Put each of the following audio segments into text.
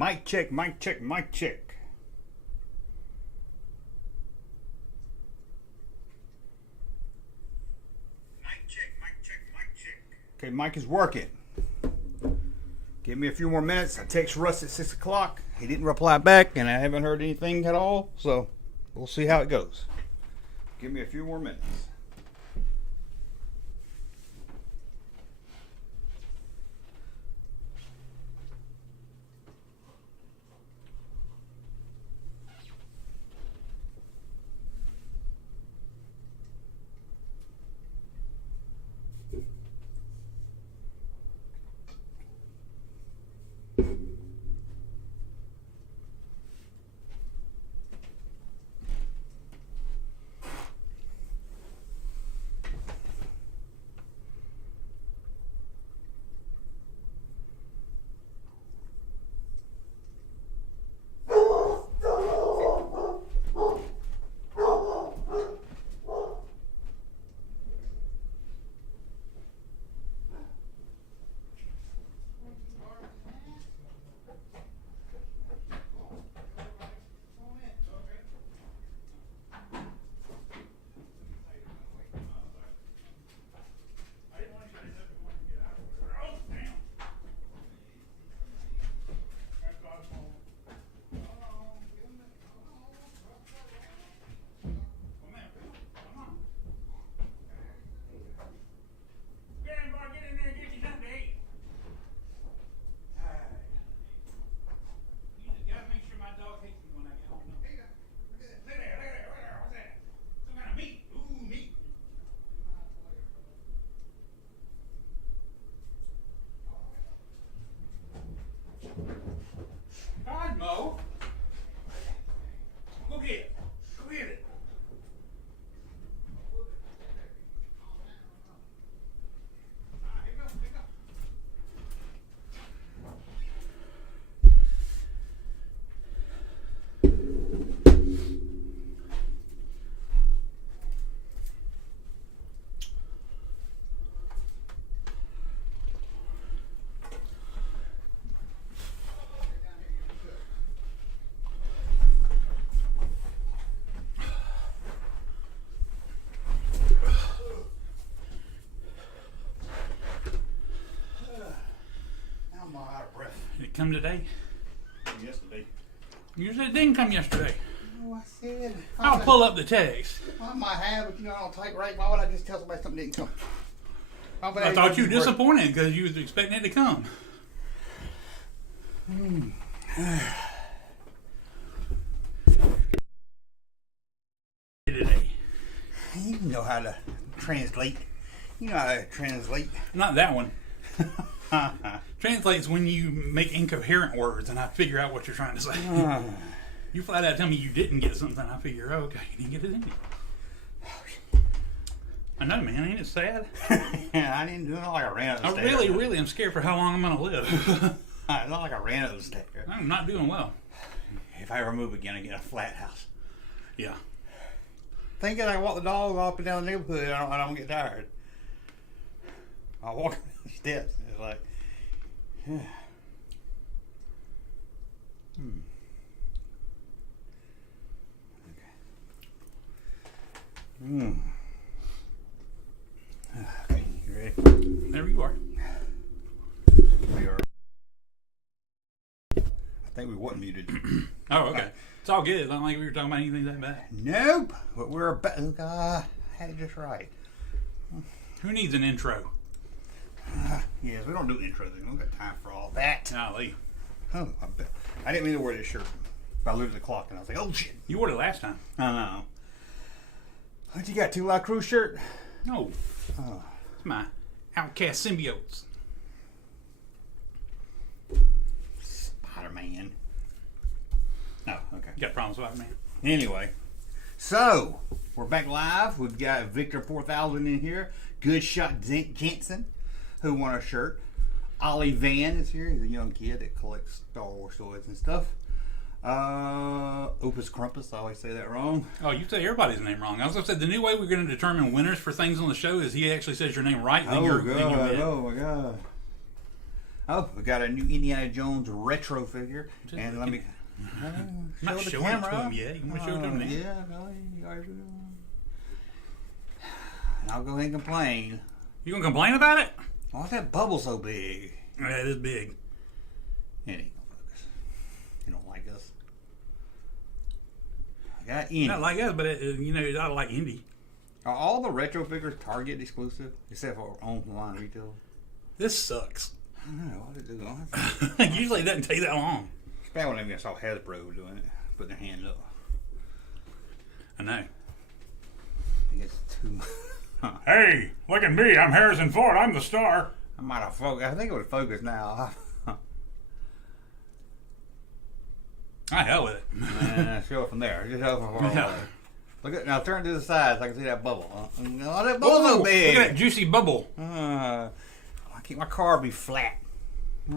Mic check, mic check, mic check. Mic check, mic check, mic check. Okay, mic is working. Give me a few more minutes. I text Russ at 6 o'clock. He didn't reply back, and I haven't heard anything at all, so we'll see how it goes. Give me a few more minutes. Come today? Yesterday. You said it didn't come yesterday. Oh, I said. I'll pull up the text. I might have, but I don't take right. Why would I just tell somebody something didn't come? I thought you were disappointed because you was expecting it to come. Today. You know how to translate. You know how to translate. Not that one. Translates when you make incoherent words and I figure out what you're trying to say. You flat out tell me you didn't get something, I figure, oh, okay, you didn't get it in you. I know, man, ain't it sad? I didn't do it like I ran up the I stairs. really am scared for how long I'm going to live. Not like I ran up the stairs. I'm not doing well. If I ever move again, I get a flat house. Yeah. Thinking I walk the dog up and down the neighborhood, I don't get tired. I walk the steps, it's like, yeah. Okay, you ready? There you are. We are. I think we wasn't muted. Oh, okay. It's all good. It's not like we were talking about anything that bad. Nope. But we're about. I had it just right. Who needs an intro? Yes, we don't do intros. We don't got time for all that. Golly. Oh, I didn't mean to wear this shirt. I looked at the clock and I was like, oh shit. You wore it last time. I know. What you got? 2 La Cruz shirt? No. Oh. It's my Outcast symbiotes. Spider-Man. Oh, okay. You got problems with Spider-Man? Anyway, so we're back live. We've got Victor 4000 in here. Good Shot Jensen, who won our shirt. Ollie Van is here. He's a young kid that collects Star Wars toys and stuff. Opus Crumpus, I always say that wrong. Oh, you say everybody's name wrong. I was going to say, the new way we're going to determine winners for things on the show is he actually says your name right. Then Oh, you're, God. then you win. Oh, my God. Oh, we got a new Indiana Jones retro figure. And let me I'm not showing it to him yet. You want to show it to him now? Yeah, no, and I'll go ahead and complain. You gonna complain about it? Why is that bubble so big? Yeah, it is big. It ain't gonna focus. You don't like us. I got Indy. Not like us, but it's not like Indy. Are all the retro figures Target exclusive, except for online retail? This sucks. I don't know what to do. Usually it doesn't take that long. It's bad when I saw Hasbro doing it, putting their hand up. I know. I think it's too much. Hey, look at me. I'm Harrison Ford. I'm the star. I might have focused. I think it would focus now. Hell with it. Show it from there. Just show it from far away. Look at now. Turn to the side so I can see that bubble. Oh, that bubble's so big. Look at that juicy bubble. I keep my car be flat. You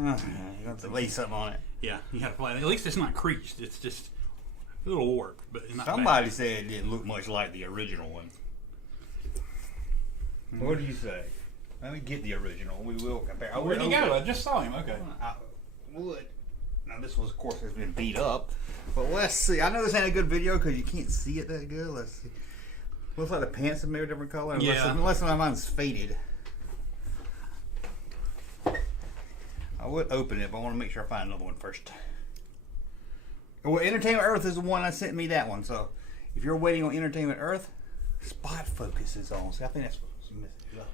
have to lay something on it. Yeah, you got to flat. At least it's not creased. It's just a little warped, but not Somebody bad. said it didn't look much like the original one. What do you say? Let me get the original. We will compare. Where'd he go? I just saw him. Okay. I would. Now this one, of course, has been beat up. But let's see. I know this ain't a good video because you can't see it that good. Let's see. Looks like the pants are maybe a different color. Unless mine's faded. I would open it, but I want to make sure I find another one first. Well, Entertainment Earth is the one that sent me that one. So if you're waiting on Entertainment Earth, Spot Focus is on. See, I think that's what's missing.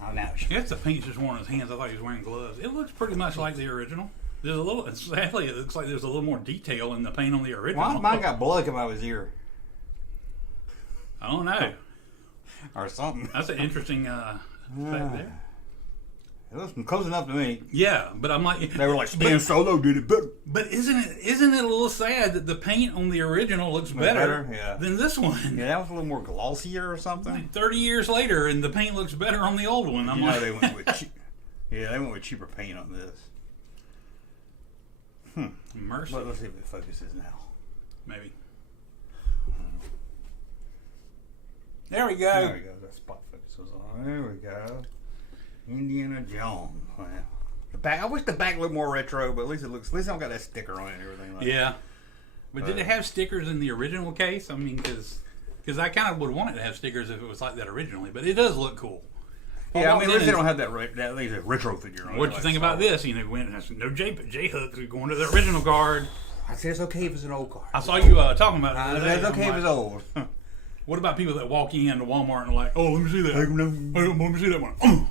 Oh, now I guess the paint's just worn on his hands. I thought he was wearing gloves. It looks pretty much like the original. There's a little. Sadly, it looks like there's a little more detail in the paint on the original. Well, mine got blood coming out of his ear. I don't know. Or something. That's an interesting fact there. It looks close enough to me. Yeah, but I'm like, they were like, Ben Solo did it better. But isn't it a little sad that the paint on the original looks better than this one? Yeah, that was a little more glossier or something. Like 30 years later, and the paint looks better on the old one. I'm like, they went with they went with cheaper paint on this. Mercy. But let's see if it focuses now. Maybe. There we go. There we go. That spot focus was on. There we go. Indiana Jones. Wow. The back. I wish the back looked more retro, but at least it looks. At least I don't got that sticker on it and everything. Like yeah. But did it have stickers in the original case? I mean, because I kind of would want it to have stickers if it was like that originally. But it does look cool. Yeah, I mean, at least they don't have that retro figure on it. What you think about this? You know, when no J hooks, going to the original card. I say it's okay if it's an old card. I saw you talking about it. It's okay if it's old. What about people that walk in to Walmart and are like, oh, let me see that. Let me see that one.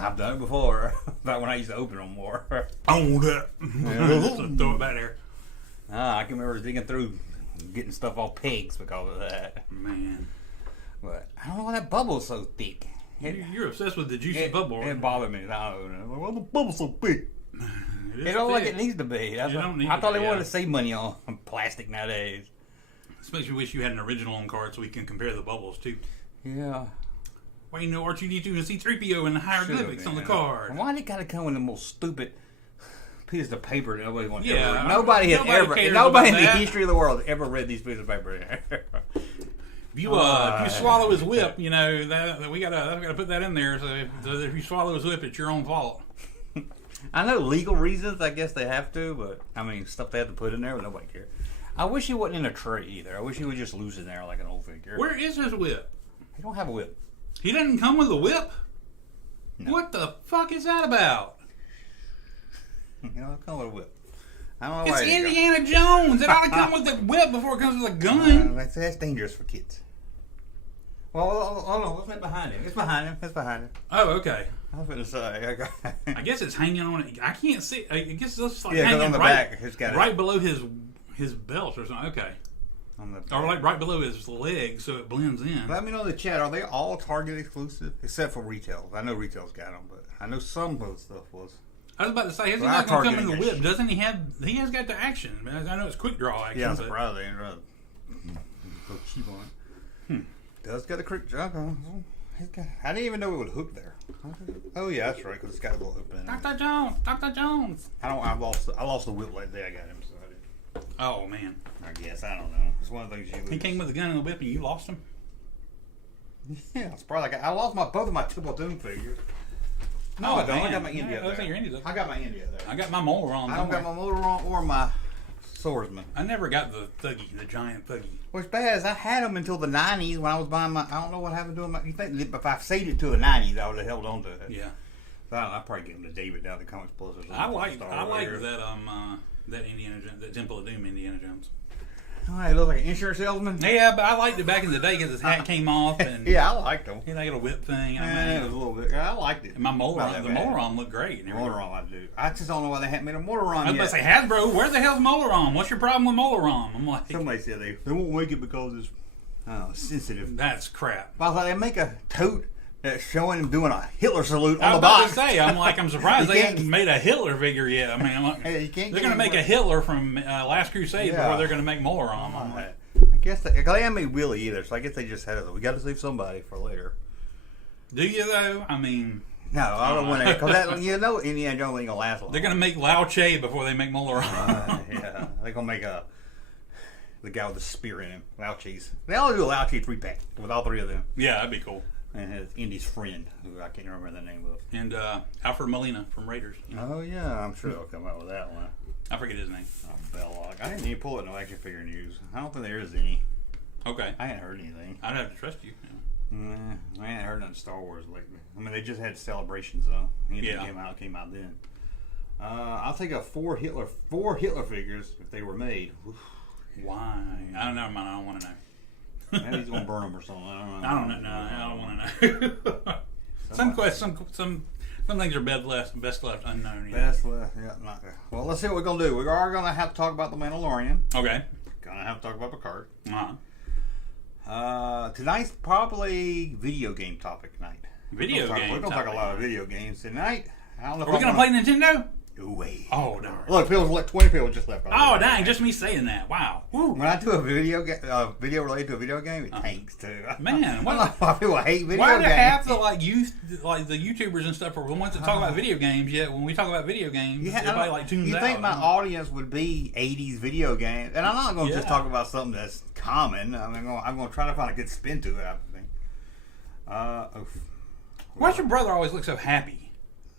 I've done it before. Back when I used to open them more. I want that. So throw it back there. I can remember digging through, getting stuff off pegs because of that. Man. But I don't know why that bubble's so thick. You're obsessed with the juicy bubble. It bothered me. I don't know. Well, the bubble's so big. It don't like it needs to be. I thought they wanted to save money on plastic nowadays. Especially wish you had an original on card so we can compare the bubbles too. Yeah. Well, you know R2-D2 and C-3PO and the hieroglyphics on the card. Why did it gotta come in the most stupid piece of paper that nobody wants? Yeah. Nobody in the history of the world has ever read these pieces of paper. If you swallow his whip, you know that we gotta put that in there. So if you swallow his whip, it's your own fault. I know legal reasons. I guess they have to, but I mean stuff they have to put in there, but nobody cares. I wish he wasn't in a tray either. I wish he was just loose in there like an old figure. Where is his whip? He don't have a whip. He doesn't come with a whip? No. What the fuck is that about? He don't come with a whip. I don't know why. It's Indiana Jones. It ought to come with a whip before it comes with a gun. That's dangerous for kids. Well, hold on. What's that behind him? It's behind him. It's behind him. Oh, okay. I was going to say. I guess it's hanging on it. I can't see. I guess it's just like hanging on the back. It's got right below his belt or something. Okay. Or like right below his leg, so it blends in. Let me know in the chat. Are they all Target exclusive, except for retail? I know retail's got them, but I know some of the stuff was. I was about to say, he's not going to come in the whip, doesn't he? He has got the action. I know it's quick draw action. Yeah, I'm surprised they ain't rather go cheap on it. Does got a quick draw. I didn't even know it would hook there. Oh yeah, that's right, because it's got a little hook in it. Dr. Jones. I lost the whip like that. I got him. So I didn't. Oh man. I guess I don't know. It's one of those you lose. He came with a gun and a whip, and you lost him. Yeah, it's probably like I lost both of my Triple Doom figures. No, I don't. I man. got my India I think there. your India's up. I got my India there. I got my Molarons. I don't got my Motorola or my Swordsman. I never got the Thuggy, the giant Thuggy. What's bad is I had them until the 90s when I was buying my. I don't know what happened to them. You think if I saved it to the 90s, I would have held on to it. Yeah. So I probably give them to David down at the Comics Plus or something. I like that Indiana Jones, that Temple of Doom Indiana Jones. Oh, he looked like an insurance salesman. Yeah, but I liked it back in the day because his hat came off and Yeah, I liked them. he had a little whip thing. It was a little bit. I liked it. And my Not Molar, that the bad. Molaron looked great. And everything. Molaron, I do. I just don't know why they haven't made a Molaron I was yet. about to say, Hasbro, where the hell's Molaron? What's your problem with Molaron? I'm like, Somebody said they won't make it because it's sensitive. that's crap. But I thought they make a tote that's showing him doing a Hitler salute I on was the about box. to say, I'm surprised You they can't- haven't made a Hitler figure yet. I mean, I'm like, Hey, you can't they're get going to make a any Hitler from Last Crusade Yeah. before they're going to make Molaron. I'm like, I guess they haven't made Willie either, so I guess they just had it. We got to save somebody for later. do you though? I mean, No, I don't want to, because Indiana Jones ain't gonna last long. they're going to make Lao Che before they make Molaron. Yeah, they're gonna make the guy with the spear in him, Lao Cheese. They all do a Lao Cheese 3-pack with all three of them, Yeah, that'd be cool. and his Indy's friend, who I can't remember the name of. And Alfred Molina from Raiders. You know, Oh yeah, I'm sure they'll come out with that one. I forget his name. Oh, Belloc. I didn't even pull it no action figure news. I don't think there is any. Okay. I hadn't heard anything. I'd have to trust you. I hadn't heard nothing Star Wars lately. I mean, they just had Celebrations though. Anything Yeah. came out then. I'll take a four Hitler figures if they were made. Oof. Why? I don't know. I don't want to know. Maybe he's gonna burn them or something. I don't know. I don't know. No, I don't want to know. Some things are best left unknown. You know? Best left, yeah, not good. Well, let's see what we're gonna do. We are gonna have to talk about the Mandalorian. Okay. Gonna have to talk about Picard. Uh-huh. Tonight's probably video game topic night. Video game. We're gonna talk a lot of video games tonight. I don't know. Are we gonna play Nintendo? No way. Oh, darn. Look, 20 people just left. Oh, dang! Just me saying that. Wow. Woo. When I do a video related to a video game, it tanks too. Man, I don't know why people hate video why games. do half the the YouTubers and stuff are the ones that talk about video games? Yet when we talk about video games, everybody tunes you out. think my audience would be 80s video games? And I'm not going to just talk about something that's common. I'm going to try to find a good spin to it. I think. Why's your brother always look so happy?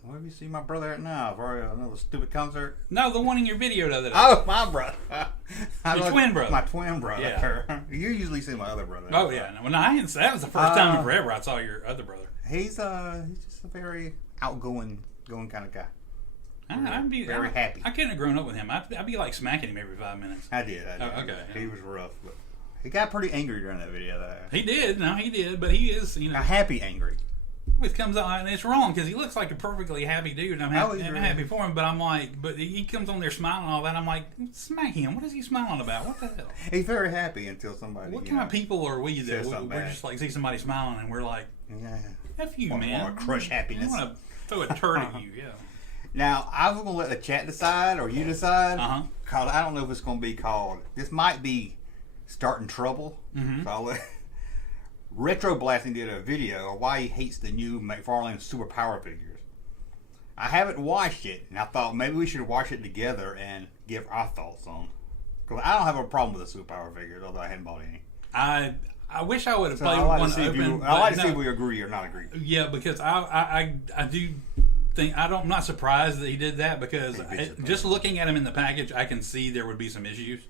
Where have you seen my brother at now? For another stupid concert? No, the one in your video the other day. Oh, my brother. Your twin brother. My twin brother. Yeah. You usually see my other brother. Oh yeah, no, I didn't say that was the first time in forever I saw your other brother. He's just a very outgoing kind of guy. I'd be very happy. I couldn't have grown up with him. I'd be like smacking him every 5 minutes. I did. Oh, okay. He was rough, but he got pretty angry during that video. He did, but he is, a happy angry. Always comes out, and it's wrong because he looks like a perfectly happy dude. I'm happy for him, but I'm like, but he comes on there smiling and all that. I'm like, smack him. What is he smiling about? What the hell? He's very happy until somebody. What kind of people are we that we're just like see somebody smiling and we're like, F you, man. Want to crush happiness. I want to throw a turd at you, yeah. Now, I was going to let the chat decide, or you decide, because I don't know if it's going to be called, this might be Starting Trouble, so I'll let, Retro Blasting did a video of why he hates the new McFarlane Superpower figures. I haven't watched it, and I thought maybe we should watch it together and give our thoughts on. Because I don't have a problem with the Superpower figures, although I hadn't bought any. I wish I would have played one open. I'd like to see if we agree or not agree. Yeah, because I do think I'm not surprised that he did that because just looking at him in the package, I can see there would be some issues.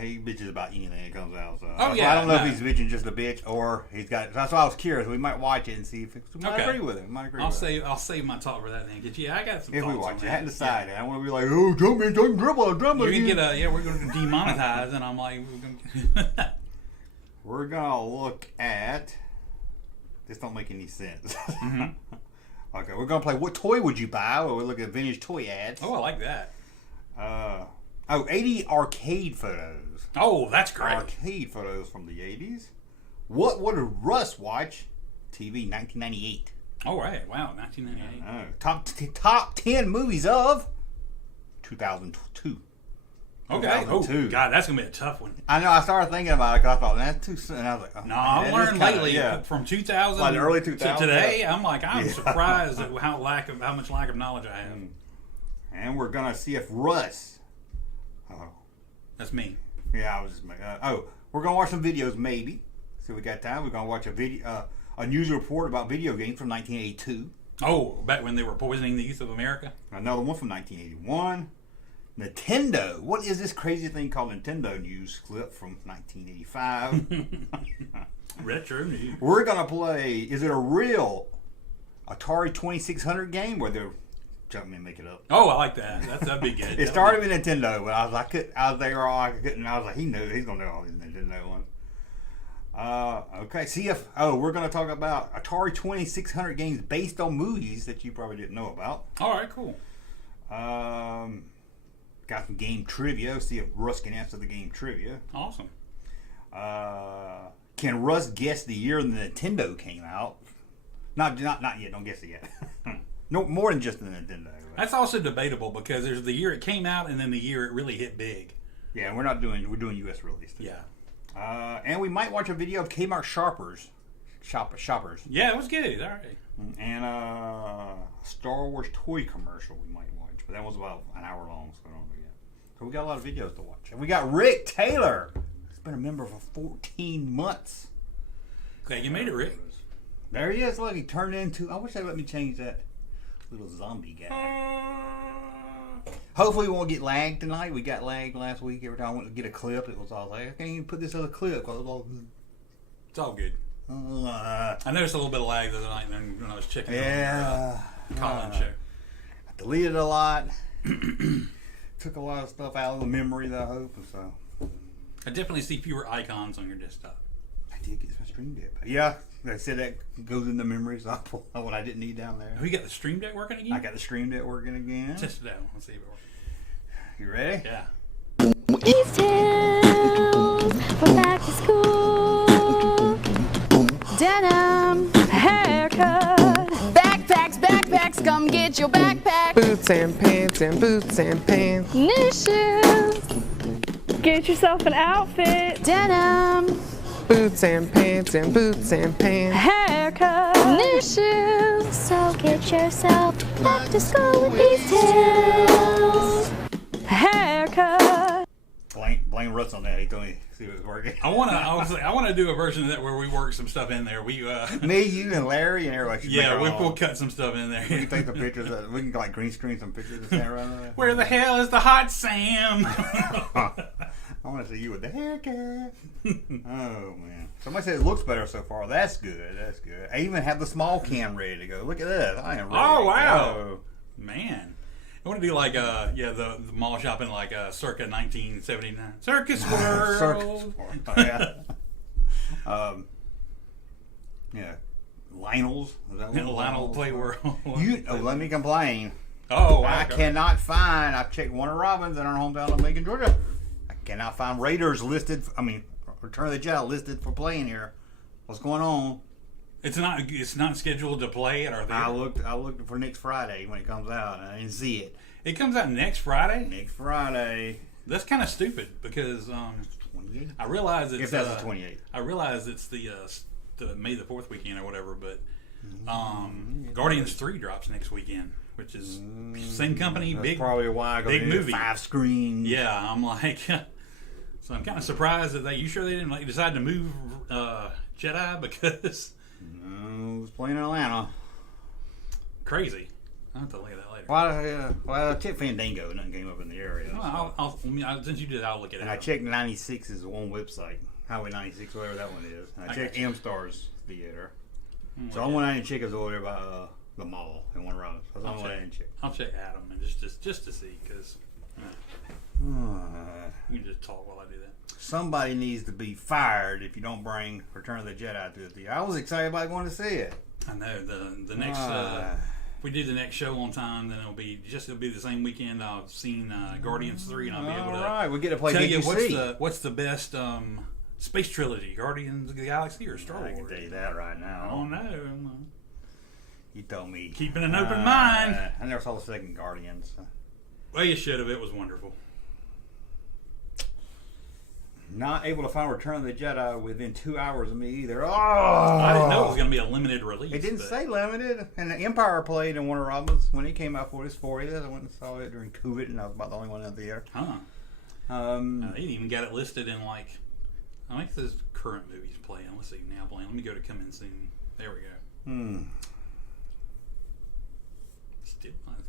He bitches about anything that comes out. So. Oh, yeah. I don't know if he's bitching just a bitch or he's got. That's why I was curious. We might watch it and see if we might agree with him. I'll save my talk for that then. Cause I got some. If thoughts we watch on it, that. I hadn't decided. I want to be like, oh, Junkman, dribble. You can get we're going to demonetize, and I'm like, we're gonna look at. This don't make any sense. Okay, we're gonna play. What toy would you buy? Or we look at vintage toy ads. Oh, I like that. 80 arcade photos. Oh, that's great. Arcade photos from the 80s. What would Russ watch? TV 1998. All right. Wow, 1998. Top 10 movies of 2002. Okay. Oh, God, that's going to be a tough one. I know. I started thinking about it because I thought, that's too soon. I was like, oh, no, I've learned lately from 2000 like early 2000s to today, I'm surprised at how much lack of knowledge I have. And we're going to see if Russ. That's me. Yeah, I was just making. We're gonna watch some videos, maybe. So we got time. We're gonna watch a news report about video games from 1982. Oh, back when they were poisoning the youth of America? Another one from 1981. Nintendo. What is this crazy thing called Nintendo news clip from 1985? Retro news. We're going to play, is it a real Atari 2600 game where they're Junkman make it up? Oh, I like that. That'd be good. It started with Nintendo, but I was like, I was there, I couldn't. I was like, he's going to know all these Nintendo ones. Okay, we're going to talk about Atari 2600 games based on movies that you probably didn't know about. All right, cool. Got some game trivia. See if Russ can answer the game trivia. Awesome. Can Russ guess the year the Nintendo came out? Not yet. Don't guess it yet. No, more than just the Nintendo. That's also debatable because there's the year it came out and then the year it really hit big. Yeah, we're doing U.S. release today. Yeah. And we might watch a video of Kmart shoppers. Yeah, it was good. All right. And a Star Wars toy commercial we might watch, but that was about an hour long, so I don't know yet. So we got a lot of videos to watch. And we got Rick Taylor. He's been a member for 14 months. Glad you made it, Rick. There he is. Look, he turned into. I wish they let me change that little zombie guy. Hopefully we won't get lagged tonight. We got lagged last week. Every time I went to get a clip, it was all like, I can't even put this other clip. It's all good. I noticed a little bit of lag the other night when I was checking on your Colin show. I deleted a lot. Took a lot of stuff out of the memory, I hope. So I definitely see fewer icons on your desktop. I did get my Stream Deck. Yeah, I said that goes into memories. I pull out what I didn't need down there. Oh, you got the Stream Deck working again? I got the Stream Deck working again. Test it out. Let's see if it works. You ready? Yeah. These tales for back to school. Denim, haircut, backpacks, come get your backpack. Boots and pants. New shoes, Get yourself an outfit. denim, Boots and pants. Haircut. new shoes. So get yourself back to school with these tales. Haircut. Blame Russ on that. He told me see if it was working. I wanna do a version of that where we work some stuff in there. We Me, you, and Larry, and everybody. Should make our own. we'll cut some stuff in there. We can take the pictures. We can like green screen some pictures and stand around there. Where the hell is the hot Sam? I want to see you with the haircut. Oh man! Somebody said it looks better so far. That's good. That's good. I even have the small can ready to go. Look at this. I am ready. Oh, wow. to go. Man. I want to do like the mall shopping like circa 1979. Circus World. Circus. Oh, yeah. Yeah. Lionel's. Is that what Lionel Play World. Let me complain. Oh, wow. I cannot find. I've checked Warner Robins in our hometown of Macon, Georgia. I cannot find Raiders listed. Return of the Jedi listed for playing here. What's going on? It's not scheduled to play at our theater. I looked for next Friday when it comes out, and I didn't see it. It comes out next Friday. Next Friday. That's kind of stupid because 28th? I realize it's If that's the 28th. I realize it's the May the 4th weekend or whatever, but Guardians 3 drops next weekend, which is same company, That's big probably why I go big to movie. 5 screens. Yeah, I'm like, so I'm kind of surprised that you sure they didn't decide to move Jedi because No, it was playing in Atlanta. crazy. I'll have to look at that later. Well, I checked Fandango. Nothing came up in the area. Well, since you did, I'll look at it. And I checked 96's one website, Highway 96, whatever that one is. And I checked M-Star's theater. So the only one I didn't check is over there by the mall in Warner Robins. That's the only one I didn't check. I'll check Adam and just to see because you can just talk while I do that. Somebody needs to be fired if you don't bring Return of the Jedi to the theater. I was excited about going to see it. I know the next if we do the next show on time, then it'll be the same weekend I've seen Guardians 3, and I'll be able to All right, we get to play tell you BBC. what's the best space trilogy, Guardians of the Galaxy or Star Wars? I can tell you that right now. Oh no, You told me. keeping an open mind. I never saw the second Guardians. Well, you should have. It was wonderful. Not able to find Return of the Jedi within 2 hours of me either. Oh! I didn't know it was going to be a limited release. It didn't but say limited. And the Empire played in Warner Robins when it came out for his 40th. I went and saw it during COVID, and I was about the only one in the theater. Huh. They even got it listed in I think this current movies playing. Let's see, now playing. Let me go to coming soon. There we go.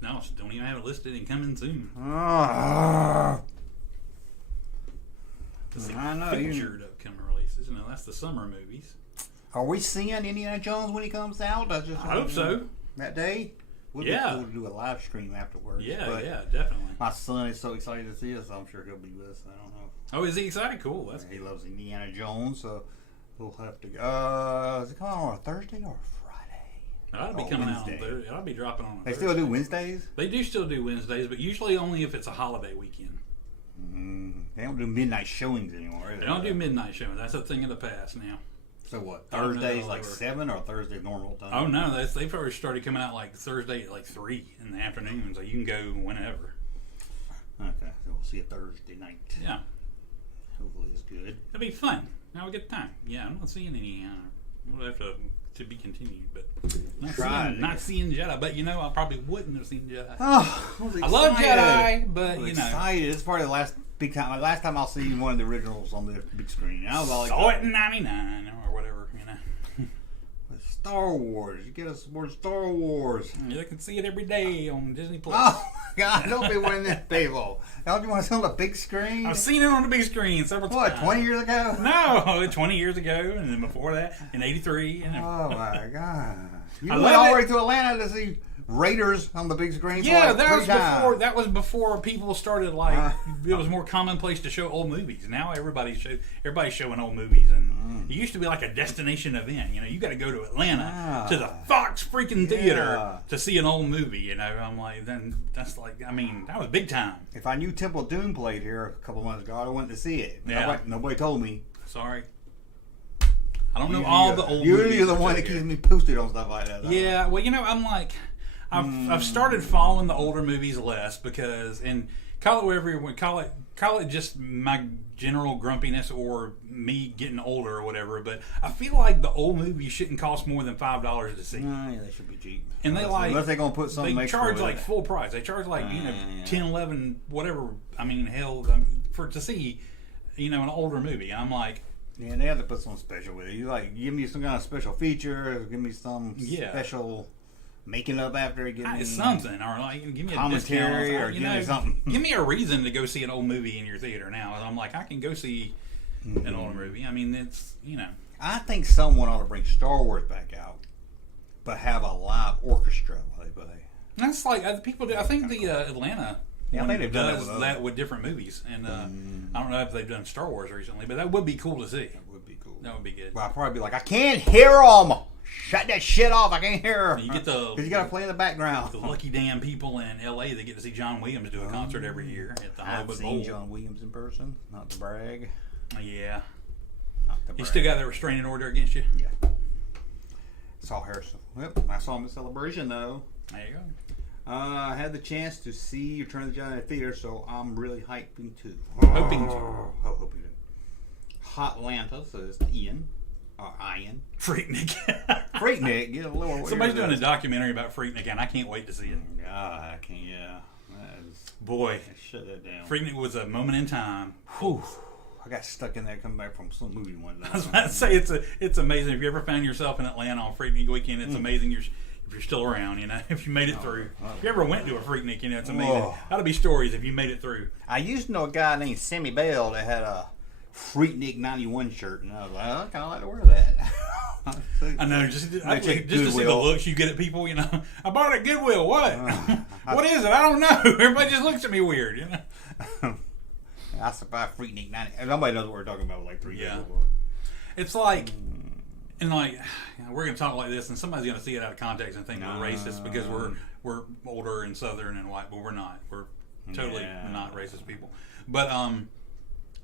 No, don't even have it listed and coming soon. I know. Featured upcoming releases. You know, that's the summer movies. Are we seeing Indiana Jones when he comes out? I hope so. That day? Would Yeah. be cool to do a live stream afterwards. Yeah, but yeah, definitely. my son is so excited to see us, so I'm sure he'll be with us. I don't know. Oh, is he excited? Cool. That's He loves Indiana Jones, so we'll have to go. Is it coming on a Thursday or a Friday? That'll be Oh, coming out on Wednesday. Thursday. I'll be dropping on. They still do Wednesdays? They do still do Wednesdays, but usually only if it's a holiday weekend. They don't do midnight showings anymore. They don't do midnight showing. That's a thing of the past now. So what? I don't know Thursdays how like they work. 7 or Thursdays normal time? Oh no, they've already started coming out like Thursday at like 3 in the afternoon, so you can go whenever. Okay, so we'll see a Thursday night. Yeah, Hopefully it's good. it'll be fun. Have a good time. Yeah, I'm not seeing any. We'll have to be continued, but not seeing Jedi. But you know, I probably wouldn't have seen Jedi. Oh, I love Jedi, but you know, excited. It's probably the last big time. Last time I'll see one of the originals on the big screen. I was all saw it like, in '99 or whatever. You know, Star Wars. You get us more Star Wars. you can see it every day on Disney Plus. Oh my God! Don't be one of them people. Don't you want to see it on the big screen? I've seen it on the big screen several What? times. 20 years ago? No, 20 years ago, and then before that, in '83. And Oh my God! You I went love all the it. way to Atlanta to see Raiders on the big screen. yeah, for like that was 3 times. before. That was before people started like. It was more commonplace to show old movies. Now everybody's showing old movies, and it used to be like a destination event. You know, you got to go to Atlanta to the Fox freaking theater Yeah. to see an old movie. You know, I'm like, then that's like, I mean, that was big time. If I knew Temple of Doom played here a couple months ago, I went to see it. Yeah. Nobody told me. Sorry, I don't know all the old. Usually movies you're the that one are that here. keeps me posted on stuff like that. Yeah, well, you know, I'm like, I've started following the older movies less because, and call it whatever you want, call it just my general grumpiness or me getting older or whatever. But I feel like the old movies shouldn't cost more than $5 to see. Yeah, they should be cheap. And they like unless they're gonna put something. they extra charge with like it. full price. They charge like Yeah. 10, 11, whatever. I mean, hell, for to see, you know, an older movie. And I'm like, Yeah, they have to put something special with it. You like give me some kind of special feature. Give me some special making up after it. Give me something, or like give me a commentary, discount, or give me something. Give me a reason to go see an old movie in your theater now. And I'm like, I can go see an older movie. I mean, it's, you know. I think someone ought to bring Star Wars back out, but have a live orchestra while they play. That's like people do. I think the Atlanta Yeah, I think they've done does that with that with different movies, and I don't know if they've done Star Wars recently, but that would be cool to see. That would be cool. That would be good. Well, I'd probably be like, I can't hear them. Shut that shit off. I can't hear. You get the because you got to play in the background. the lucky damn people in L.A. that get to see John Williams do a concert every year at the I've Hollywood seen Bowl. John Williams in person. Not to brag. Yeah, Not to he brag. still got that restraining order against you. Yeah. Saw Harrison. Yep, I saw him at Celebration though. There you go. I had the chance to see Return of the Jedi in the theater, so I'm really hyping too. Hoping to. Hoping to. Hotlanta, so it's Ian. Or Ian. Freaknik. Freaknik, get a little. Somebody's doing a documentary about Freaknik, and I can't wait to see it. God, I can't. Yeah, that is. Boy, Shut that down. Freaknik was a moment in time. Whew. I got stuck in there coming back from some movie one day. I was about to say it's amazing. If you ever found yourself in Atlanta on Freaknik weekend, it's amazing. If you're still around, you know, if you made it through. If you ever went to a Freaknik, you know, it's amazing. Whoa. That'll be stories if you made it through. I used to know a guy named Sammy Bell that had a Freaknik 91 shirt, and I was like, I kind of like to wear that. I know, just to check see the Goodwill. looks you get at people, you know. I bought it at Goodwill. What? What is it? I don't know. Everybody just looks at me weird, you know. I survived Freaknik 90. Nobody knows what we're talking about like 3 years Yeah. ago. It's like, and like, you know, we're gonna talk like this, and somebody's gonna see it out of context and think we're racist because we're older and southern and white, but we're not. We're totally not racist people. But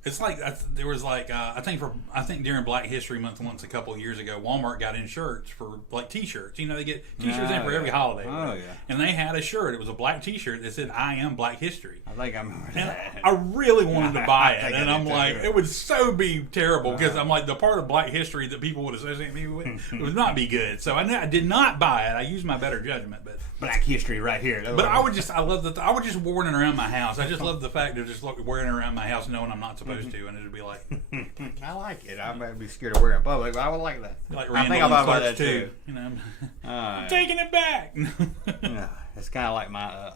it's like there was like I think during Black History Month once a couple of years ago, Walmart got in shirts for like T-shirts. You know, they get T-shirts in for every holiday. Oh, yeah. And they had a shirt. It was a black T-shirt that said "I am Black History." I think I remember And that. I really wanted to buy I it, think I and did I'm too. like, it would so be terrible because I'm like, the part of Black history that people would associate me with would not be good. So I did not buy it. I used my better judgment, but Black history right here. That's but what I would just wear it around my house. I just love the fact of just wearing it around my house, knowing I'm not supposed supposed to, and it'd be like I like it. I might be scared of wearing it in public, but I would like that. like I Randall think and about Clark's that too. You know, Uh, I'm taking it back. yeah, it's kind of like my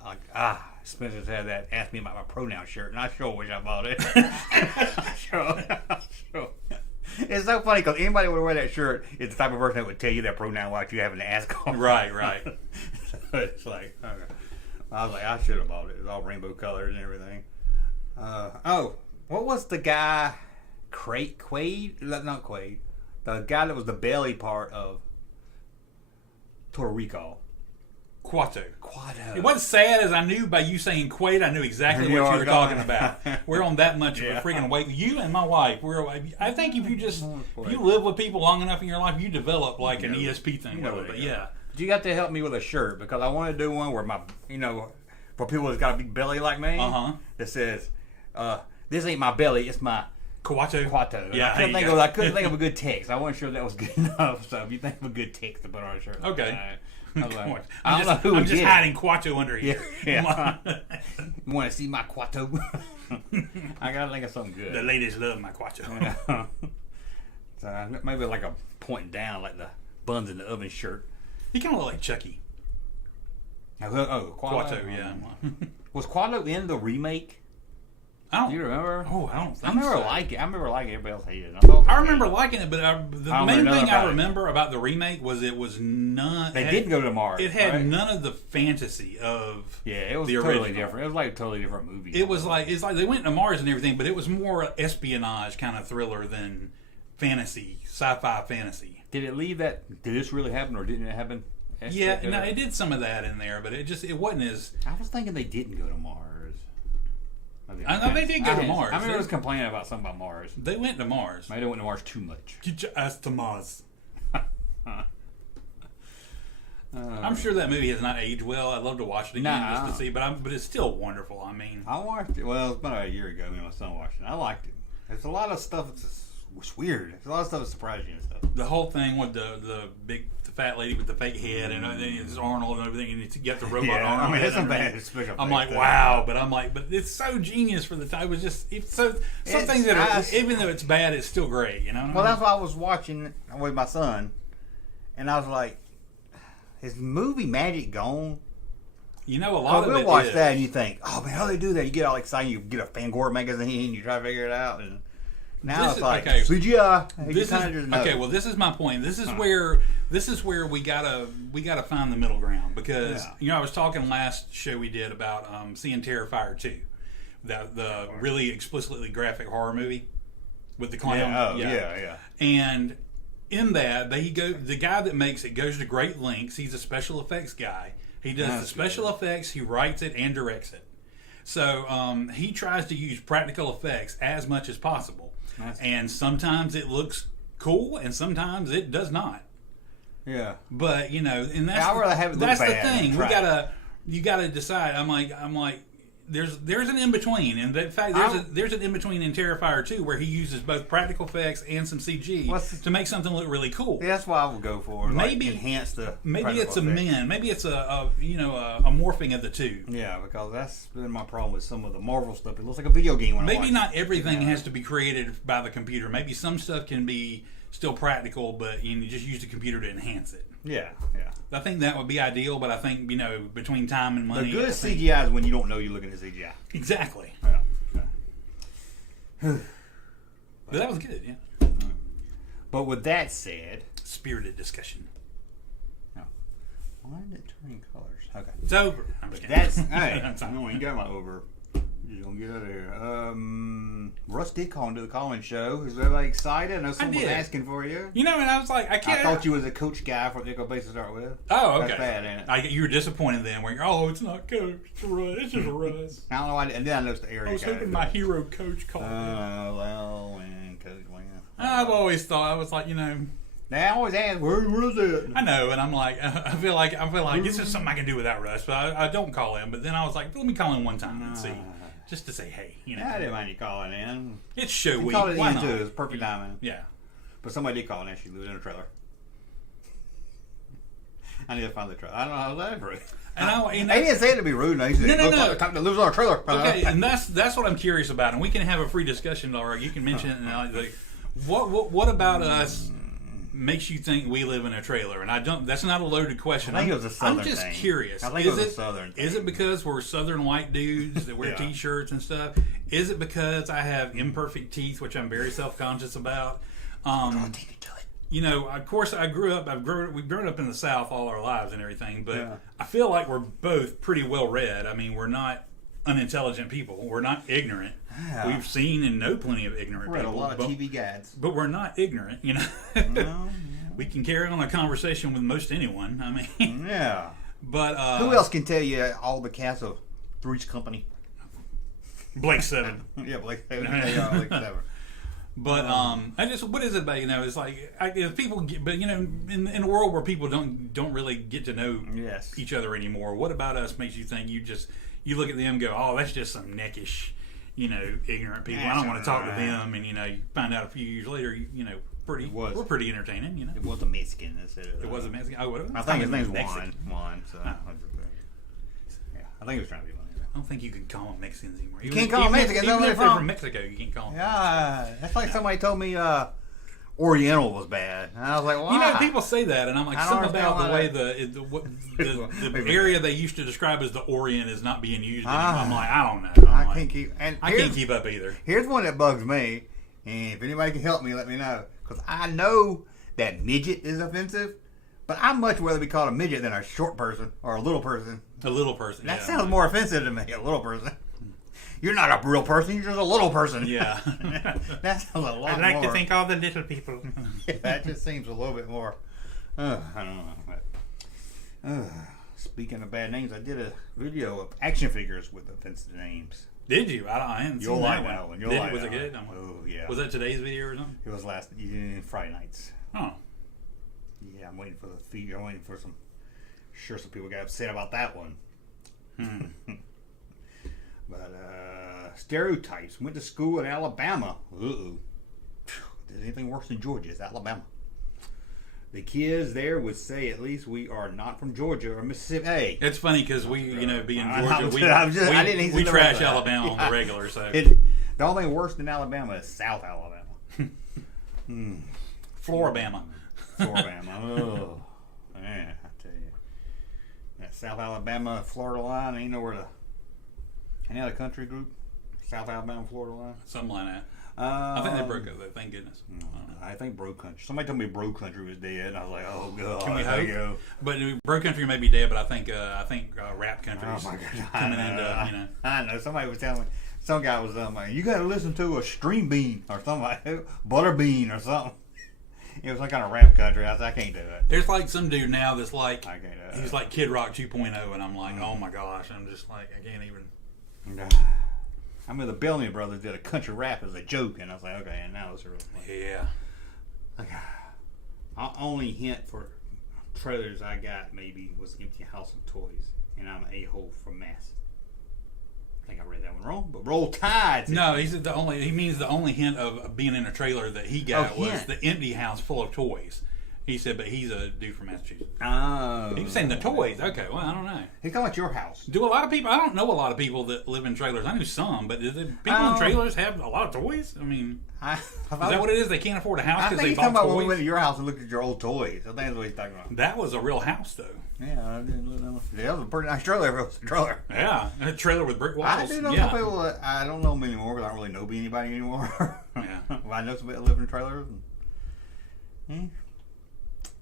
Spencer's had that ask me about my pronoun shirt, and I sure wish I bought it. sure. It's so funny because anybody would wear that shirt is the type of person that would tell you their pronoun without you having to ask them. Right. So it's like, okay. I was like, I should have bought it. It's all rainbow colors and everything. What was the guy? Quaid? Not Quaid. The guy that was the belly part of Total Recall. Quato. Quato. It wasn't sad as I knew by you saying Quaid. I knew exactly what you were talking about. We're on that much of a freaking wave. You and my wife. I think if you live with people long enough in your life, you develop like an ESP thing with it. But yeah. But you got to help me with a shirt because I want to do one where for people that's got a big belly like me, that says, "This ain't my belly, it's my Quato." Yeah, I couldn't think of a good text. I wasn't sure that was good enough. So if you think of a good text to put on a shirt, okay. I'm just hiding Quato under here. Yeah. You want to see my Quato? I gotta think of something good. The ladies love my Quato. So maybe like a pointing down, like the buns in the oven shirt. He kind of look like Chucky. Quato, yeah. Was Quato in the remake? Do you remember? Oh, I don't think I remember so. liking it. I remember liking it. Everybody else hated it. I remember liking it, but the main thing I remember about the remake was it was none. They didn't go to Mars. It had none of the fantasy of it was the totally original. different. It was like a totally different movie. It's like they went to Mars and everything, but it was more espionage kind of thriller than fantasy, sci-fi fantasy. Did it leave that? Did this really happen or didn't it happen? Yeah, no, it did some of that in there, but it wasn't as. I was thinking they didn't go to Mars. I know they did go to Mars. I remember was complaining about something about Mars. They went to Mars. Maybe they went to Mars too much. Get your ass to Mars. I'm sure that movie has not aged well. I'd love to watch it again just to see, but it's still wonderful. I mean, I watched it. Well, it's about a year ago. My son watched it. I liked it. There's a lot of stuff that's weird. There's a lot of stuff that surprised you and stuff. The whole thing with the fat lady with the fake head and it's Arnold and everything, and you get the robot Arnold. I mean, it's some bad special. I'm like, wow, but it's so genius for the time. It was just some things that are, even though it's bad, it's still great. You know. Well, that's why I was watching with my son, and I was like, is movie magic gone? You know, a lot of it we'll watch that and you think, oh man, how do they do that? You get all excited, you get a Fangoria magazine, and you try to figure it out, and now it's like CGI. Well, this is my point. This is where we gotta find the middle ground because I was talking last show we did about seeing Terrifier 2, the really explicitly graphic horror movie with the clown. Yeah. And in that, the guy that makes it goes to great lengths. He's a special effects guy. He does the special effects. He writes it and directs it. So he tries to use practical effects as much as possible. And sometimes it looks cool, and sometimes it does not. Yeah. But and that's the thing. You gotta decide. I'm like, there's an in between, and in fact, there's an in between in Terrifier 2 where he uses both practical effects and some CG to make something look really cool. Yeah, that's what I would go for. Maybe enhance the. Maybe it's effects. Maybe it's a morphing of the two. Yeah, because that's been my problem with some of the Marvel stuff. It looks like a video game. Maybe not everything has to be created by the computer. Maybe some stuff can be still practical, but you just use the computer to enhance it. Yeah. I think that would be ideal, but I think between time and money, the good CGI is when you don't know you're looking at CGI. Exactly. Yeah. But that was good. Yeah. But with that said, spirited discussion. No. Why did it turn colors? Okay. It's over. I'm just kidding. That's hey. No, you got my over. You're gonna get out of here. Russ did call into the call-in show. Is everybody excited? I know someone was asking for you. And I was like, I thought you was a coach guy for the Echo Base to start with. Oh, okay. That's bad, ain't it? You were disappointed then, where it's not coach, it's Russ. It's just Russ. I don't know why. And then I noticed the area. I was hoping my hero coach called. Well, when coach went. I've always thought I was like, They always ask, where's it? I know, and I'm like, I feel like this is something I can do without Russ, but I don't call him. But then I was like, let me call him one time and see. Just to say, hey, I didn't mind you calling in. It's show week. Call it Why in not? too. It's perfect timing. Yeah. But somebody did call and actually lived in a trailer. I need to find the trailer. I don't know how that's rude. And They didn't say it to be rude. They said, No. Like the lives on a trailer. Okay, and that's what I'm curious about, and we can have a free discussion, Laura. You can mention it. And what about us makes you think we live in a trailer? And I don't. That's not a loaded question. I think it was a Southern I'm just thing. curious. I think it was a Southern thing. Is it because we're Southern white dudes that wear Yeah. T-shirts and stuff? Is it because I have imperfect teeth, which I'm very self-conscious about? You know, of course, we've grown up in the South all our lives and everything, but Yeah. I feel like we're both pretty well read. I mean, we're not unintelligent people. We're not ignorant. Yeah. We've seen and know plenty of ignorant Read a people. lot of but, TV guides. but we're not ignorant, you know. No, We can carry on a conversation with most anyone. I mean, yeah. but Who else can tell you all the cast of Three's Company? Blake Seven. Yeah, Blake Seven. But I just, what is it about? You know, it's like if people get, but you know, in a world where people don't really get to know Yes. each other anymore, what about us makes you think you look at them and go, oh, that's just some neckish, you know, ignorant people. I don't want to talk to them, and you know, you find out a few years later, you know, we're pretty entertaining. You know, It was a Mexican. it was a Mexican. Oh, I think his name's Mexican. Juan. So yeah, I think he was trying to be funny. I don't think you can call them Mexicans anymore. You can't call them Mexicans. Even Where if they they're from? from Mexico, you can't call them. Yeah, that's like somebody told me Oriental was bad, and I was like, why? You know, people say that, and I'm like, I don't something about the way understand the area they used to describe as the Orient is not being used anymore. I'm like, I don't know. I can't keep. And I can't keep up either. Here's one that bugs me, and if anybody can help me, let me know, because I know that midget is offensive, but I'd much rather be called a midget than a short person or a little person. A little person. That yeah. sounds more offensive to me, a little person. You're not a real person. You're just a little person. Yeah. That sounds a lot more. I'd like to think all the little people. That just seems a little bit more. I don't know. But, speaking of bad names, I did a video of action figures with offensive names. Did you? I hadn't You'll seen like that that one. one. Was it good? Oh yeah. Was that today's video or something? It was last Friday nights. Oh. Yeah, I'm waiting for the feed. I'm waiting for some. Sure, some people got upset about that one. But stereotypes. Went to school in Alabama. There's anything worse than Georgia? It's Alabama. The kids there would say, at least we are not from Georgia or Mississippi. Hey, It's funny because we, you know, being I Georgia, didn't we see trash the Alabama on the regular. So the only thing worse than Alabama is South Alabama. Floribama. Floribama. Oh, man, I tell you. That South Alabama, Florida line, ain't nowhere to. Any other country group? South Alabama, Florida line? Something like that. I think they broke up though, thank goodness. I think Bro Country. Somebody told me Bro Country was dead, and I was like, "Oh God!" Can we there you hope? go. But Bro Country may be dead, but I think rap country Oh is my God! coming into, you know. I know. Somebody was telling me. Some guy was like, "You got to listen to a Stream Bean or something like Butter Bean or something." It was some kind of rap country. I said, "I can't do that. There's like some dude now that's like, I can't do that." he's like Kid Rock 2.0, and I'm like, oh my gosh, I'm just like, I can't even. I mean, the Bellamy Brothers did a country rap as a joke, and I was like, okay, and now it's a real thing. Yeah. Our only hint for trailers I got maybe was Empty House of Toys, and I'm an a-hole from Mass. I think I read that one wrong, but Roll Tide. No, he means the only hint of being in a trailer that he got was hint. the empty house full of toys. He said, but he's a dude from Massachusetts. Oh. He was saying the toys. Okay, well, I don't know. He's talking about your house. Do a lot of people? I don't know a lot of people that live in trailers. I knew some, but do the people in trailers have a lot of toys? I mean, is that what it is? They can't afford a house I because think they he's bought talking about toys? when we went to your house and looked at your old toys. I think that's what he's talking about. That was a real house, though. Yeah, I didn't know. Yeah, that was a pretty nice trailer. It was a trailer. Yeah, a trailer with brick walls. I do know some people that I don't know them anymore because I don't really know anybody anymore. Yeah. Well, I know somebody that live in trailers.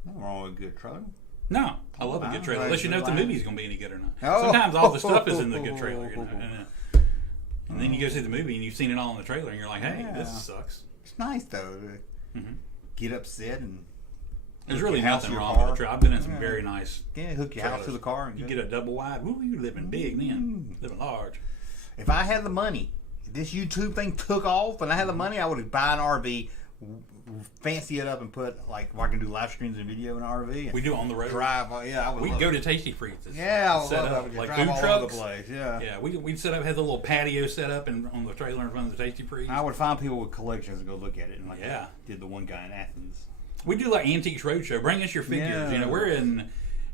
Nothing wrong with a good trailer. No, I love a good trailer. Unless you know if the movie's going to be any good or not. Oh. Sometimes all the stuff is in the good trailer, you know. And then you go see the movie and you've seen it all in the trailer and you're like, hey, this sucks. It's nice though to get upset and There's really house nothing your wrong car. with a trailer. I've been in some very nice hook your house trailers. to the car and You go. get a double wide. Ooh, you're living big then. Living large. If I had the money, if this YouTube thing took off and I had the money, I would buy an RV, fancy it up, and put like where I can do live streams and video in an RV. And We do it on the road. drive. Yeah, I would. We'd love go it. to Tasty Freeze. Yeah, I would set love up that. like Drive food all over trucks. the place. Yeah. Yeah, we'd set up, had the little patio set up on the trailer in front of the Tasty Freeze. I would find people with collections and go look at it. And like Yeah. did the one guy in Athens. We do like Antiques Roadshow. Bring us your figures. Yeah. You know, we're in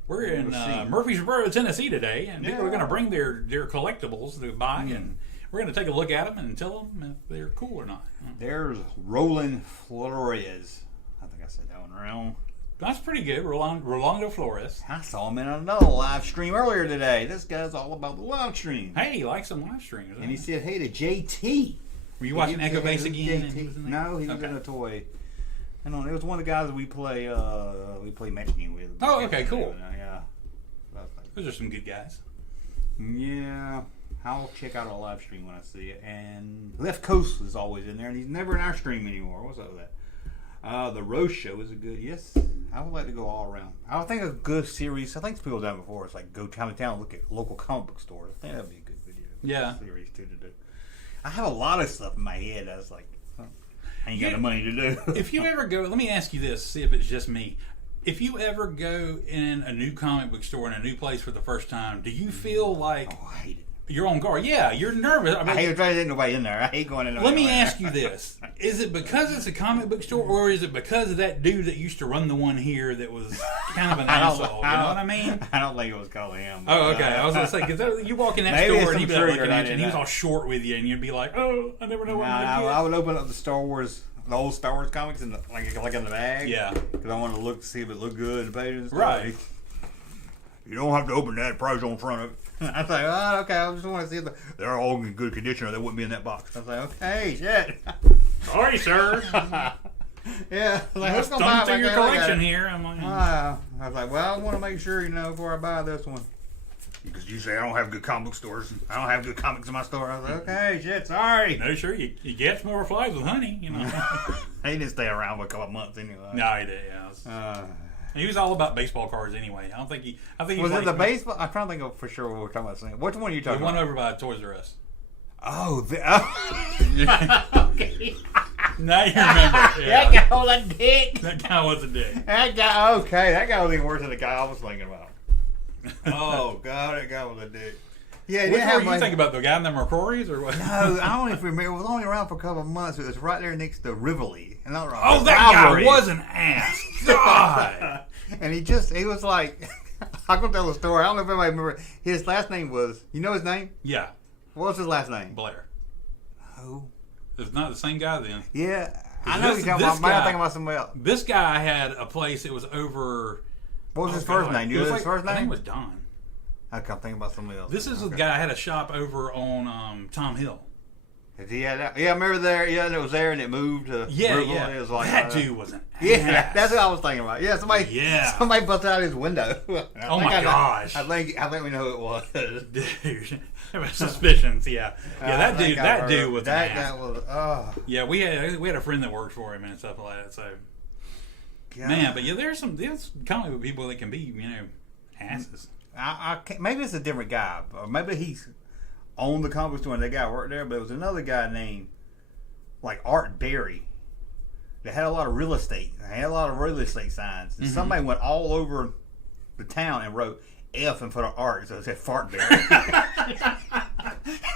We're in Let's see. Murfreesboro, Tennessee today, and people are going to bring their collectibles to buy, and we're going to take a look at them and tell them if they're cool or not. There's Roland Flores. I think I said that one wrong. That's pretty good, Rolando Flores. I saw him in another live stream earlier today. This guy's all about the live stream. Hey, he likes some live streams. And he said, hey to JT. Were you watching Echo Base again? And he was in there? No, he was in a toy. I don't know. It was one of the guys that we play Mexican with. Oh, okay, cool. Yeah. Those are some good guys. Yeah. I'll check out a live stream when I see it. And Left Coast is always in there, and he's never in our stream anymore. What's up with that? The Roast Show is a good, yes. I would like to go all around. I would think a good series, I think people have done it before, it's like go town to town and look at local comic book stores. I think that would be a good video. Yeah. Series too to do. I have a lot of stuff in my head. I was like, I ain't got the money to do. If you ever go, let me ask you this, see if it's just me. If you ever go in a new comic book store in a new place for the first time, do you feel like Oh, I hate it. you're on guard? Yeah, you're nervous. I mean, I hate trying to get nobody in there. I hate going in there. let me ask you this. Is it because it's a comic book store, or is it because of that dude that used to run the one here that was kind of an asshole? You know what I mean? I don't think it was called him. Oh, okay. I was going to say, because you walk in that Maybe store and it's he'd be some like trigger looking at that you, and he was in all short with you, and you'd be like, oh, I never know what I'm I going to would open up the Star Wars, the old Star Wars comics, in the, like in the bag. Yeah. Because I wanted to look to see if it looked good in the pages. And stuff. Right. You don't have to open that price on front of it. I was like, oh, okay. I just want to see if they're all in good condition, or they wouldn't be in that box. I was like, okay, shit. Sorry, sir. Yeah. Like, who's gonna buy Thumb it? through Like your that? Look at collection it. here. I'm like, I was like, well, I want to make sure, before I buy this one. Because you say I don't have good comic book stores. I don't have good comics in my store. I was like, okay, shit, sorry. no, sure, you get more flies with honey, you know. He didn't stay around for a couple of months anyway. No, he did, yeah. He was all about baseball cards anyway. I think he Was it the baseball? I'm trying to think of for sure what we're talking about. Saying. Which one are you The talking one about? over by Toys R Us. Oh, okay. Now you remember. That Yeah. guy was a dick. That guy was a dick. That guy, okay. That guy was even worse than the guy I was thinking about. Oh, God, that guy was a dick. Yeah, he Which didn't one have you money. think about, the guy in the McCrory's or what? No, I don't even remember. It was only around for a couple of months. It was right there next to Rivoli. And not Oh, that guy was an ass. God. And he was like, I'm going to tell the story. I don't know if everybody remember. His last name was, you know his name? Yeah, What was his last name? Blair. Oh. It's not the same guy then. Yeah. I know This- you're talking this about. I'm guy- thinking about somebody else. This guy had a place. It was over. What was his oh, first God. name? It You was know his first I think name? it was Don. I can't think about somebody else. This is the guy had a shop over on Tom Hill. Is he had that? Yeah, I remember there. Yeah, and it was there, and it moved to Yeah, Rivoli. yeah. It was like, That dude was an ass. Yeah, that's what I was thinking about. Yeah, somebody. Yeah. Somebody busted out his window. Oh my gosh. I think we know who it was. Dude, there was suspicions. Yeah, yeah. That dude was that an ass. guy was. Oh, Yeah, we had a friend that worked for him and stuff like that. So, God. man, but yeah, there's comic book people that can be, asses. I can't, maybe it's a different guy, or maybe he's owned the comic book store and that guy worked there. But it was another guy named like Art Berry that had a lot of real estate. They had a lot of real estate signs. And somebody went all over the town and wrote F in front of art, so it said Fartberry.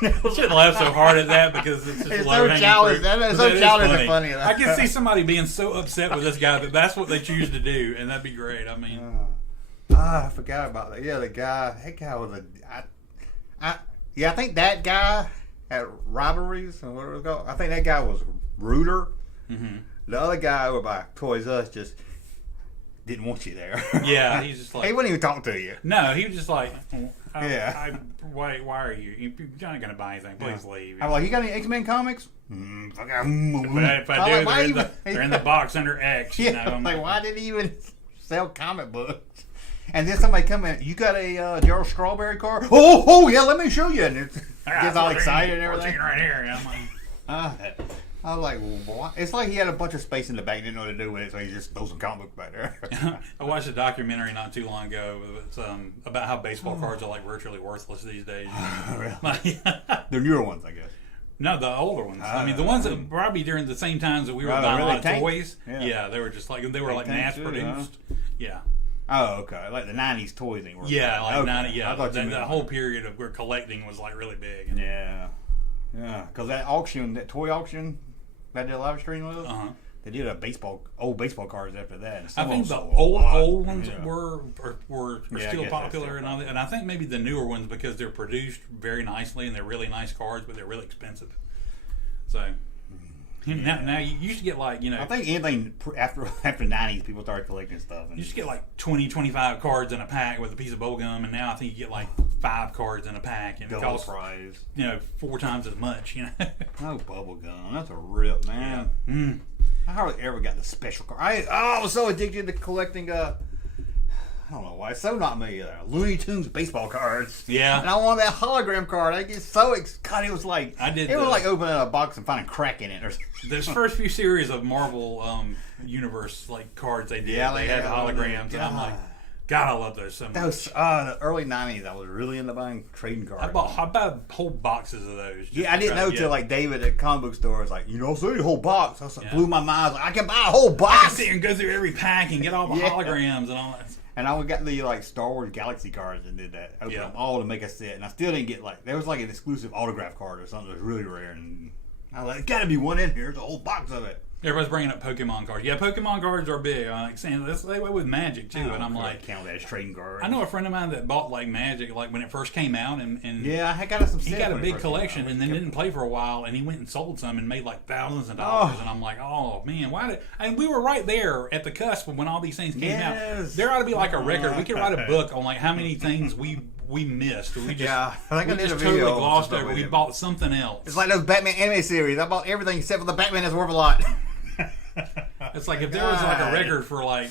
I shouldn't laugh so hard at that because it's just It's so low-hanging childish. fruit. That is But so it childish and funny. I can see somebody being so upset with this guy that that's what they choose to do, and that'd be great. I mean, I forgot about that. Yeah, that guy was I think that guy at Rivalries and what it was called. I think that guy was Rooter. mm-hmm. The other guy over by Toys R Us just didn't want you there. Yeah, he's just like, he wouldn't even talk to you. no, he was just like, Yeah. why are you? You're not gonna buy anything. Please leave. I'm like, you got any X-Men comics? If I do, like, why they're in the box under X. You Yeah, know? I'm like, why did he even sell comic books? And then somebody come in, you got a Gerald Strawberry car? Oh, yeah, let me show you. And it gets all excited and everything. Right here. I'm like, I was like, well, what? It's like he had a bunch of space in the back, didn't know what to do with it, so he just throws some comic book back there. I watched a documentary not too long ago. It's about how baseball cards are like virtually worthless these days. Really? The newer ones, I guess. No, the older ones. I mean, the ones that probably during the same times that we were Oh, buying a really? lot of Tank? toys. Yeah. Yeah, they were just like Tank mass too, produced. Yeah. Oh, okay. Like the 90s toys they were. Yeah, like okay. 90, yeah. I thought you That meant whole period of where collecting was like really big. Yeah. Yeah. Because that auction, that toy auction that did a live stream with us, Uh-huh. They did old baseball cards after that. I think the old old ones were Yeah, I still guess popular that's and all that. And I think maybe the newer ones because they're produced very nicely and they're really nice cards, but they're really expensive. So now you used to get like, I think anything after 90s, people started collecting stuff. You used to get like 20, 25 cards in a pack with a piece of bubble gum, and now I think you get like 5 cards in a pack, and it costs prize. 4 times as much. Oh, bubble gum, that's a rip, man. Yeah. Mm. I hardly ever got the special card. I was so addicted to collecting. I don't know why. It's so not me. Looney Tunes baseball cards. Yeah. And I wanted that hologram card. I get so God, it was like it was like opening a box and finding crack in it. Or Those first few series of Marvel Universe like cards they did. Yeah, they had holograms, and I'm like, God, I love those so much. Those the early '90s, I was really into buying trading cards. I bought whole boxes of those. Yeah, I didn't know till like David at comic book store was like, I'll sell you a whole box. I was like, blew my mind. I was like, I can buy a whole box. I can sit here and go through every pack and get all the holograms and all that. And I got the like Star Wars Galaxy cards and did that. Opened them all to make a set, and I still didn't get there was like an exclusive autograph card or something that was really rare, and I was like, "Got to be one in here." There's a whole box of it. Everybody's bringing up Pokemon cards. Yeah, Pokemon cards are big. I'm like saying this way with Magic too, and I'm like, count that as trading cards. I know a friend of mine that bought like Magic like when it first came out, and yeah, I got some. He got a big collection, and then didn't play for a while, and he went and sold some and made like thousands of dollars. And I'm like, oh man, why did? And we were right there at the cusp when all these things came out. There ought to be like a record. We could write a book on like how many things we missed. We just I think I did just a video totally glossed over. We bought something else. It's like those Batman anime series. I bought everything except for the Batman that's worth a lot. It's like if there was like a record for like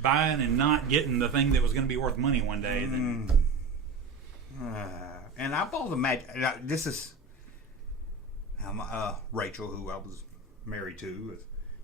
buying and not getting the thing that was going to be worth money one day. Then and I bought the Magic. This is Rachel, who I was married to.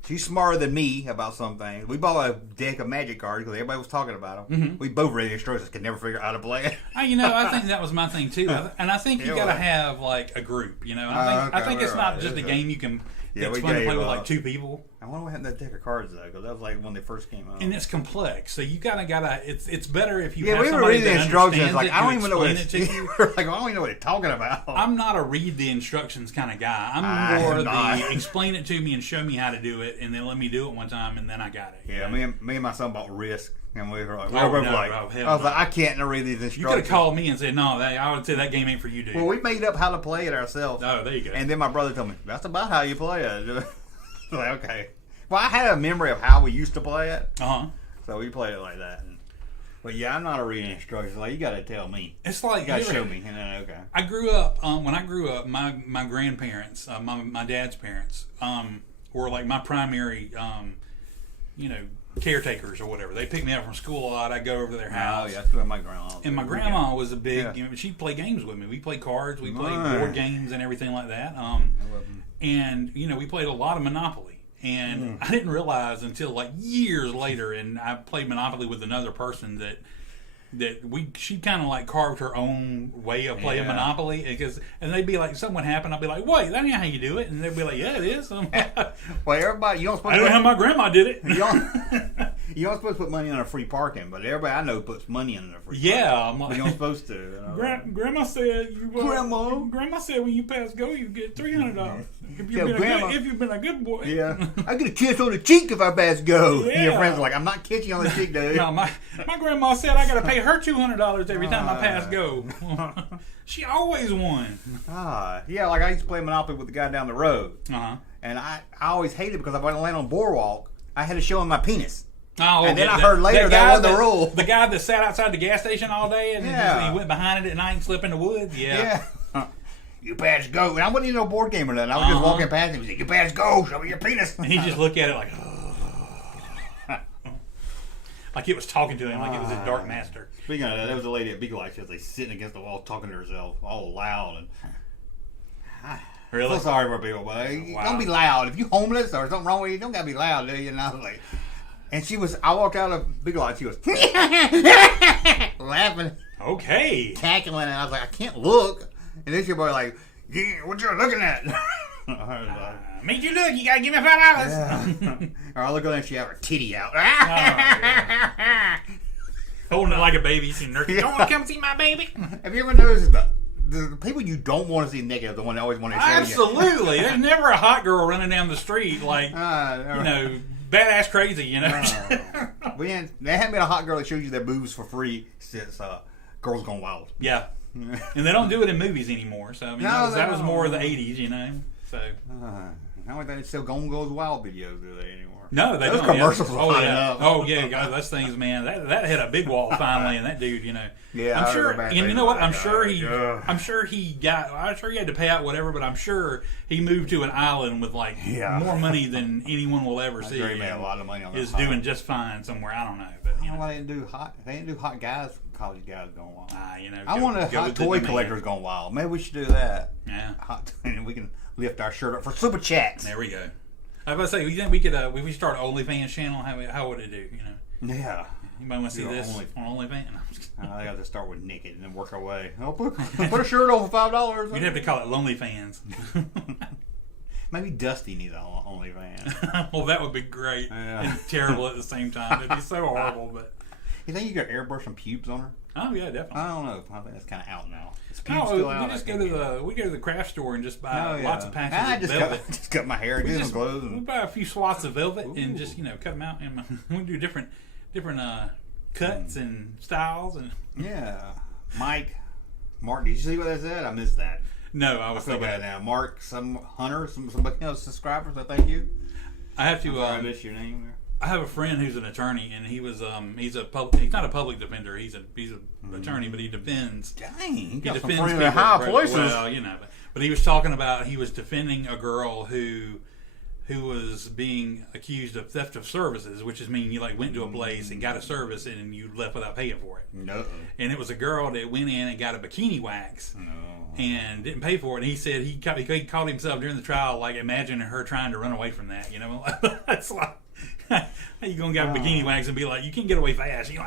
She's smarter than me about some things. We bought a deck of Magic cards because everybody was talking about them. Mm-hmm. We both read the instructions, could never figure out how to play it. I think that was my thing too. And I think you got to have like a group. I think it's not just a game you can. It's fun to play with like 2 people. I wonder what happened to that deck of cards though, because that was like when they first came out. And it's complex, so you gotta. It's better if you. Yeah, have we were somebody reading the that instructions. understands Like it I don't to even know what explain it to you. like I don't even know what they're talking about. I'm not a read the instructions kind of guy. I'm more the explain it to me and show me how to do it, and then let me do it one time, and then I got it. Yeah, me and my son bought Risk. And we were like, I was like, I can't read these instructions. You could have called me and said, no, I would say that game ain't for you, dude. Well, we made up how to play it ourselves. Oh, there you go. And then my brother told me, that's about how you play it. Like, okay. Well, I had a memory of how we used to play it. Uh-huh. So we played it like that. But yeah, I'm not a reading instructions. Like, you got to tell me. It's like, you got to show me. And then, okay. I grew up, when I grew up, my grandparents, my dad's parents, were like my primary, caretakers or whatever. They picked me up from school a lot. I'd go over to their house. Oh, yeah, that's where my grandma. And my grandma was a big, she'd play games with me. We played cards, we played board games and everything like that. And, we played a lot of Monopoly. And I didn't realize until like years later, and I played Monopoly with another person that she kind of like carved her own way of playing Monopoly, and they'd be like, something would happen, I'd be like, wait, that ain't how you do it, and they'd be like, yeah, it is. Well, everybody, you don't supposed I don't know how my grandma did it. You don't supposed to put money on a free parking, but everybody I know puts money on a free parking. Yeah, I'm like, you don't supposed to. Grandma said Grandma said when you pass go, you get $300. If you've been a good boy. Yeah, I get a kiss on the cheek if I pass go. Yeah. And your friends are like, I'm not kissing you on the cheek, dude. No, my grandma said I got to pay her $200 every time I pass go. She always won. Yeah, like I used to play Monopoly with the guy down the road. And I always hated it because if I land on boardwalk, I had to show him my penis. Oh, and then I heard later that wasn't the rule. The guy that sat outside the gas station all day and he went behind it at night and slept in the woods. Yeah. You pass go. And I wasn't even no board game or nothing. I was just walking past him. He said, you pass go. Show me your penis. And he just looked at it like, like it was talking to him, like it was his dark master. Speaking of that, there was a lady at Big Light. She was like sitting against the wall talking to herself all loud. And really? I'm so sorry for people, but don't be loud. If you homeless or something wrong with you, don't gotta be loud, do you? And I was like, and I walked out of Big Light, she was laughing. Okay. Cackling, and I was like, I can't look. And then she was like, yeah, what you looking at? Make you look, you gotta give me $5. Yeah. Or I look at her and she had her titty out. Holding it like a baby. She nurses. You don't want to come see my baby? Have you ever noticed the people you don't want to see naked are the one that always want to show you. Absolutely. There's never a hot girl running down the street like, badass crazy, But yeah, there hasn't been a hot girl that shows you their boobs for free since Girls Gone Wild. Yeah. And they don't do it in movies anymore. So, I mean, that was more of the 80s, So. I don't think they still Goes Wild videos, do they, anymore? No, they Those don't. commercials Yeah. are Oh, fine yeah. enough. Oh, yeah. God, those things, man. That hit a big wall finally, and that dude, Yeah, I'm I sure, remember back and you then, know what? I'm sure he had to pay out whatever, but I'm sure he moved to an island with like more money than anyone will ever see. He made a lot of money on that. Is doing just fine somewhere. I don't know, but why they didn't do hot guys, college guys going wild. I want a hot toy collectors going wild. Maybe we should do that. Yeah, and we can lift our shirt up for super chats. There we go. I was about to say, you think we could, if we start an OnlyFans channel, how would it do? Yeah. You might want to see this on OnlyFans. I have to start with naked and then work our way. I'll put a shirt on for $5. You'd have to call it Lonely Fans. Maybe Dusty needs an OnlyFans. Well, that would be great and terrible at the same time. It'd be so horrible. But you think you could airbrush some pubes on her? Oh yeah, definitely. I don't know. I think that's kind of out now. We just go to the craft store and just buy lots of patches of velvet. Just cut my hair, get some clothes. We buy a few swaths of velvet and just cut them out, and we do different cuts and styles and Mark, did you see what I said? I missed that. No, I was thinking now. Mark, somebody else subscribers. I thank you. I have to. I missed your name there. I have a friend who's an attorney, and he was he's not a public defender. He's an attorney, but he defends. Dang, he defends some people high places. Well, but he was talking about he was defending a girl who was being accused of theft of services, which is mean you went to a place and got a service and you left without paying for it. No. And it was a girl that went in and got a bikini wax. And didn't pay for it. And he said he caught himself during the trial imagining her trying to run away from that. That's like. How you gonna get a bikini wax and be like, you can't get away fast? You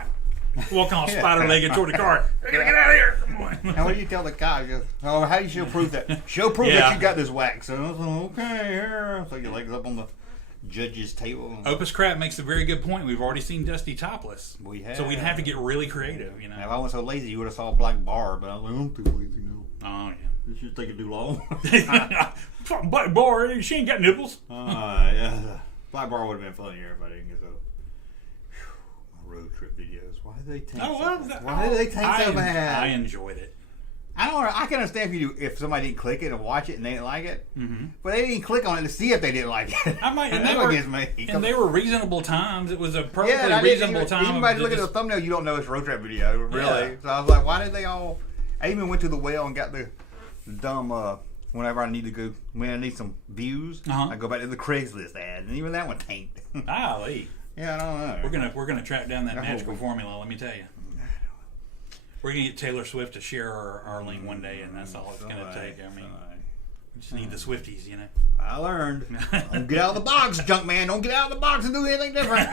walk on spider legged toward the car. I gotta get out of here. Come on. How do you tell the guy? How do you show proof that? Show proof that you got this wax. Okay, here. So your legs up on the judge's table. Opus Crap makes a very good point. We've already seen Dusty topless. We have. So we'd have to get really creative. If I wasn't so lazy, you would have saw a black bar. But I was like, I'm too lazy now. Oh yeah. This should take it too long. Black bar. She ain't got nipples. Yeah. Black bar would have been funnier if I didn't get those road trip videos. Why do they take so bad? I enjoyed it. I can understand if somebody didn't click it and watch it and they didn't like it, but they didn't click on it to see if they didn't like it. And they were reasonable times. It was a perfectly reasonable time. Even by looking at the thumbnail, you don't know it's road trip video, really. Yeah. So I was like, why did they all? I even went to the well and got the dumb. Whenever I need to go, when I need some views, I go back to the Craigslist ad, and even that one tanked. Golly. Yeah, I don't know. We're gonna track down that magical formula. Let me tell you, we're gonna get Taylor Swift to share our link one day, and that's all it's gonna take. I mean, we just need the Swifties, I learned. Don't get out of the box, Junkman. Don't get out of the box and do anything different.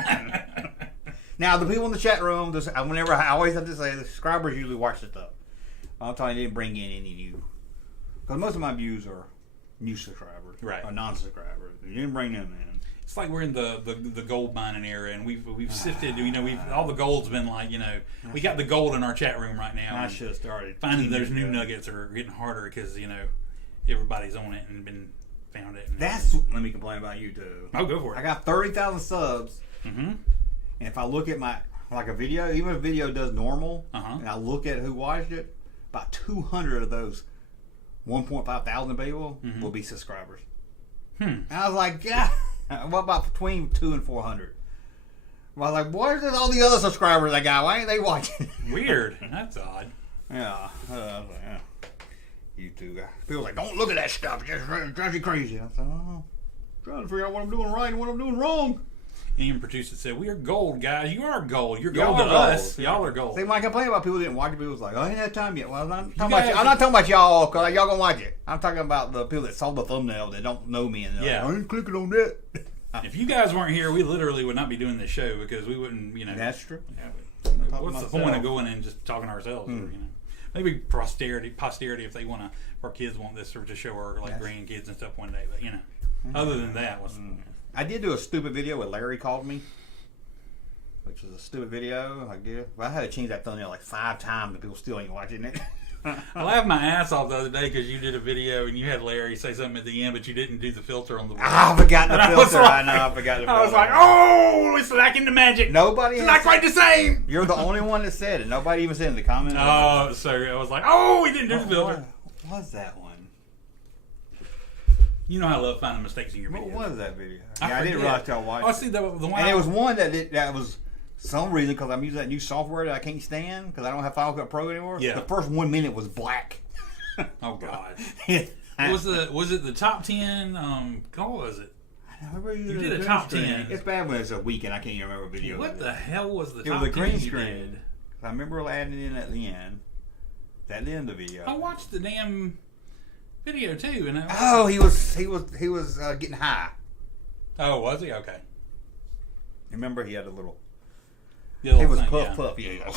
Now, the people in the chat room, I always have to say, the subscribers usually watch the stuff. I'm telling you, they didn't bring in any new. Because most of my views are new subscribers, or non-subscribers. You didn't bring them in. It's like we're in the gold mining era, and we've sifted. All the gold's been we got the gold in our chat room right now. I should have started finding those new nuggets are getting harder because everybody's on it and been found it. Let me complain about YouTube. Oh, go for it. I got 30,000 subs, and if I look at a video, even if a video does normal, and I look at who watched it, about 200 of those 1.5 thousand people will be subscribers. And I was like, yeah, what about between 200 and 400? I was like, where's all the other subscribers I got? Why ain't they watching? Weird. That's odd. Yeah. YouTube guy. People like, don't look at that stuff. It just drives you crazy. I said, I'm trying to figure out what I'm doing right and what I'm doing wrong. Ian Producer said, we are gold, guys. You are gold. You're gold to us. Y'all are gold. See, when I complain about people didn't watch it, people was like, I ain't had time yet. Well, I'm not talking about y'all, because y'all going to watch it. I'm talking about the people that saw the thumbnail that don't know me. And like, I ain't clicking on that. If you guys weren't here, we literally would not be doing this show, because we wouldn't, That's true. What's the point of going and just talking ourselves? Or, maybe posterity, if they want to, if our kids want this, or to show our grandkids and stuff one day. But, other than that, I did do a stupid video where Larry called me, which was a stupid video. I had to change that thumbnail 5 times, and people still ain't watching it. I laughed my ass off the other day because you did a video and you had Larry say something at the end, but you didn't do the filter on the. I forgot the filter. Like, I know. I forgot the filter. I was like, oh, it's lacking the magic. Nobody. It's not quite the same. You're the only one that said it. Nobody even said it in the comments. Oh, so I was like, oh, he didn't do the filter. What was that one? You know I love finding mistakes in your video. What was that video? I didn't realize till I watched. Oh, see the one. And it was one that was some reason because I'm using that new software that I can't stand because I don't have Final Cut Pro anymore. Yeah. The first 1 minute was black. Oh God. was it the top 10? What was it? You did a top 10. It's bad when it's a weekend. I can't even remember a video. What the hell was the top 10? It was a green you screen. did? I remember adding it in at the end. At the end of the video. I watched the damn video too, and he was getting high. Oh, was he? Okay. Remember, he had a little. It was puff. Yeah.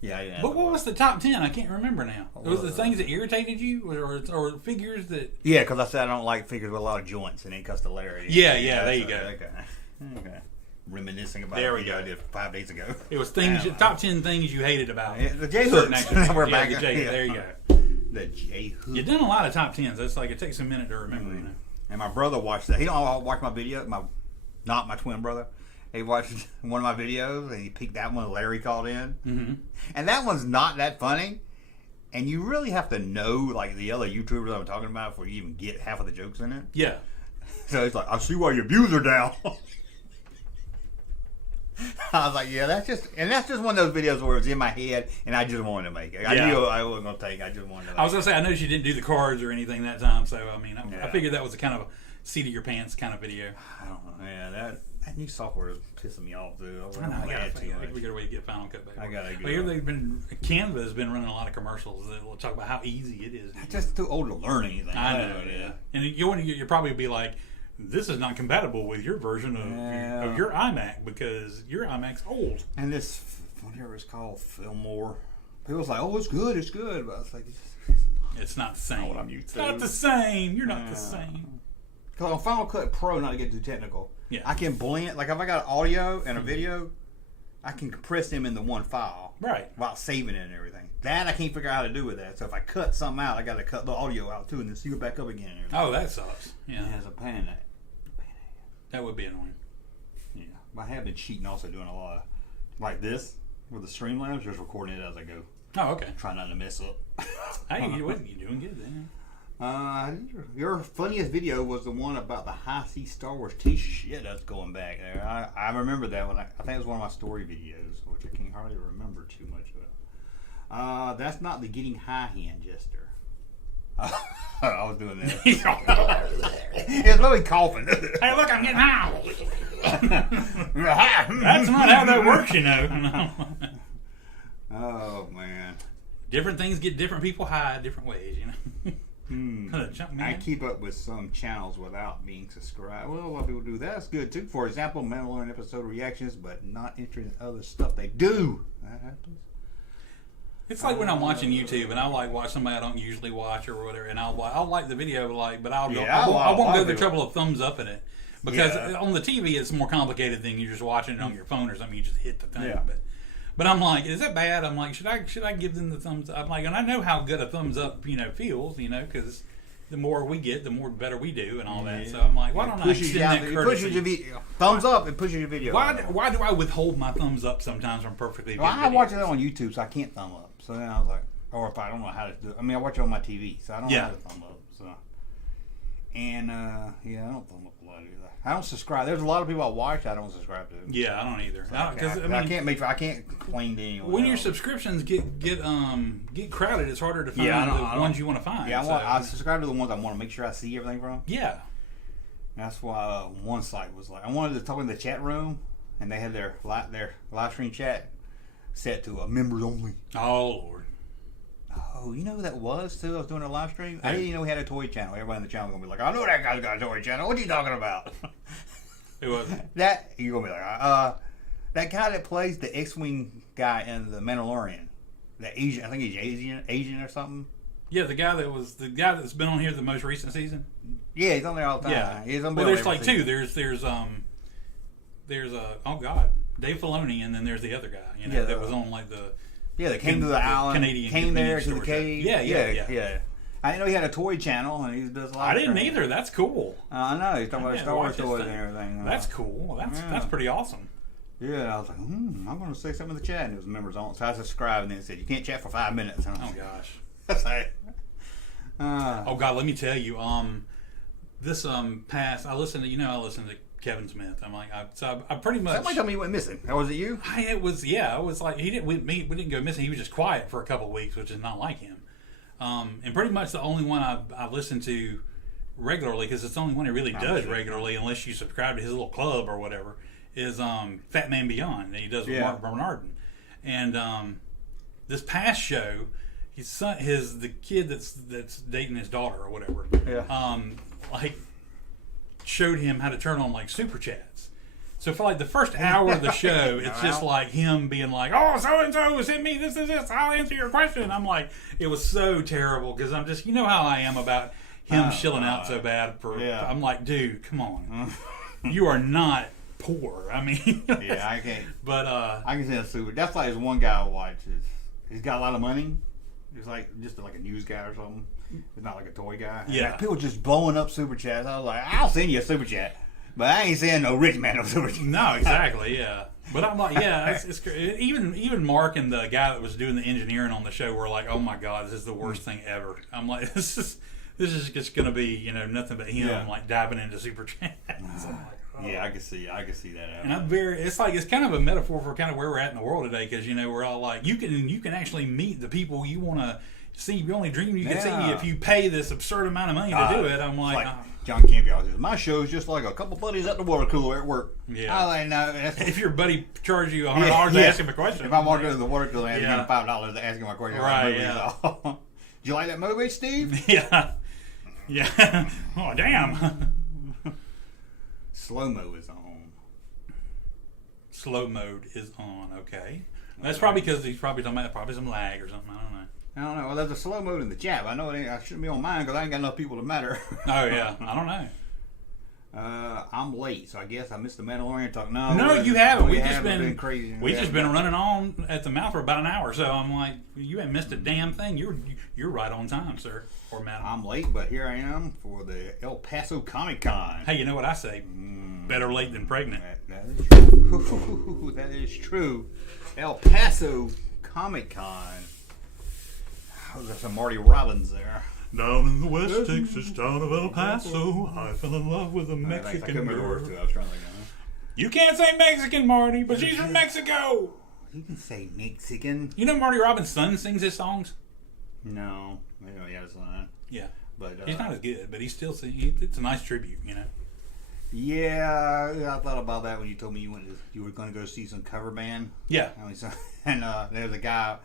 Yeah. But what was the top 10? I can't remember now. It was the things that irritated you, or figures that. Yeah, because I said I don't like figures with a lot of joints, and it cuts the Larry. Yeah. There you go. Okay. Reminiscing about there a video I did 5 days ago. It was things. Top 10 things you hated about. Yeah, the J hooks. We're back. The J. There you go. The J hook. You've done a lot of top 10s. It's like it takes a minute to remember. You know. And my brother watched that. He don't watch my video. Not my twin brother. He watched one of my videos and he picked that one. Larry called in, and that one's not that funny. And you really have to know like the other YouTubers I'm talking about before you even get half of the jokes in it. Yeah. So he's like, "I see why your views are down." I was like, "Yeah, that's just one of those videos where it was in my head and I just wanted to make it. I knew I wasn't gonna take. I just wanted to. I was gonna say I noticed you didn't do the cards or anything that time, so I mean, I figured that was a kind of a seat of your pants kind of video. I don't know. Yeah, that new software is pissing me off, dude. I know. I think we got a way to get Final Cut back. I gotta go. Well, here Canva has been running a lot of commercials that will talk about how easy it is. I'm just too old to learn anything. I know, yeah. And you'll probably be like, this is not compatible with your version of your iMac because your iMac's old. And this, whatever it's called, Fillmore. People's like, oh, it's good. But I was like, it's not the same. Not what I'm used to. It's not the same. You're not the same. Because on Final Cut Pro, not to get too technical, I can blend. Like if I got audio and a video, I can compress them into one file. Right. While saving it and everything. That I can't figure out how to do with that. So if I cut something out, I got to cut the audio out too and then seal it back up again. And everything. Oh, that sucks. Yeah. It has a pain in that. That would be annoying. Yeah. I have been cheating also doing a lot of, like this, with the Streamlabs, just recording it as I go. Oh, okay. Trying not to mess up. Hey, you're doing good then. Your funniest video was the one about the high C Star Wars t-shirt. That's going back there. I remember that one. I think it was one of my story videos, which I can't hardly remember too much of. That's not the getting high hand jester. I was doing that. It's really coughing. Hey, look, I'm getting high. That's not how that works, you know. Oh, man. Different things get different people high different ways, you know. I keep up with some channels without being subscribed. Well, a lot of people do that. That's good too. For example, Mandalorian episode reactions, but not interested in other stuff they do. That happens. It's like when I'm watching YouTube and I like watch somebody I don't usually watch or whatever, and I'll like the video, but I won't go the trouble of thumbs up in it because on the TV it's more complicated than you just watching it on your phone or something. You just hit the thing, But I'm like, is that bad? I'm like, should I give them the thumbs up? I'm like, and I know how good a thumbs up, feels, because the more we get, the more better we do and all that. So I'm like, why don't I extend that courtesy? Thumbs up and pushes your video. Why do I withhold my thumbs up sometimes from perfectly good I watch it on YouTube, so I can't thumb up. So then I was like, or if I don't know how to do it. I mean, I watch it on my TV, so I don't know how to thumb up. So, and I don't thumb up a lot either. I don't subscribe. There's a lot of people I watch I don't subscribe to. Yeah, I don't either. So I can't complain to anyone. When your subscriptions get crowded, it's harder to find the ones you want to find. Yeah, I subscribe to the ones I want to make sure I see everything from. Yeah. That's why one site was like, I wanted to talk in the chat room, and they had their live stream chat set to members only. Oh, Lord. Oh, you know who that was, too? I was doing a live stream. I didn't even know he had a toy channel. Everybody in the channel was going to be like, I know that guy's got a toy channel. What are you talking about? Who was it? You're going to be like, that guy that plays the X-Wing guy in the Mandalorian. The Asian, I think he's Asian or something. Yeah, the guy that's been on here the most recent season. Yeah, he's on there all the time. Yeah. He's on there's like two. There's Dave Filoni, and then there's the other guy, that was on like the Yeah, they came to the island. Canadian came there convenience to the stores. cave. Yeah. I didn't know he had a toy channel, and he does a lot. I of didn't stuff. either. That's cool. I know he's talking about Yeah, Star Wars watch this toys thing. and everything. That's cool. That's pretty awesome. Yeah, I was like, I'm going to say something in the chat, and it was members on. So I subscribed, and then it said you can't chat for 5 minutes. And I was Oh like, gosh. that's like, Oh God, let me tell you. This past I listened to Kevin Smith. I'm like, I pretty much. somebody told me you went missing. Or was it you? It was like he didn't. We didn't go missing. He was just quiet for a couple of weeks, which is not like him. And pretty much the only one I listen to regularly, because it's the only one he really does regularly, unless you subscribe to his little club or whatever, is Fat Man Beyond that he does with Mark Bernardin. And this past show, the kid that's dating his daughter or whatever, like showed him how to turn on like super chats. So for like the first hour of the show, it's just like him being like, "Oh, so and so sent me this, I'll answer your question." I'm like, it was so terrible because I'm just, you know how I am about him shilling out so bad. I'm like, dude, come on, you are not poor. I mean, Yeah, I can't. But I can say that's super. That's like this one guy I watch. He's got a lot of money. He's like just like a news guy or something. He's not like a toy guy. And like, people just blowing up super chats. I was like, I'll send you a super chat, but I ain't saying no rich man no super chat. No, exactly, yeah. But I'm like, it's even Mark and the guy that was doing the engineering on the show were like, "Oh my God, this is the worst thing ever." I'm like, this is just gonna be nothing but him like diving into super chats. Yeah, I can see that. And it's kind of a metaphor for kind of where we're at in the world today, because we're all like, you can actually meet the people you want to see. You only dream you can see if you pay this absurd amount of money to do it. I'm like John Campbell says, my show's just like a couple buddies at the water cooler at work. Yeah. I like, no, if your buddy charges you $100 to ask him a question. If I walk into the water cooler and ask him $5 to ask him a question, right? Did you like that movie, Steve? Yeah. Oh damn. Slow mo is on. Slow mode is on. Okay. That's probably because he's probably talking about probably some lag or something. I don't know. Well, there's a slow mode in the chat. But I know I shouldn't be on mine because I ain't got enough people to matter. Oh yeah, I don't know. I'm late, so I guess I missed the Mandalorian talk. No, you haven't. We've just been crazy. We've just been running on at the mouth for about an hour. So I'm like, you haven't missed a damn thing. You're right on time, sir. Or madam. I'm late, but here I am for the El Paso Comic Con. Hey, you know what I say? Better late than pregnant. That is true. That is true. El Paso Comic Con. Oh, there's some Marty Robbins there. Down in the West Texas town of El Paso, I fell in love with a Mexican girl. I was trying to think of You can't say Mexican, Marty, but she's from Mexico. You can say Mexican. You know Marty Robbins' son sings his songs? No. Maybe he has a son. Yeah. But he's not as good, but he's still it's a nice tribute, Yeah, I thought about that when you told me you were going to go see some cover band. Yeah. And there's a guy.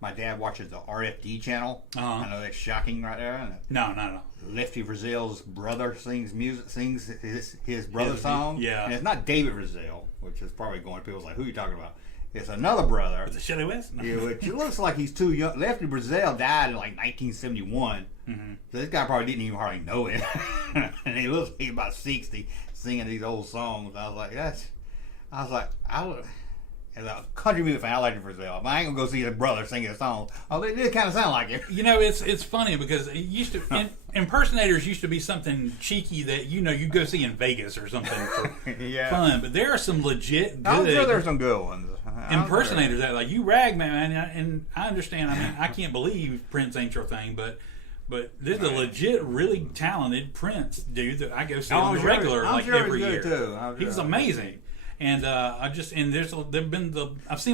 My dad watches the RFD channel. I know that's shocking right there. No. Lefty Frizzell's brother sings his brother's song. Yeah. And it's not David Frizzell, which is probably going to people's like, who are you talking about? It's another brother. Is it Shelly West? No. Yeah, which it looks like he's too young. Lefty Frizzell died in like 1971. Mm-hmm. So this guy probably didn't even hardly know it. And he looks like he's about 60 singing these old songs. I was like, as a country music fan, I like Frizzell. But I ain't gonna go see his brother singing a song. Oh, they did kind of sound like it. It's funny because it used to impersonators used to be something cheeky that you go see in Vegas or something for fun. But there are some legit good. I'm sure there's some good ones. Impersonators that like you rag man, and I understand. I mean, I can't believe Prince ain't your thing, but there's a legit, really talented Prince dude that I go see on the regular every year. Too. He's amazing. And I've seen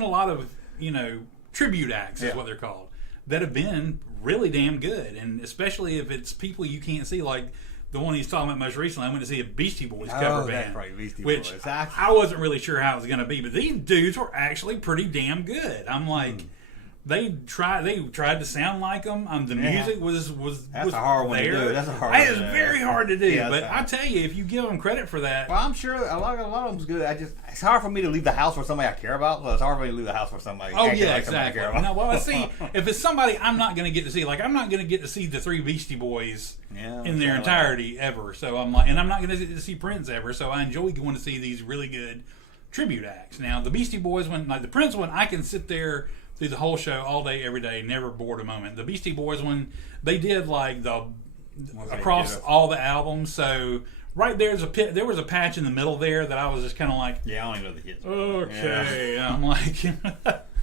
a lot of tribute acts is what they're called that have been really damn good, and especially if it's people you can't see, like the one he's talking about most recently. I went to see a Beastie Boys cover band, that's right, Beastie which Boys. I wasn't really sure how it was going to be, but these dudes were actually pretty damn good. I'm like. They tried to sound like them. The music was a hard one to do. That's a hard one. It's very hard to do. Yeah, but I tell you, if you give them credit for that, well, I'm sure a lot of them's good. It's hard for me to leave the house for somebody I care about. So it's hard for me to leave the house for somebody. Oh yeah, like exactly. I care about. No, well, see, if it's somebody I'm not going to get to see, like I'm not going to get to see the three Beastie Boys in their entirety ever. So I'm like, and I'm not going to get to see Prince ever. So I enjoy going to see these really good tribute acts. Now the Beastie Boys one, like the Prince one, I can sit there through the whole show all day, every day, never bored a moment. The Beastie Boys one, they did like across all the albums. So right there's there was a patch in the middle there that I was just kind of like, yeah, I don't even know the hits. Okay, yeah. I'm like, yeah,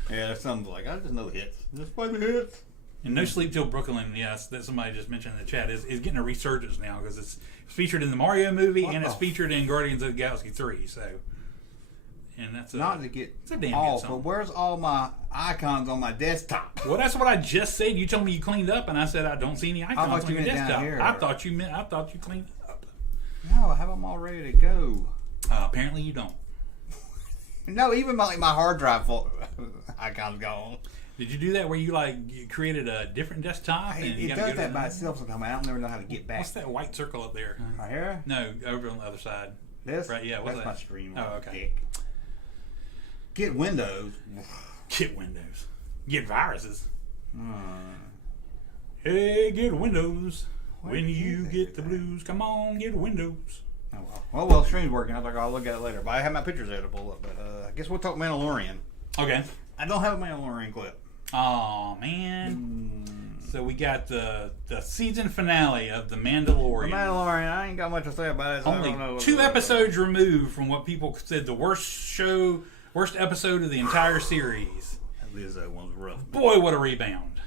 there's something like I just know the hits. Just play the hits. And No Sleep Till Brooklyn, yes, that somebody just mentioned in the chat, is getting a resurgence now because it's featured in the Mario movie and it's featured in Guardians of the Galaxy 3. So, and that's not to get it's a damn off, good but song. where's all my icons on my desktop? Well, that's what I just said. You told me you cleaned up, and I said I don't see any icons on your desktop. I thought you cleaned up. No, I have them all ready to go. Apparently, you don't. No, even my hard drive icon's gone. Did you do that where you created a different desktop? It does that by itself sometimes. I don't never know how to get back. What's that white circle up there? Right here? No, over on the other side. This? Right, yeah. That's my stream. Oh, okay. Dick. Get Windows. Get Windows. Get viruses. Hey, get Windows. When you get the blues, come on, get Windows. Oh, well, stream's working. I was like, I'll look at it later. But I have my pictures there to pull up. But I guess we'll talk Mandalorian. Okay. I don't have a Mandalorian clip. Oh man. So we got the season finale of The Mandalorian. The Mandalorian, I ain't got much to say about it. So Only I don't know 2 episodes removed from what people said the worst episode of the entire series. That one's rough. Boy, what a rebound.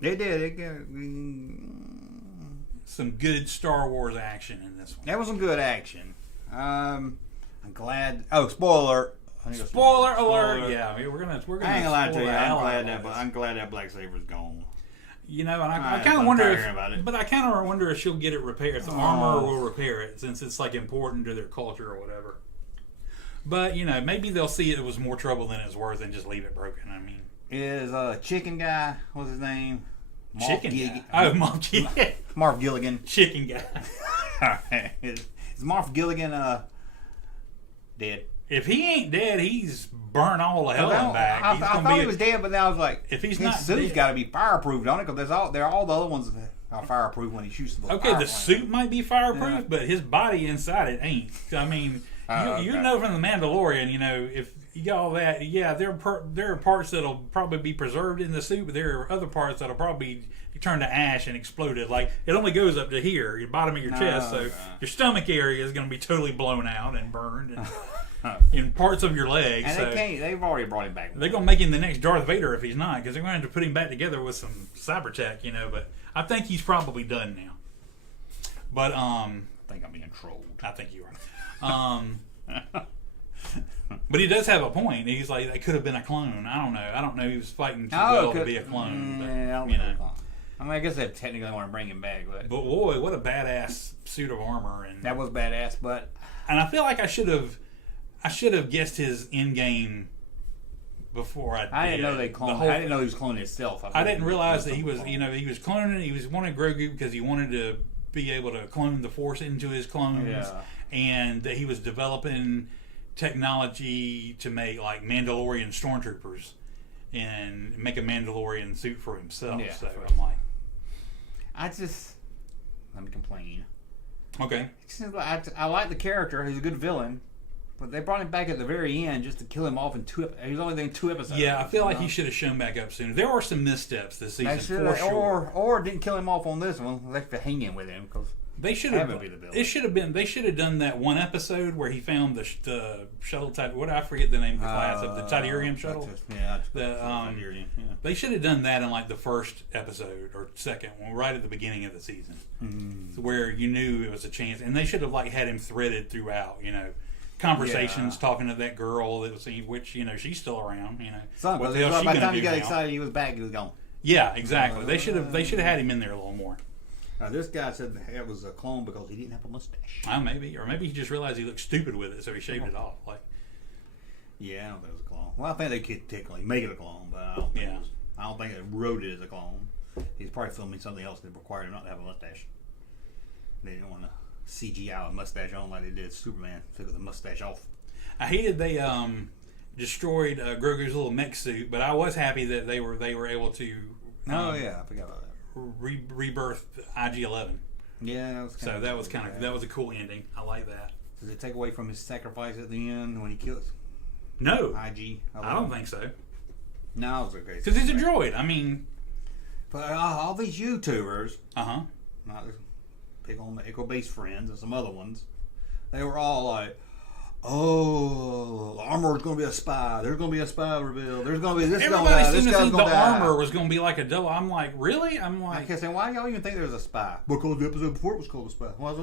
They did. Some good Star Wars action in this one. That was some good action. I'm glad. Oh, spoiler alert. Spoiler alert! Yeah, I mean, we're gonna. I ain't gonna lie to you. I'm I'm glad that Black Saber's gone. You know, and I kind of wonder if, wonder if she'll get it repaired. If the armor will repair it, since it's like important to their culture or whatever. But you know, maybe they'll see it was more trouble than it's worth and just leave it broken. I mean, is chicken guy? What's his name? Chicken guy. Oh, Marv Gilligan. Chicken guy. All right. Is Marv Gilligan dead? If he ain't dead, he's burnt all the hell back. I thought he was dead, but then I was like, if he's his not suit's dead, got to be fireproof, don't it? Because all the other ones are fireproof when he shoots the okay, the suit might be fireproof, but his body inside it ain't. I mean, you know from the Mandalorian, you know, if you got all that, yeah, there are parts that'll probably be preserved in the suit, but there are other parts that'll probably turn to ash and exploded. Like, it only goes up to here, your bottom of your chest, so your stomach area is going to be totally blown out and burned. And, in parts of your legs. And they've already brought him back. They're going to make him the next Darth Vader if he's not, because they're going to have to put him back together with some cyber tech, you know, but I think he's probably done now. But, I think I'm being trolled. I think you are. But he does have a point. He's like, they could have been a clone. I don't know. He was fighting too well to be a clone. Yeah, but, you know. I mean, I guess they technically want to bring him back, but boy, what a badass suit of armor! And that was badass. And I feel like I should have guessed his end game before I didn't know they cloned. I didn't know he was cloning himself. I didn't realize that he was cloning. He was wanting Grogu because he wanted to be able to clone the Force into his clones, and that he was developing technology to make like Mandalorian stormtroopers and make a Mandalorian suit for himself. Yeah, so I'm like, let me complain. Okay. I like the character. He's a good villain. But they brought him back at the very end just to kill him off in 2 episodes. He was only there in 2 episodes. Yeah, I feel like he should have shown back up sooner. There were some missteps this season, for sure. Or didn't kill him off on this one. They have to hang in with him because they should have. They should have done that one episode where he found the shuttle type. What I forget the name of the class of the Tydirium shuttle. They should have done that in like the first episode or second one, right at the beginning of the season, where you knew it was a chance, and they should have like had him threaded throughout. You know. Conversations, talking to that girl that was, which she's still around. By the time you got excited, he was back. He was gone. Yeah, exactly. They should have had him in there a little more. This guy said it was a clone because he didn't have a mustache. Maybe he just realized he looked stupid with it, so he shaved it off. Like, yeah, I don't think it was a clone. Well, I think they could technically make it a clone, but I don't think they wrote it as a clone. He's probably filming something else that required him not to have a mustache. They didn't want to CGI a mustache on like they did Superman. Took the mustache off. I hated they destroyed Grogu's little mech suit, but I was happy that they were able to. I forgot about that. Rebirth IG-11. Yeah, that was a cool ending. I like that. Does it take away from his sacrifice at the end when he kills? No. IG. I don't think so. No, it's okay. Because he's a droid. I mean... But all these YouTubers, Uh-huh. not pick on the Echo-based friends and some other ones, they were all like, "Oh, Armor's going to be a spy. There's going to be a spy reveal. There's going to be this guy. Everybody This seemed to guy's think the going to die." armor was going to be like a double. I'm like, really? I'm I like... kept saying, why do y'all even think there was a spy? Because the episode before it was called the spy. Well,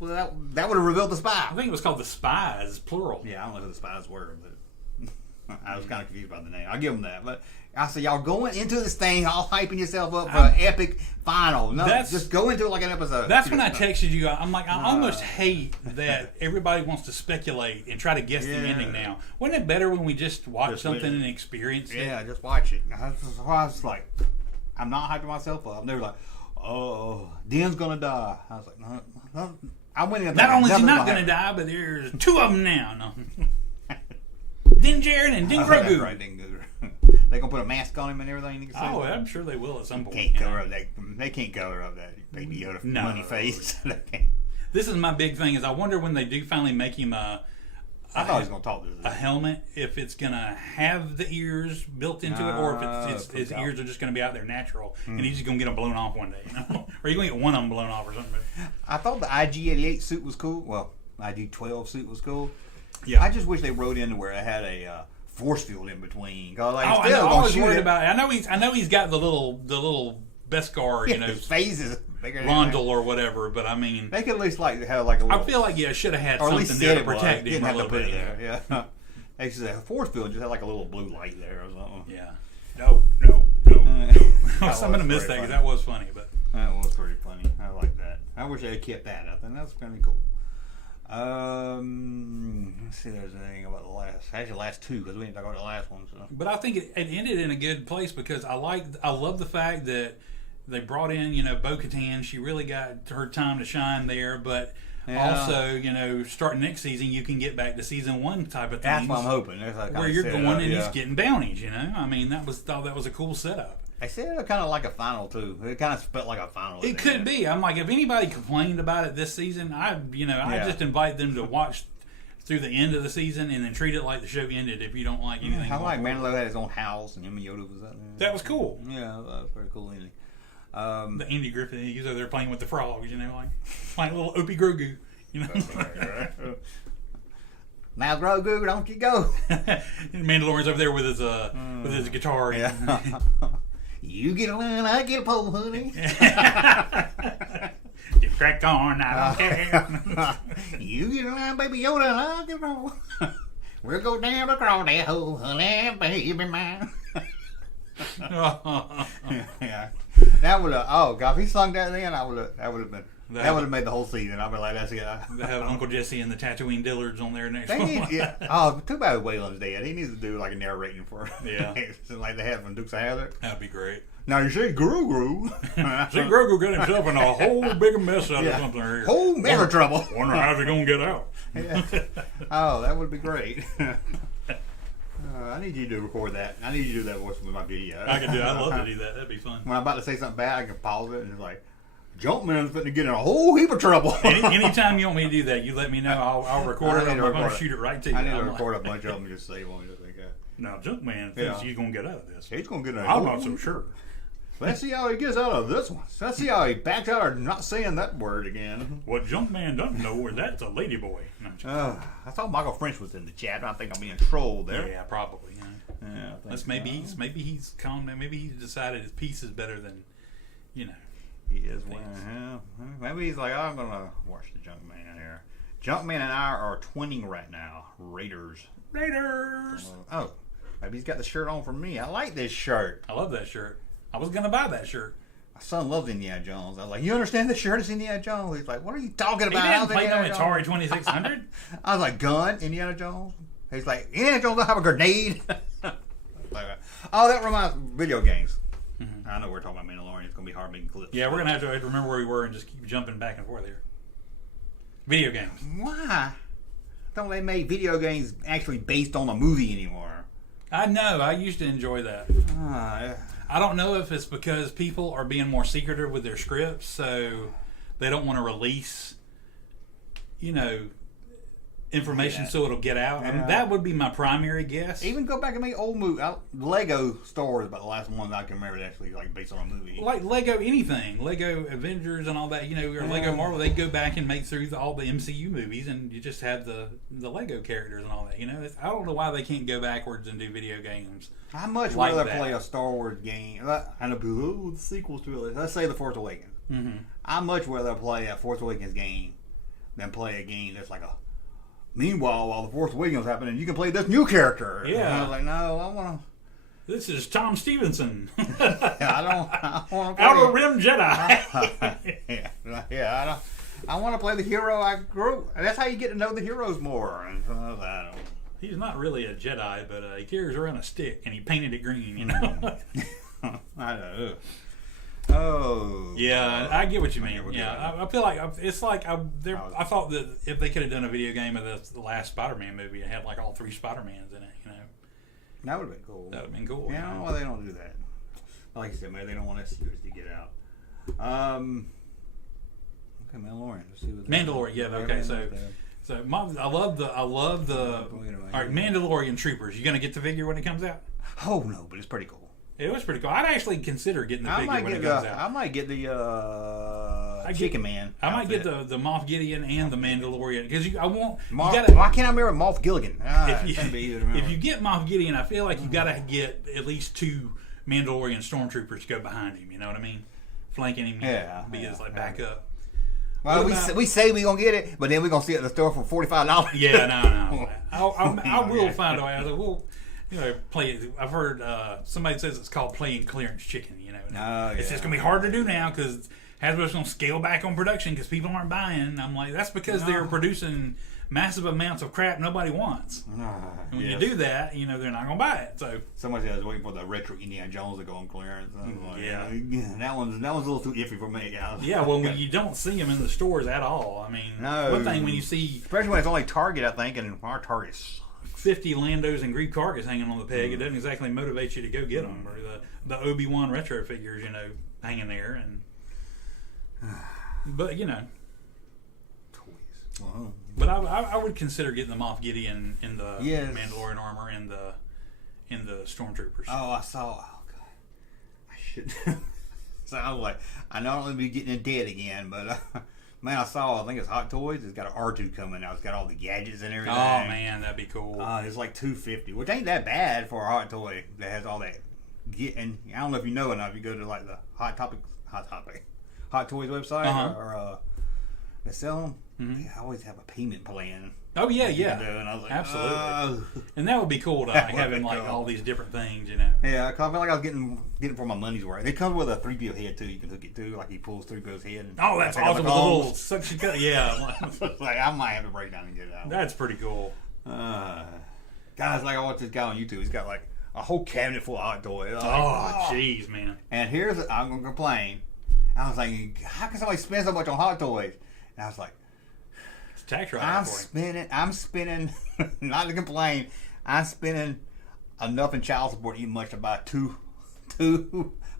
that would have revealed the spy. I think it was called the Spies, plural. Yeah, I don't know who the spies were, but I was kind of confused by the name. I'll give them that. But I said, y'all going into this thing all hyping yourself up for an epic final. No, just go into it like an episode. That's when I texted you. I'm like, I almost hate that everybody wants to speculate and try to guess the ending now. Wasn't it better when we just watched something and experienced it? Yeah, just watch it. I was like, I'm not hyping myself up. They were like, oh, Den's going to die. I was like, no. I went in. Not only is he not going to die, but there's two of them now. No. Din Djarin and Din Grogu. That's right, Din Grogu. They gonna put a mask on him and everything. Oh, I'm sure they will at some point. Can't cover up that. They can't cover up that baby Yoda money face. This is my big thing. Is I wonder when they do finally make him I thought he was gonna talk to a helmet, if it's gonna have the ears built into it, or if it's his ears are just gonna be out there natural, and he's just gonna get them blown off one day. You know? Or you gonna get one of them blown off or something. I thought the IG-88 suit was cool. Well, IG-12 suit was cool. Yeah. I just wish they wrote in where it had a force field in between. Like, I was worried about it. I know he's got the little Beskar, you know, his face is bigger than Rondel or whatever. But I mean, they could at least like have like a little. I feel like should have had or at least something there to it was. protect him Didn't a have to little put bit. it there. Yeah. They said a force field just had like a little blue light there or something. Yeah. No. I'm gonna miss that because that was funny. But that was pretty funny. I like that. I wish they had kept that. I think that's pretty cool. Let's see if there's anything about the last two, because we didn't talk about the last one. So. But I think it ended in a good place because I love the fact that they brought in, you know, Bo-Katan. She really got her time to shine there, but also, starting next season, you can get back to season one type of thing. That's what I'm hoping. Where you're going and he's getting bounties, you know? I mean, thought that was a cool setup. I said it kind of like a final too. It kind of felt like a final. It could be. I'm like, if anybody complained about it this season, I just invite them to watch through the end of the season and then treat it like the show ended. If you don't like anything, I like Mandalorian had his own house and him and Yoda was up there. That was cool. Yeah, that was pretty cool. Ending. The Andy Griffin, he was over there playing with the frogs, like playing a little Opie Grogu, Right. Now, Grogu, don't you go? Mandalorian's over there with his guitar. Yeah. You get a line, I get a pole, honey. You crack on, I don't care. You get a line, baby Yoda, and I'll get a pole. We'll go down across that hole, honey, baby mine. Yeah. That would have. Oh God, if he sung that then, that would have made the whole season. I'd be like, that's it. They have Uncle Jesse and the Tatooine Dillards on there next. Yeah. Oh, too bad Waylon's dead. He needs to do like a narrating for. Yeah. Like they have from Dukes of Hazzard. That'd be great. Now you see, Grogu. See, Grogu got himself in a whole big mess out of something here. Whole mess of trouble. Wonder how's he gonna get out. Yeah. Oh, that would be great. I need you to record that. I need you to do that voice with my video. I can do. I'd love to do that. That'd be fun. When I'm about to say something bad, I can pause it and it's like, Junkman's going to get in a whole heap of trouble. Anytime you want me to do that, you let me know. I'll record it. I'm going to shoot it right to you. I need to record a bunch of them and just say one. Now, Junkman thinks he's going to get out of this. He's going to get out of this. I'm not so sure. Let's see how he gets out of this one. Let's see how he backs out of not saying that word again. What Junkman doesn't know is that's a ladyboy. I thought Michael French was in the chat. I think I'm being trolled there. Yeah, probably. Yeah, maybe he's calm. Maybe he's decided his piece is better than, He is winning. Maybe he's like, I'm gonna watch the Junkman here. Junkman and I are twinning right now. Raiders. Oh, maybe he's got the shirt on for me. I like this shirt. I love that shirt. I was gonna buy that shirt. My son loves Indiana Jones. I was like, you understand this shirt is Indiana Jones? He's like, what are you talking about? He didn't play on Atari 2600. I was like, gun, Indiana Jones? He's like, Indiana Jones don't have a grenade. Oh, that reminds me, video games. Mm-hmm. I know we're talking about Mandalorian. It's going to be hard making clips. Yeah, we're going to have to remember where we were and just keep jumping back and forth here. Video games. Why don't they make video games actually based on a movie anymore? I know. I used to enjoy that. I don't know if it's because people are being more secretive with their scripts, so they don't want to release, information so it'll get out. I mean, that would be my primary guess. Even go back and make old movie. Lego Star Wars about the last one I can remember that actually like based on a movie. Like Lego anything, Lego Avengers and all that, or Lego Marvel, they go back and make through all the MCU movies, and you just have the Lego characters and all that. I don't know why they can't go backwards and do video games. I much like rather that. play a Star Wars game. I know the sequels to it. Let's say the Force Awakens. Mm-hmm. I much rather play a Force Awakens game than play a game that's like a. Meanwhile, while the Force Awakens happening, you can play this new character. Yeah. And I was like, no, I want to. This is Tom Stevenson. I want to play. Outer Rim Jedi. I want to play the hero I grew. And that's how you get to know the heroes more. And so I was like, I don't. He's not really a Jedi, but he carries around a stick and he painted it green. I know. Oh. Yeah, I get what you mean. Yeah, I feel like it's like I thought that if they could have done a video game of the last Spider-Man movie and had like all 3 Spider-Mans in it, that would have been cool. That would have been cool. Yeah, I don't know why they don't do that. Like I said, maybe they don't want us to get out. Okay, Mandalorian. Let's see what Mandalorian. Yeah. Okay. So I love the. All right, Mandalorian Troopers. You gonna get the figure when it comes out? Oh no, but it's pretty cool. It was pretty cool. I'd actually consider getting the figure when it comes out. I might get the Chicken Man. I might get the Moff Gideon and the Mandalorian because why can't I remember Moff Gilligan? If you get Moff Gideon, I feel like you got to get at least 2 Mandalorian stormtroopers to go behind him. You know what I mean? Flanking him. Be his backup. Well, we say we gonna get it, but then we gonna see it at the store for $45. Yeah, no. I will find a way. I was like, well. Play it. I've heard somebody says it's called playing clearance chicken. It's just gonna be hard to do now because Hasbro's gonna scale back on production because people aren't buying. I'm like, that's because they're producing massive amounts of crap nobody wants. And when you do that, they're not gonna buy it. So somebody was waiting for the retro Indiana Jones to go on clearance. That one's a little too iffy for me, guys. Yeah, well, when you don't see them in the stores at all. I mean, one thing when you see, especially when it's only Target, I think, and our Target's 50 Landos and Greek carcass hanging on the peg, it doesn't exactly motivate you to go get them. Or the Obi-Wan retro figures, hanging there. But, toys. Wow. But I would consider getting the Moff Gideon in the Mandalorian armor and the Stormtroopers. Oh, I saw. Oh, God. I should. So I was like, I know I'm going to be getting in debt again, but... Man, I think it's Hot Toys. It's got an R2 coming out. It's got all the gadgets and everything. Oh, man, that'd be cool. It's like $250, which ain't that bad for a Hot Toy that has all that. And I don't know if you know enough. You go to like the Hot Toys website or they sell them. Mm-hmm. They always have a payment plan. Oh yeah, And I was like, absolutely. And that would be cool to having like all these different things, Yeah, I felt like I was getting for my money's worth. It comes with a 3PO head too. You can hook it too, like he pulls 3PO's head. And that's awesome. The little suction cup. Yeah, like I might have to break down and get it out. That's pretty cool. Guys, like I watched this guy on YouTube. He's got like a whole cabinet full of Hot Toys. Jeez, man. And I'm gonna complain. I was like, how can somebody spend so much on Hot Toys? And I was like, tax write I'm spending not to complain, I'm spending enough in child support even much to buy two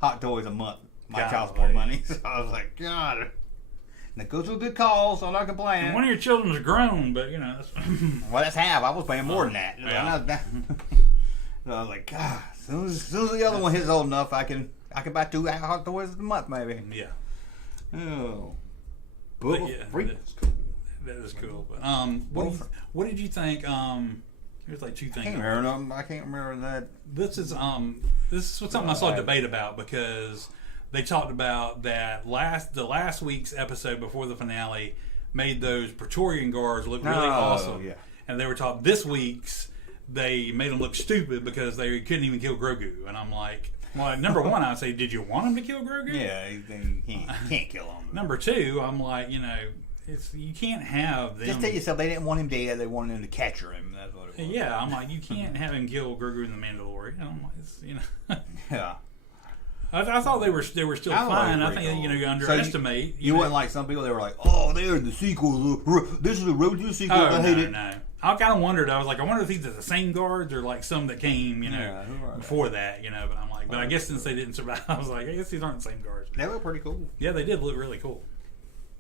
Hot Toys a month. My child support money. So I was like, God. And it goes to a good cause, so I'm not complaining. And one of your children's grown, but that's well, that's half. I was paying more than that. Yeah. So I was like, God, as soon as the other one hits old enough, I can buy 2 Hot Toys a month maybe. Yeah. Oh. But that is cool. But what did you think? Here's like 2 things. I can't remember that. This is something I saw a debate about because they talked about that the last week's episode before the finale made those Praetorian guards look really awesome. Yeah. And they were talking this week's they made them look stupid because they couldn't even kill Grogu. And I'm like, well, number one, I'd say, did you want him to kill Grogu? Yeah, he can't kill him. Number 2, I'm like, you can't have them. Just tell yourself they didn't want him dead. They wanted him to capture him. That's what it was. Yeah, I'm like, you can't have him kill Grogu in the Mandalorian. I'm like, Yeah. I thought they were still fine. I think you underestimate. So you wouldn't like some people. They were like, "Oh, they're the sequel. This is the Road to the sequel." I hate it. No. I kind of wondered. I was like, I wonder if these are the same guards or like some that came, before that, But I'm like, but I guess since they didn't survive, I was like, I guess these aren't the same guards. They look pretty cool. Yeah, they did look really cool.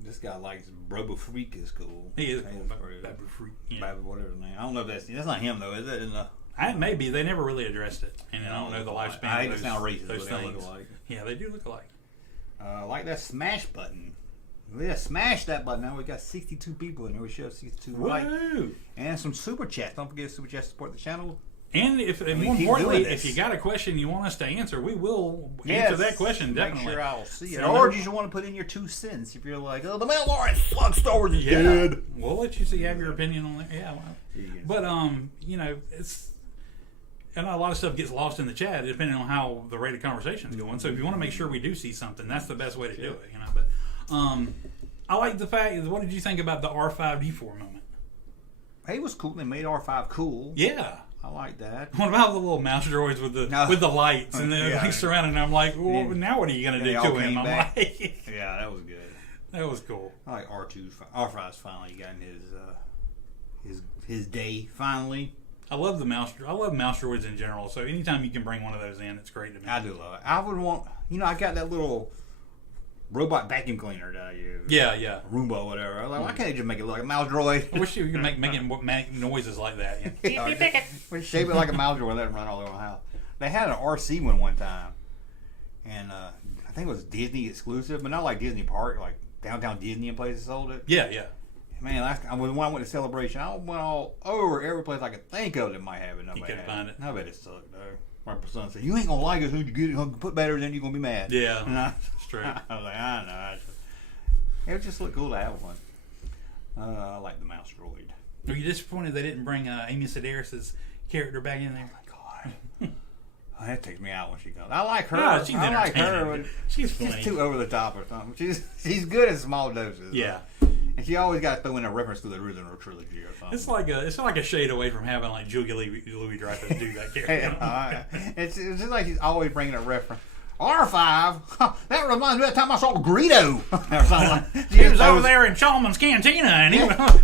This guy likes Robo Freak is cool. He is Hey, cool. that's pretty- Babu Freak. Yeah. Babu, whatever his name. I don't know if that's not him though, is it? In the, Maybe they never really addressed it, and I don't know the lifespan. I hate of to those, sound racist, those but they things. look alike. Yeah, they do look alike. Like that smash button. Yeah, smash that button. Now we got 62 people in there. We should have 62 like Woo! and some super chats. Don't forget super chats to support the channel. And We more keep importantly, doing if this. you got a question you want us to answer, we will Yes, answer that question definitely. Make sure I'll see it. So- Or you just want to put in your 2 cents if you're like, oh, the Mandalorian sucks. Star Wars is Yeah, dead. we'll let you see have your opinion on that. Yeah, well, You can- but it's. And a lot of stuff gets lost in the chat depending on how the rate of conversation's going. So if you want to make sure we do see something, that's the best way to do it. But I like the fact. What did you think about the R5D4 moment? Hey, it was cool. They made R5 cool. Yeah. I like that. What about the little mouse droids with the No. with the lights and then Yeah. like surrounding them? I'm like, well, Yeah. now what are you gonna They do all to him? came I'm back. like, Yeah, that was good. that was cool. I like R5's finally gotten his day finally. I love mouse droids in general. So anytime you can bring one of those in, it's great to me. I do love it. I would want, I got that little robot vacuum cleaner that I use. Yeah. Roomba or whatever. I was like, why can't they just make it look like a mouse droid? I wish you could make noises like that. Yeah. We shape it like a mouse droid and let it run all over the house. They had an RC one time, and I think it was Disney exclusive, but not like Disney Park, like downtown Disney and places sold it. Yeah. Man, last time when I went to Celebration, I went all over every place I could think of that might have it. Nobody couldn't had find it. I bet it sucked though. My son said, "You ain't gonna like it. Who you get it? Put batteries in, you're gonna be mad." Yeah. And I Straight. was like, I know. It just looked cool to have one. I like the mouse droid. Were you disappointed they didn't bring Amy Sedaris' character back in there? God. Oh, that takes me out when she comes. I like her. Oh, she's I like her. entertaining. But She's she's funny. too over the top or something. She's good in small doses. Yeah. And she always got to throw in a reference to the original trilogy or something. It's like a shade away from having like Julia Louis Dreyfus do that character. It's just like she's always bringing a reference. R5? That reminds me of that time I saw Greedo. Or something. He was over there in Chalman's Cantina, and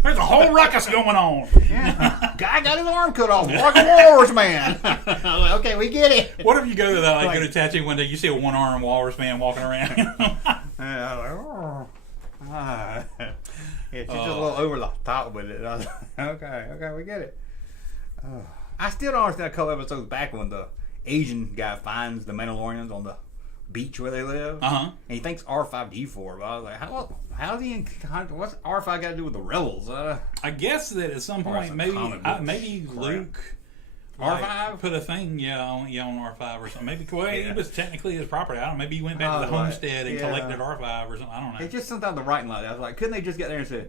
there's a whole ruckus going on. Yeah. Guy got his arm cut off. Like a walrus man. I was like, okay, we get it. What if you go to that, go to tattoo one day, you see a one-armed walrus man walking around? And I was like, oh. Yeah, she's just a little over the top with it. I was like, okay, we get it. I still don't understand a couple episodes back when the Asian guy finds the Mandalorians on the beach where they live. Uh-huh. And he thinks R5D4, but I was like, how's he in what's R5 got to do with the rebels? I guess that at some point, some maybe comic book maybe crap. Luke R5? put a thing, on R5 or something. Maybe it was technically his property. I don't know. Maybe he went back to the like, homestead and collected R5 or something. I don't know. It's just sometimes the writing like that. I was like, couldn't they just get there and say,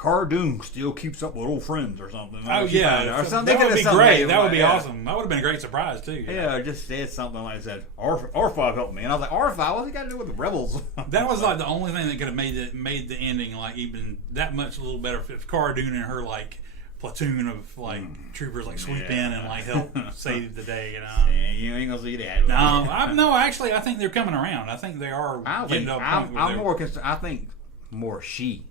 Cara Dune still keeps up with old friends or something? Oh yeah, or something. that would be great. That would be yeah. awesome. That would have been a great surprise too. Yeah, or just said something like that. R5 helped me, and I was like, R5, what's he got to do with the rebels? That was like the only thing that could have made the ending like even that much a little better if Cara Dune and her like platoon of like troopers like sweep in and like help save the day. Yeah, you ain't gonna see that. No, actually, I think they're coming around. I think they are getting to a point where I'm they're- more concerned. I think more she.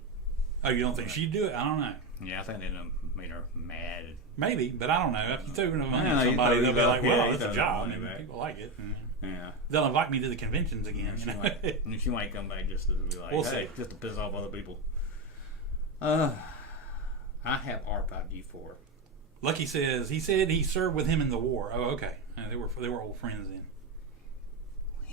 Oh, you don't think she'd do it? I don't know. Yeah, I think they done made her mad. Maybe, but I don't know. If you throw enough money Yeah, at you somebody, throw they'll be it like, up, well, yeah, it's you a throw job. money And back. people like it. Yeah. They'll invite me to the conventions again. She might come back just to be like, We'll hey, see. just to piss off other people. I have R5D4. Lucky says he served with him in the war. Oh, okay. They were old friends then.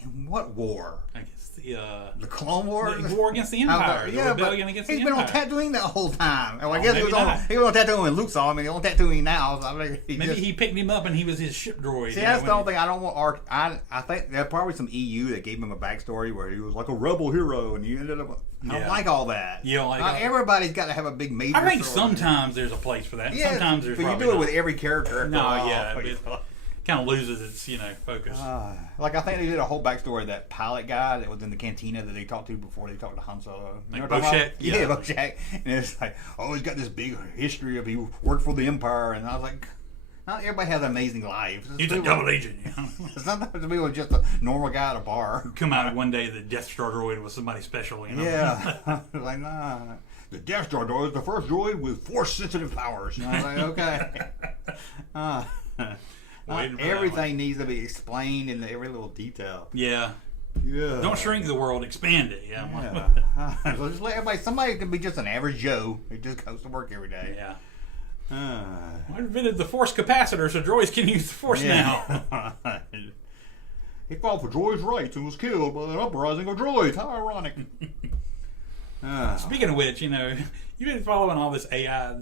In what war? I guess The Clone Wars? the war against the Empire. The rebellion against the he's been Empire. on Tatooine that whole time. Well, I Oh, guess he maybe was on not. Tatooine when Luke saw him, and he's on Tatooine now. So I think Maybe he picked him up and he was his ship droid. See, that's the only thing I don't want. I think there's probably some EU that gave him a backstory where he was like a rebel hero, and you ended up. I don't Yeah. like all that. You don't like Not all- everybody's got to have a big major. I think story. sometimes there's a place for that. Yeah, Sometimes there's but you probably do it not. with every character. after a No, while. yeah, it kind of loses its focus. Like I think they did a whole backstory of that pilot guy that was in the cantina that they talked to before they talked to Han Solo. You Like know what I'm talking Bojack? about? Yeah. Yeah, Bojack. And it's like, oh, he's got this big history of he worked for the Empire, and I was like, not everybody has amazing lives. He's a double agent. Sometimes people are just a normal guy at a bar. Come out one day, the Death Star droid was somebody special. Yeah, like nah. The Death Star droid is the first droid with force-sensitive powers. And I was like, okay. Waiting for that Everything needs to be explained in every little detail. Yeah. Yeah. Don't shrink the world, expand it. Yeah. Yeah. So just let everybody. Somebody could be just an average Joe who just goes to work every day. Yeah. Uh, I invented the force capacitor so droids can use the force now. He fought for droids' rights and was killed by an uprising of droids. How ironic. Speaking of which, you've been following all this AI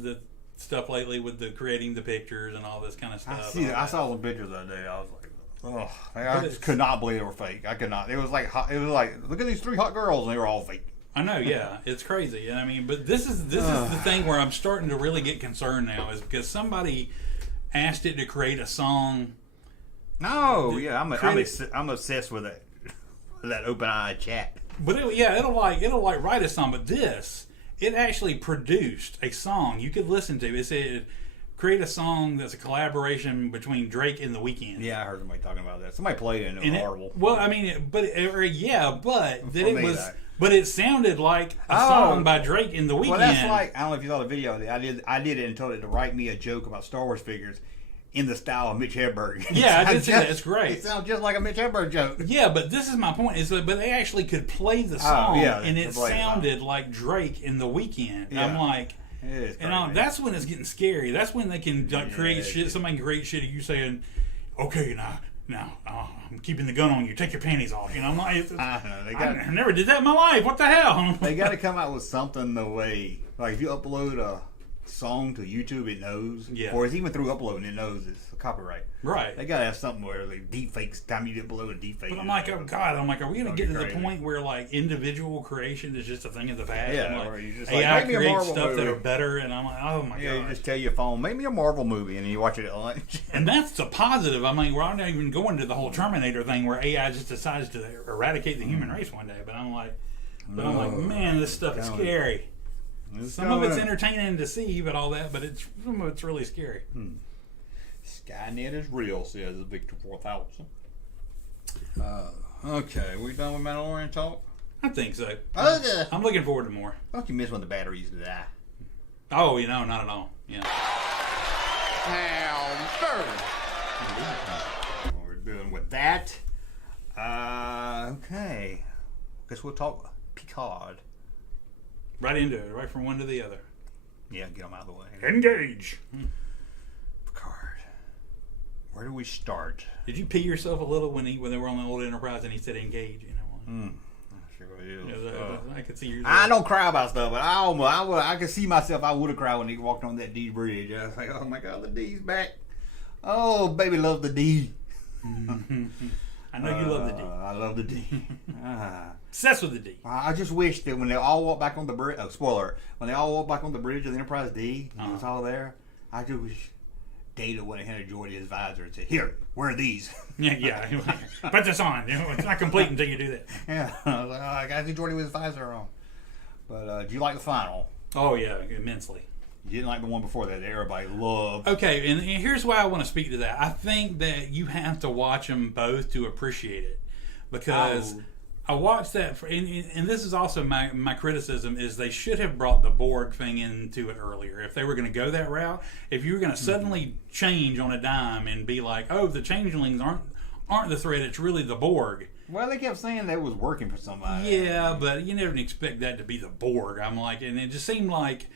stuff lately with the creating the pictures and all this kind of stuff. I saw some pictures the other day. I was like, oh, I just could not believe they were fake. I could not. It was like, look at these 3 hot girls, and they were all fake. I know, yeah, it's crazy. And I mean, but this is the thing where I'm starting to really get concerned now, is because somebody asked it to create a song. No, yeah, I'm obsessed with it. That OpenAI chat. But it'll write a song. But it actually produced a song you could listen to. It said create a song that's a collaboration between Drake and The Weeknd. Yeah, I heard somebody talking about that. Somebody played it and it was horrible. Well, I mean, but it sounded like a song by Drake and The Weeknd. Well, that's like, I don't know if you saw the video. I did it and told it to write me a joke about Star Wars figures in the style of Mitch Hedberg. Yeah, I did see that. It's great. It sounds just like a Mitch Hedberg joke. Yeah, but this is my point. But they actually could play the song, and it sounded like Drake and The Weeknd. Yeah. I'm like, that's when it's getting scary. That's when they can create shit. Somebody can create shit of you saying, "Okay, now, I'm keeping the gun on you. Take your panties off." I'm like, I never did that in my life. What the hell? They got to come out with something the way, like if you upload a song to YouTube, it knows. Yeah. Or it's even through uploading, it knows it's copyright. Right. They gotta have something where like deep fakes. Time you upload a deep fake. But I'm like, oh God! I'm like, are we gonna get to the point where like individual creation is just a thing of the past? Yeah. Like, or you just AI make me a creates Marvel stuff movie. that are better, and I'm like, oh my God! Yeah, you just tell your phone, make me a Marvel movie, and then you watch it at lunch. And that's the positive. I mean, we're not even going to the whole Terminator thing where AI just decides to eradicate the human race one day. But I'm like, man, this stuff is scary. Some of it's entertaining to see, but all that, but some of it's really scary. Skynet is real, says Victor 4000. Okay, we done with Mandalorian talk? I think so. Okay. I'm looking forward to more. Don't you miss when the batteries die? Oh, not at all. Yeah. What we're doing with that. Okay. Guess we'll talk Picard. Right into it, right from one to the other. Yeah, get them out of the way. Engage. Picard. Where do we start? Did you pee yourself a little when they were on the old Enterprise and he said engage? Sure is. I could see you. I don't cry about stuff, but I could see myself. I would have cried when he walked on that D bridge. I was like, oh my God, the D's back. Oh, baby, love the D. I know you love the D. I love the D. Obsessed with the D. I just wish that when they all walk back on the bridge, spoiler, when they all walk back on the bridge of the Enterprise D, and it was all there, I just wish Data would have handed Geordi his visor and said, here, where are these? Yeah. Put this on. It's not complete until you do that. Yeah. I was like, I got to see Geordi with his visor on. But do you like the final? Oh, yeah, immensely. You didn't like the one before that everybody loved. Okay, and here's why I want to speak to that. I think that you have to watch them both to appreciate it. Because I watched that, and this is also my criticism, is they should have brought the Borg thing into it earlier. If they were going to go that route, if you were going to suddenly change on a dime and be like, oh, the changelings aren't the threat, it's really the Borg. Well, they kept saying that it was working for somebody. Yeah, but you never expect that to be the Borg. I'm like, and it just seemed like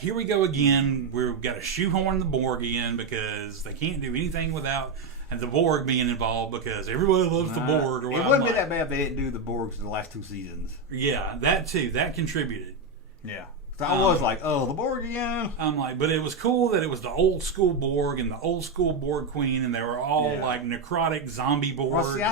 here we go again. We've got to shoehorn the Borg in because they can't do anything without the Borg being involved because everybody loves the Borg. Or it wouldn't be that bad if they didn't do the Borgs in the last 2 seasons. Yeah, that too. That contributed. Yeah. So I was like, oh, the Borg again? I'm like, but it was cool that it was the old school Borg and the old school Borg Queen, and they were all like necrotic zombie Borg. Well, see,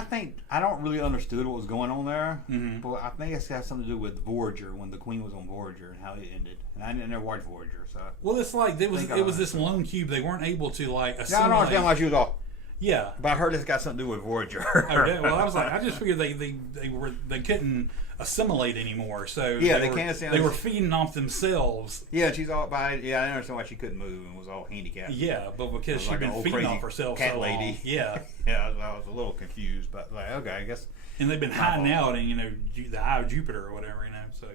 I don't really understood what was going on there, but I think it's got something to do with Voyager when the Queen was on Voyager and how it ended. And I never watched Voyager, so. Well, it's like it was this lone cube. They weren't able to like assimilate. Yeah, I don't understand why she was off. Yeah, but I heard it's got something to do with Voyager. Okay, well, I was like, I just figured they couldn't assimilate anymore. So yeah, they can't. They were feeding off themselves. Yeah, she's all by. Yeah, I understand why she couldn't move and was all handicapped. Yeah, but because she'd been feeding off herself cat so lady. long. Yeah, yeah, I was a little confused, but like, okay, I guess. And they've been hiding out in the eye of Jupiter or whatever, So.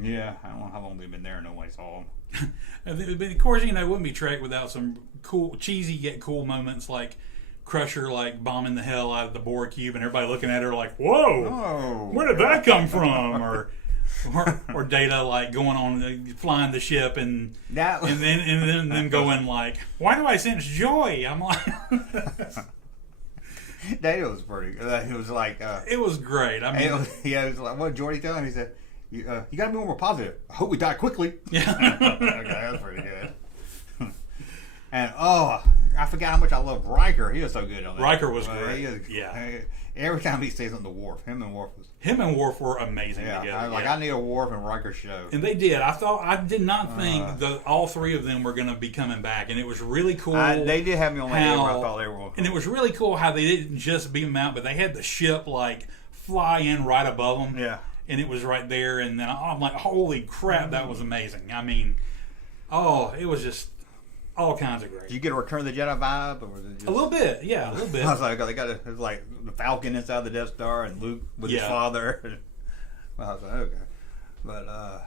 Yeah, I don't know how long they've been there. Nobody saw them. But of course, it wouldn't be Trek without some cool, cheesy yet cool moments like Crusher like bombing the hell out of the Borg cube, and everybody looking at her like, "Whoa, Oh, where did that come from?" Or Data like going on flying the ship, and then them going like, "Why do I sense joy?" I'm like, Data was pretty. It was like it was great. I mean, it was like, what did Jordy tell him? He said, "You got to be more positive. I hope we die quickly." yeah. Okay, that's pretty good. And I forgot how much I loved Riker. He was so good on that. Riker was great. Every time he stays on the Worf, him and Worf were amazing together. I need a Worf and Riker show. And they did. I did not think all three of them were going to be coming back, and it was really cool. They did have me on my head where I thought they were. And it was really cool how they didn't just beam them out, but they had the ship like fly in right above them. Yeah. And it was right there, and then I'm like, holy crap, that was amazing. I mean, it was just all kinds of great. Did you get a Return of the Jedi vibe? Or was it just... A little bit, yeah, a little bit. I was like, it was like the Falcon inside the Death Star and Luke with his father. Well, I was like, okay. But, I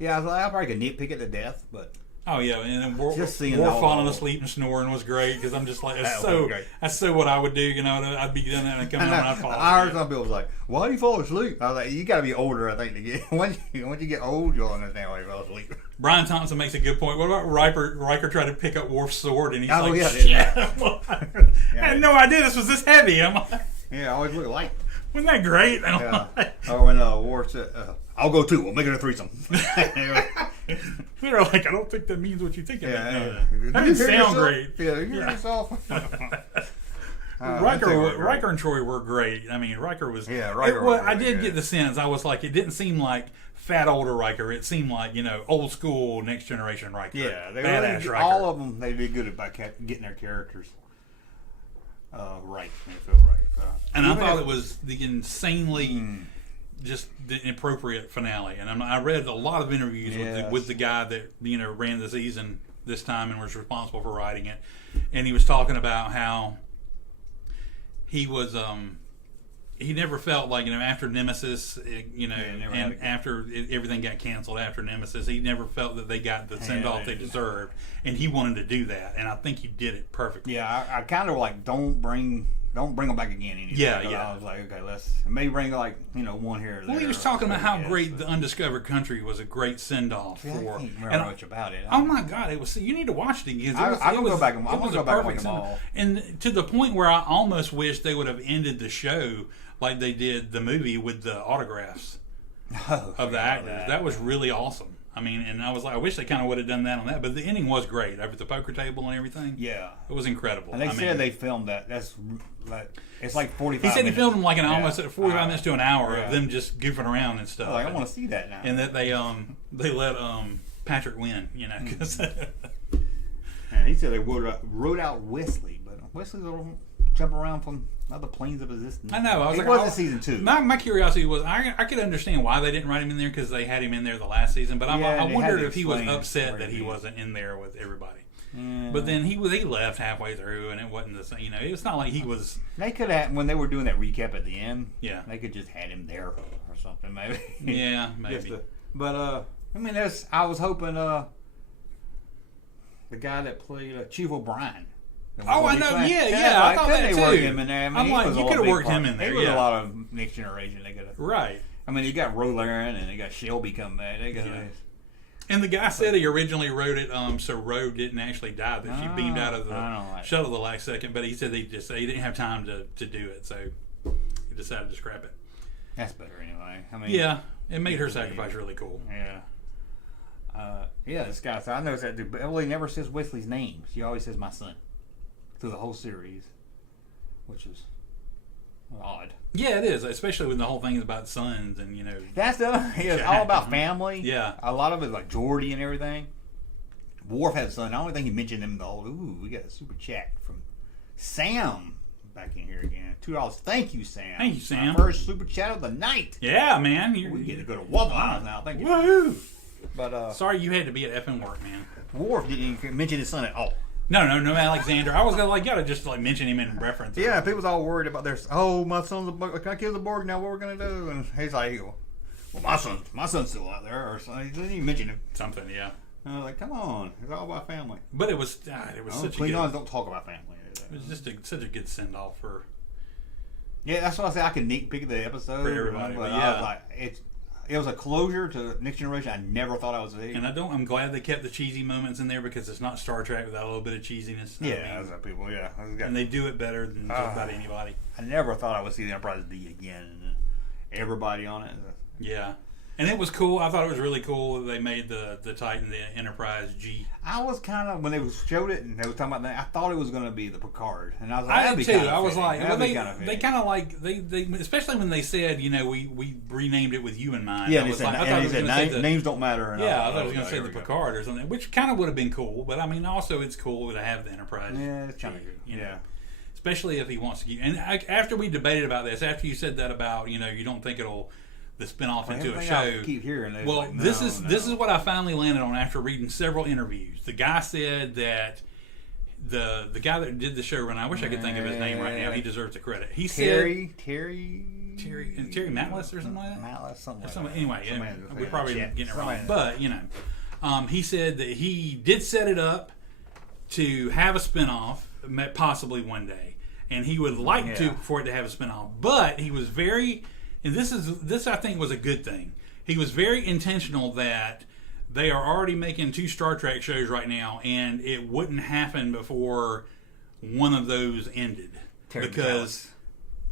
was like, I probably could nitpick it to death, but... Oh yeah, and then Worf seeing falling asleep and snoring was great because I'm just like that's so what I would do, you know. I'd be doing that and come out and I'd fall asleep. I heard some people was like, "Why do you fall asleep?" I was like, "You got to be older, I think, to get once you get old, you'll understand why you fall asleep." Brian Thompson makes a good point. What about Riker tried to pick up Worf's sword and he's like, "Shit, I had no idea this was this heavy." I'm like, "Yeah, I always look light." Wasn't that great? Or when Worf said, "I'll go too. We'll make it a thriesome." They're like, I don't think that means what you think. That didn't sound great. Yeah, you hear yourself. Riker and Troy were great. I mean, Riker was. Yeah, Riker. Was I did get the sense. I was like, it didn't seem like fat older Riker. It seemed like old school Next Generation Riker. Yeah, they badass really, Riker. all of them. They did good about getting their characters right. They felt right. And I thought it was the insanely. Just the inappropriate finale, and I read a lot of interviews with the guy that ran the season this time and was responsible for writing it, and he was talking about how he was he never felt like after Nemesis and after everything got canceled after Nemesis, he never felt that they got the send off they deserved, and he wanted to do that, and I think he did it perfectly. Yeah, I kind of like don't bring them back again anymore. Yeah. I was like, okay, let's maybe bring like one here or there. Well, he was talking about how great the Undiscovered Country was a great send off for. I can't remember much about it. Oh my God, it was. You need to watch it again. I'm gonna go back and watch them all. And to the point where I almost wish they would have ended the show like they did the movie with the autographs of the actors. That was really awesome. I mean, and I was like, I wish they kind of would have done that on that, but the ending was great over the poker table and everything. Yeah, it was incredible. And they said they filmed that. That's like it's like 45. He said he filmed them like almost 45 minutes to an hour of them just goofing around and stuff. I want to see that now. And that they let Patrick win, because. And he said they wrote out Wesley, but Wesley's will jump around from other planes of existence. I know. It wasn't season 2. My curiosity was I could understand why they didn't write him in there because they had him in there the last season, but I wondered if he was upset that he wasn't in there with everybody. Yeah. But then he left halfway through, and it wasn't the same. It's not like he was. They could have when they were doing that recap at the end. Yeah, they could just had him there or something, maybe. Yeah, maybe. But I mean, I was hoping the guy that played Chief O'Brien. Oh, I know. Yeah. I thought that too. Work him in there. I mean, I'm like, you could have worked him in there. There was a lot of Next Generation. They could have. Right. I mean, you got Rolaren and they got Shelby come back. They got. And the guy said he originally wrote it so Ro didn't actually die, that she beamed out of the shuttle the last second, but he said he didn't have time to do it, so he decided to scrap it. That's better anyway. I mean, yeah, it made her sacrifice really cool. Yeah. This guy, so I noticed that dude, but he never says Wesley's name. She always says my son through the whole series, which is odd. Yeah, it is, especially when the whole thing is about sons and That's it's all about family. Yeah, a lot of it is like Geordie and everything. Worf had a son. I don't think he mentioned him in the whole. Ooh, we got a super chat from Sam back in here again. $2. Thank you, Sam. Thank you, Sam. My first super chat of the night. Yeah, man. We get to go to Waffle House now. Thank you. Woohoo! But sorry you had to be at effing work, man. Worf didn't even mention his son at all. No, Alexander. I was gonna gotta just mention him in reference. Yeah, people's all worried about their. Oh, my son's a Borg. My kid's a Borg. Now what we're gonna do? And he's like, well, my son's still out there, or something. He didn't even mention him. Something, yeah. And I was like, come on, it's all about family. But it was such a good. Klingons don't talk about family. It was just such a good send off for. Yeah, that's why I say I can nitpick the episode. For everybody, but but I yeah. was like, it was a closure to Next Generation I never thought I would see. And I'm glad they kept the cheesy moments in there because it's not Star Trek without a little bit of cheesiness. Yeah, that's what people. Yeah, And they do it better than just about anybody. I never thought I would see the Enterprise D again. Everybody on it. Yeah. And it was cool. I thought it was really cool that they made the Titan the Enterprise G. I was kind of, when they showed it and they were talking about that, I thought it was going to be the Picard. And I was like, I that'd did be too. kinda I was fitting. like, well, That'd be they kinda kind of like, they especially when they said, we renamed it with you in mind. Yeah, I and he was said, like, I thought and it he was said gonna say names don't matter. And yeah, I was thought it was like, going to say here the we go. Picard or something, which kind of would have been cool. But I mean, also it's cool to have the Enterprise. Yeah, it's kind of good. You know, Yeah. especially if he wants to keep. And after we debated about this, after you said that about you don't think it'll the spinoff into a Everything show. I keep hearing. Well, like, this no, is no. this is what I finally landed on after reading several interviews. The guy said that the guy that did the show, and I wish I could think of his name right now. He deserves the credit. He Terry Matlis or something like that. Matlis, something like Something- that. anyway, Somebody we're probably chat. getting it wrong, Somebody- but he said that he did set it up to have a spinoff, possibly one day, and he would like for it to have a spinoff. But he was very, and this I think was a good thing. He was very intentional that they are already making 2 Star Trek shows right now, and it wouldn't happen before one of those ended Terry because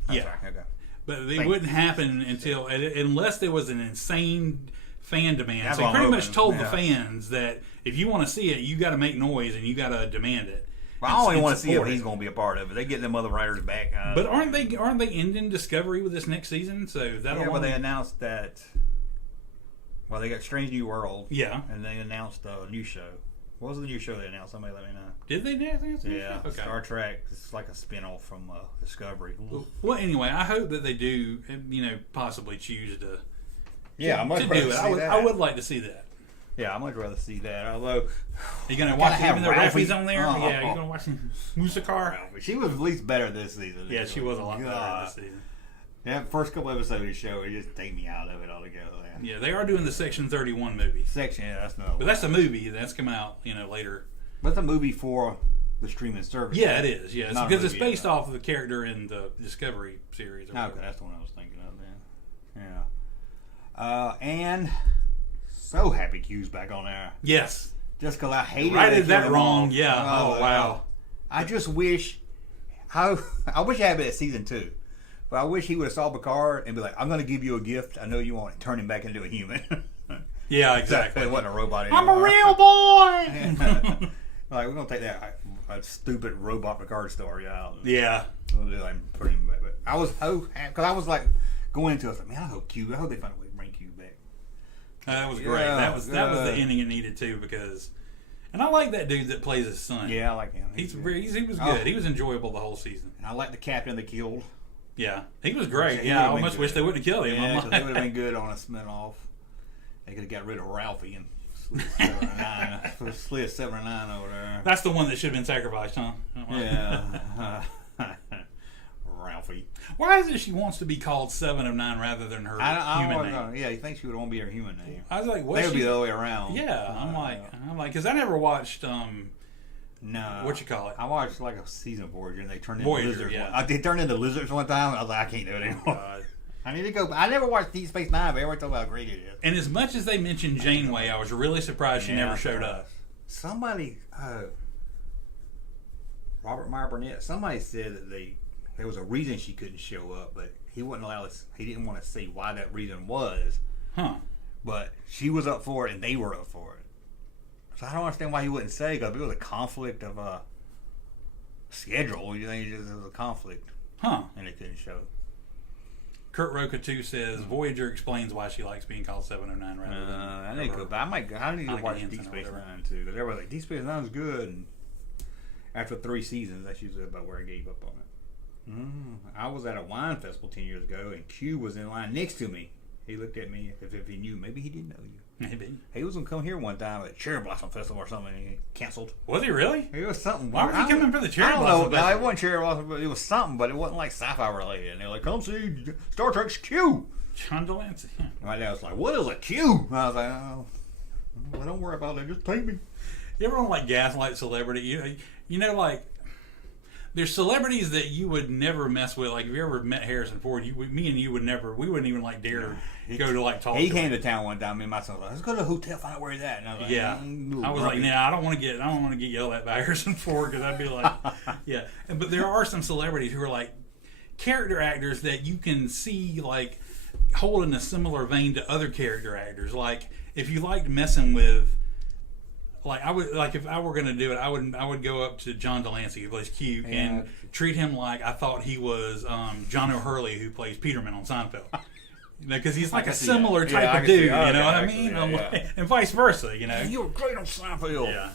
Matlis. yeah. Sorry, okay. But it wouldn't happen unless there was an insane fan demand. That's So he what pretty I'm much hoping. told Yeah. the fans that if you want to see it, you got to make noise and you got to demand it. Well, I only and want to see if support he's it. going to be a part of it. They getting them other writers back. But aren't they ending Discovery with this next season? So that'll Yeah, but only- they announced that. Well, they got Strange New World. Yeah. And they announced a new show. What was the new show they announced? Somebody let me know. Did they announce it? Yeah, Okay. Star Trek. It's like a spin-off from Discovery. Well, anyway, I hope that they do, possibly choose to Yeah, I'm to much do rather it. see I that. would like to see that. Yeah, I'd much rather see that. Although, Are you going to watch have even though Ralphie. Ralphie's on there? Oh. Yeah, you're going to watch Musakar? she was at least better this season. Yeah, she was a lot better God. this season. That first couple episodes of the show, it just take me out of it altogether. Yeah, they are doing the Section 31 movie. Section, yeah, that's no. But that's a movie that's coming out, later. But it's a movie for the streaming service. Yeah, it is. Yeah, Not a because it's movie, based off of the character in the Discovery series. Or Okay, whatever. that's the one I was thinking of then. Yeah. And so happy Q's back on there. Yes. Just because I hated Righted they that killed him wrong. off. Yeah. Oh, wow. I just wish. I wish I had been at season 2. But I wish he would have saw Picard and be like, I'm going to give you a gift. I know you want it. Turn him back into a human. Yeah, exactly. It wasn't a robot I'm anymore. a real boy. Like, we're going to take that a stupid robot Picard story out. Yeah. We'll do like put him back. But I was because I was like going into it. I was like, man, I hope they find a way to bring Q back. That was great. Yeah, that was the ending it needed too because, and I like that dude that plays his son. Yeah, I like him. he was good. Oh. He was enjoyable the whole season. And I like the captain they killed. Yeah, he was great. He Yeah, I would've been almost wish good. they wouldn't have killed him. Yeah, I'm 'cause like- they would have been good on a spin-off. They could have got rid of Ralphie and slid 7 or 9 over there. That's the one that should have been sacrificed, huh? Yeah. Ralphie. Why is it she wants to be called 7 of 9 rather than her I human don't name? know. Yeah, he thinks she would want to be her human name. I was like, They what? would be the other way around. Yeah, I'm like, because I never watched. No. What you call it? I watched like a season of Voyager and they turned into Voyager, lizards. yeah. They turned into lizards one time and I was like, I can't do it anymore. God. I need to go. I never watched Deep Space Nine, but everyone talk about how great it is. And as much as they mentioned Janeway, I was really surprised she never showed up. Somebody, Robert Meyer Burnett, somebody said that there was a reason she couldn't show up, but he wouldn't allow us. He didn't want to say why that reason was. Huh. But she was up for it, and they were up for it. So I don't understand why he wouldn't say, because it was a conflict of schedule. You think it was a conflict, Huh. and they couldn't show. Kurt Roca too says Voyager explains why she likes being called 709 rather than. I need to go. But I need to Monica watch Hansen Deep or Space whatever. Nine too, because everybody's like Deep Space Nine is good. And after 3 seasons, that's usually about where I gave up on it. I was at a wine festival 10 years ago, and Q was in line next to me. He looked at me as if he knew. Maybe he didn't know you. Maybe. He was gonna come here one time at Cherry Blossom Festival or something, and he canceled. Was he really? It was something. Why was he coming for the Cherry I don't Blossom know. No, Festival? it wasn't Cherry Blossom, but it was something. But it wasn't like sci-fi related. And they were like, "Come see Star Trek's Q." John Delancey. Yeah. My dad was like, "What is a Q?" And I was like, "Oh, well, don't worry about it. Just take me." You ever want to like gaslight celebrity? You know, like there's celebrities that you would never mess with. Like if you ever met Harrison Ford, me and you would never. We wouldn't even like dare go to like talk. He to came him. to town one time. Me and my son was like, "Let's go to the hotel, find out where he's at." And I was like, Yeah, I was like, "Nah, I don't want to get yelled at by Harrison Ford because I'd be like, yeah." But there are some celebrities who are like character actors that you can see like holding a similar vein to other character actors. Like if you liked messing with, like I would like if I were going to do it, I would go up to John Delancey, who plays Q, and treat him like I thought he was John O'Hurley, who plays Peterman on Seinfeld. Because he's like a similar type of dude, you know what I mean? And vice versa, you know. You were great on Seinfeld. Yeah.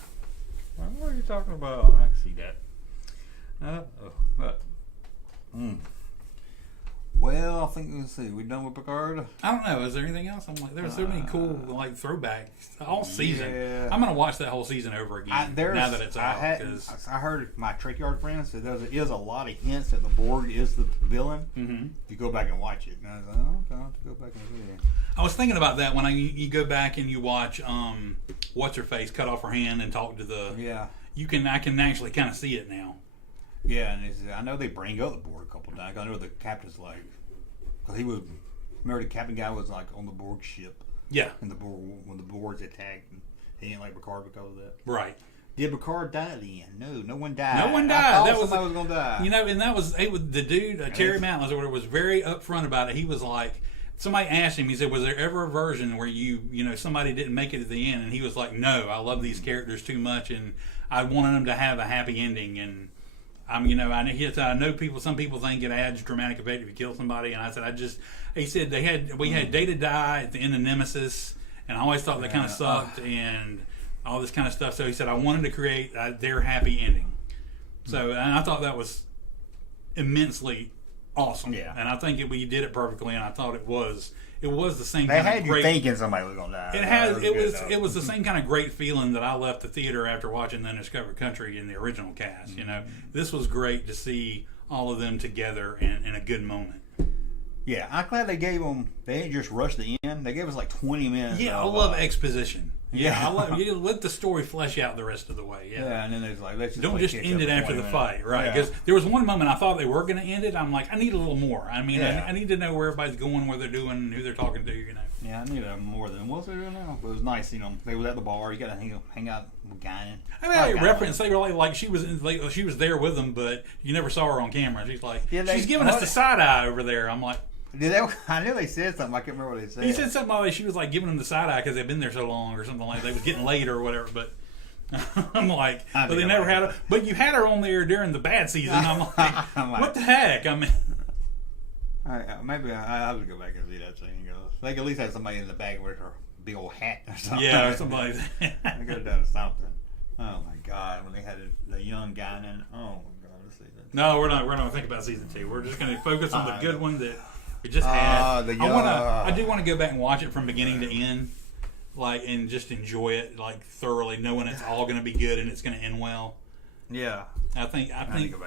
What are you talking about? I can see that. Well, I think let's see. We done with Picard? I don't know. Is there anything else? I'm like, there's so many cool like throwbacks all season. Yeah. I'm gonna watch that whole season over again now that it's out. I heard my Trickyard friends said there is a lot of hints that the Borg is the villain. Mm-hmm. If you go back and watch it, and I was like, oh, okay, I'll have to go back and see it. I was thinking about that when you go back and you watch what's her face cut off her hand and talk to the I can actually kind of see it now. Yeah, and I know they bring up the Borg a couple times. I know the captain's like, because remember the captain guy was like on the Borg ship. Yeah. And when the Borgs attacked, and he didn't like Picard because of that. Right. Did Picard die at the end? No one died. No one died. That was somebody was gonna die. You know, and that was the dude Terry Matlis or whatever was very upfront about it. He was like, somebody asked him. He said, "Was there ever a version where you know somebody didn't make it at the end?" And he was like, "No, I love these characters too much, and I wanted them to have a happy ending." And I know some people think it adds dramatic effect if you kill somebody, and I said, he said we had Data die at the end of Nemesis, and I always thought that kind of sucked, and all this kind of stuff. So he said, I wanted to create their happy ending. So, and I thought that was immensely awesome. Yeah. And I think we did it perfectly, and I thought it was the same They kind had of you great... thinking somebody was gonna die. It was the same kind of great feeling that I left the theater after watching The Undiscovered Country in the original cast. You know, this was great to see all of them together in a good moment. Yeah, I'm glad they didn't just rush the end. They gave us like 20 minutes. Yeah, I love exposition. Yeah. I love let the story flesh out the rest of the way. Yeah, and then there's like, let's just don't just end it after the fight, right? Because there was one moment I thought they were going to end it. I'm like, I need a little more. I mean, I need to know where everybody's going, what they're doing, and who they're talking to. You know. Yeah, I need more than what's they doing now. But it was nice, you know. They was at the bar. You got to hang out with Guy. I mean, I reference they were like she was there with them, but you never saw her on camera. She's like, she's giving us the side eye over there. I'm like. I knew they said something. I can't remember what they said. He said something like she was like giving them the side eye because they've been there so long or something like that. They was getting late or whatever. But I'm like, but they never had her. But you had her on there during the bad season. I'm like, what the heck? I mean, maybe I'll just go back and see that scene. They could at least have somebody in the back with her big old hat or something. Yeah, or something like that. They could have done something. Oh my God! When they had the young guy in, oh my God, let's see that. No, we're not going to think about season 2. We're just going to focus on the good one that. We just had. I do want to go back and watch it from beginning to end, like, and just enjoy it like thoroughly, knowing it's all going to be good and it's going to end well. Yeah, I think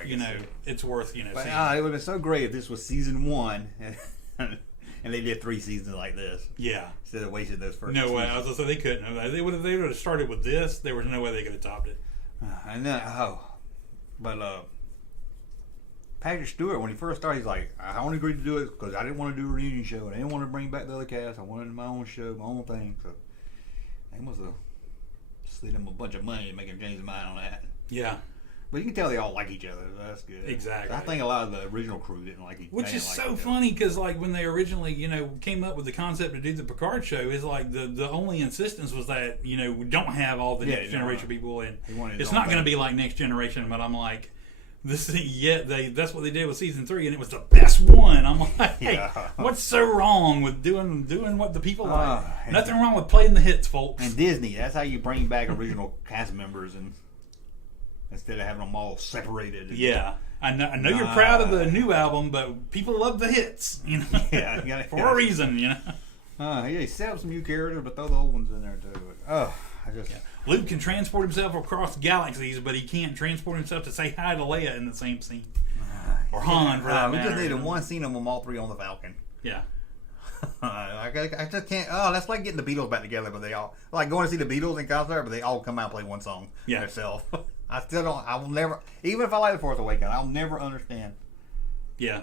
you know it's worth seeing. It would have been so great if this was season 1, and they did 3 seasons like this. Yeah, instead of wasting those first. No way. I was going to say they couldn't have. They would have started with this. There was no way they could have topped it. And then Patrick Stewart, when he first started, he's like, I only agreed to do it because I didn't want to do a reunion show. And I didn't want to bring back the other cast. I wanted my own show, my own thing. So they must have slid him a bunch of money to make him change his mind on that. Yeah. But you can tell they all like each other. So that's good. Exactly. I think a lot of the original crew didn't like each other. Which is so funny because, like, when they originally, came up with the concept to do the Picard show, is like the only insistence was that, we don't have all the Next Generation people. And it's not going to be like Next Generation, but I'm like, that's what they did with season 3, and it was the best one. I'm like, hey, what's so wrong with doing what the people like? Nothing wrong with playing the hits, folks. And Disney, that's how you bring back original cast members, and instead of having them all separated. Yeah, I know you're proud of the new album, but people love the hits, Yeah, for a reason, Yeah, set up some new characters, but throw the old ones in there too. Luke can transport himself across galaxies, but he can't transport himself to say hi to Leia in the same scene. Or Han, for that matter. We just needed one scene of them all 3 on the Falcon. Yeah. I just can't. Oh, that's like getting the Beatles back together, but they all like going to see the Beatles in concert, but they all come out and play one song themselves. I still don't. I will never. Even if I like the Force Awakens, I'll never understand. Yeah.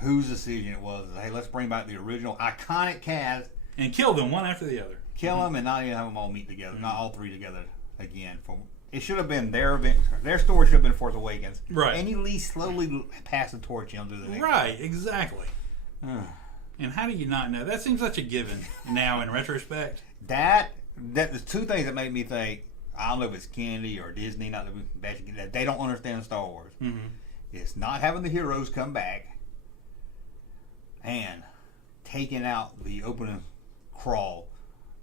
Whose decision it was? Hey, let's bring back the original iconic cast And kill them one after the other. Kill them and not even have them all meet together. Not all three together again. It should have been their event. Their story should have been Force Awakens. Right. And you at least slowly pass the torch on to the next. Right. Exactly. And how do you not know? That seems such a given now in retrospect. That there's two things that make me think. I don't know if it's Kennedy or Disney, not that they don't understand Star Wars. Mm-hmm. It's not having the heroes come back and taking out the opening crawl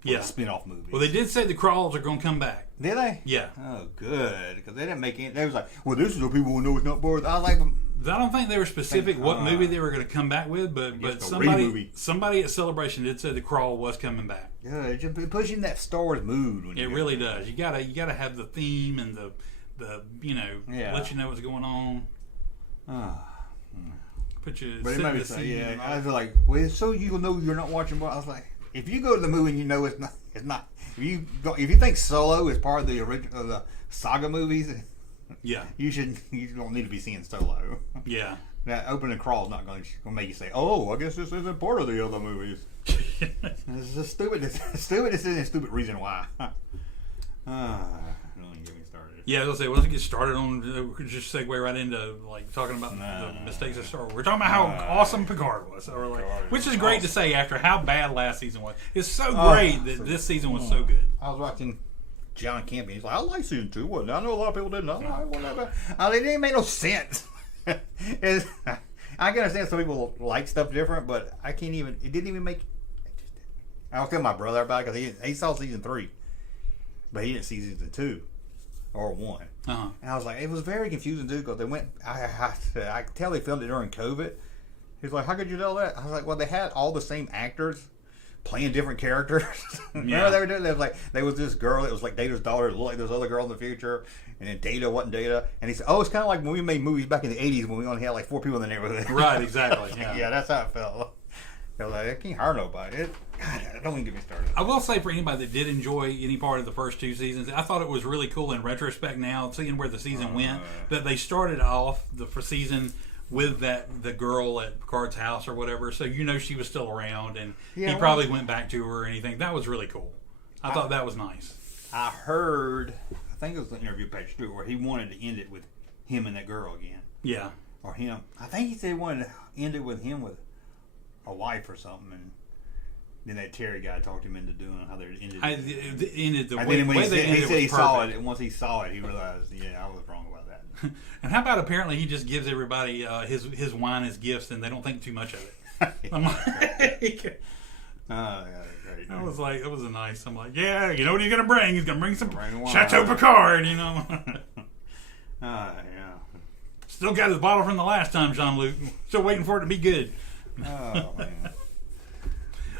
for the spin-off movie. Well, they did say the crawls are going to come back. Did they? Yeah. Oh, good. Because they didn't make any. They was like, well, this is so people will know it's not Boris. I was like, I don't think they were specific what movie they were going to come back with, but somebody at Celebration did say the crawl was coming back. Yeah, it's just pushing that Star Wars mood. When it really does. You gotta have the theme and the let you know what's going on. Put you. But it made me say, I was like, well, so you'll know you're not watching. I was like, if you go to the movie and you know it's not. If you think Solo is part of the original the saga movies, you don't need to be seeing Solo. Yeah. That opening crawl is not going to make you say, "Oh, I guess this isn't part of the other movies." It's just stupid. Stupid decision. Stupid reason why. Don't even get me started. Yeah, I was gonna say, let's get started on. We could just segue right into like talking about the mistakes of Star Wars. We're talking about how awesome Picard was, or which is great to say after how bad last season was. It's so great that this season was so good. I was watching John Campion. He's like, I like season 2. Well, I know a lot of people didn't. It didn't make no sense. I can understand some people like stuff different, but I can't even. It didn't even make. I was telling my brother about it because he saw season 3, but he didn't see season 2 or 1. And I was like, it was very confusing too because they went. I could tell they filmed it during COVID. He's like, how could you tell that? I was like, well, they had all the same actors playing different characters. Remember they were doing? They was like, there was this girl that was like Data's daughter. It looked like this other girl in the future, and then Data wasn't Data. And he said, "Oh, it's kind of like when we made movies back in the '80s when we only had like 4 people in the neighborhood." Right, exactly. Yeah, that's how it felt. I was like, I can't hire nobody. God, don't even get me started. I will say for anybody that did enjoy any part of the first 2 seasons, I thought it was really cool in retrospect now, seeing where the season went, that they started off the season with the girl at Picard's house or whatever, so she was still around, and he probably went back to her or anything. That was really cool. I thought that was nice. I heard, I think it was the interview page too, where he wanted to end it with him and that girl again. Yeah. Or him. I think he said he wanted to end it with him with a wife or something, and then that Terry guy talked him into doing how they ended the way they ended. He said he saw it, and once he saw it, he realized, I was wrong about that. And how about apparently he just gives everybody his wine as gifts, and they don't think too much of it. I'm like, great. I was like, it was a nice. I'm like, yeah, you know what he's gonna bring? He's gonna bring some Chateau Picard, Yeah. Still got his bottle from the last time, Jean-Luc. Still waiting for it to be good. Oh man.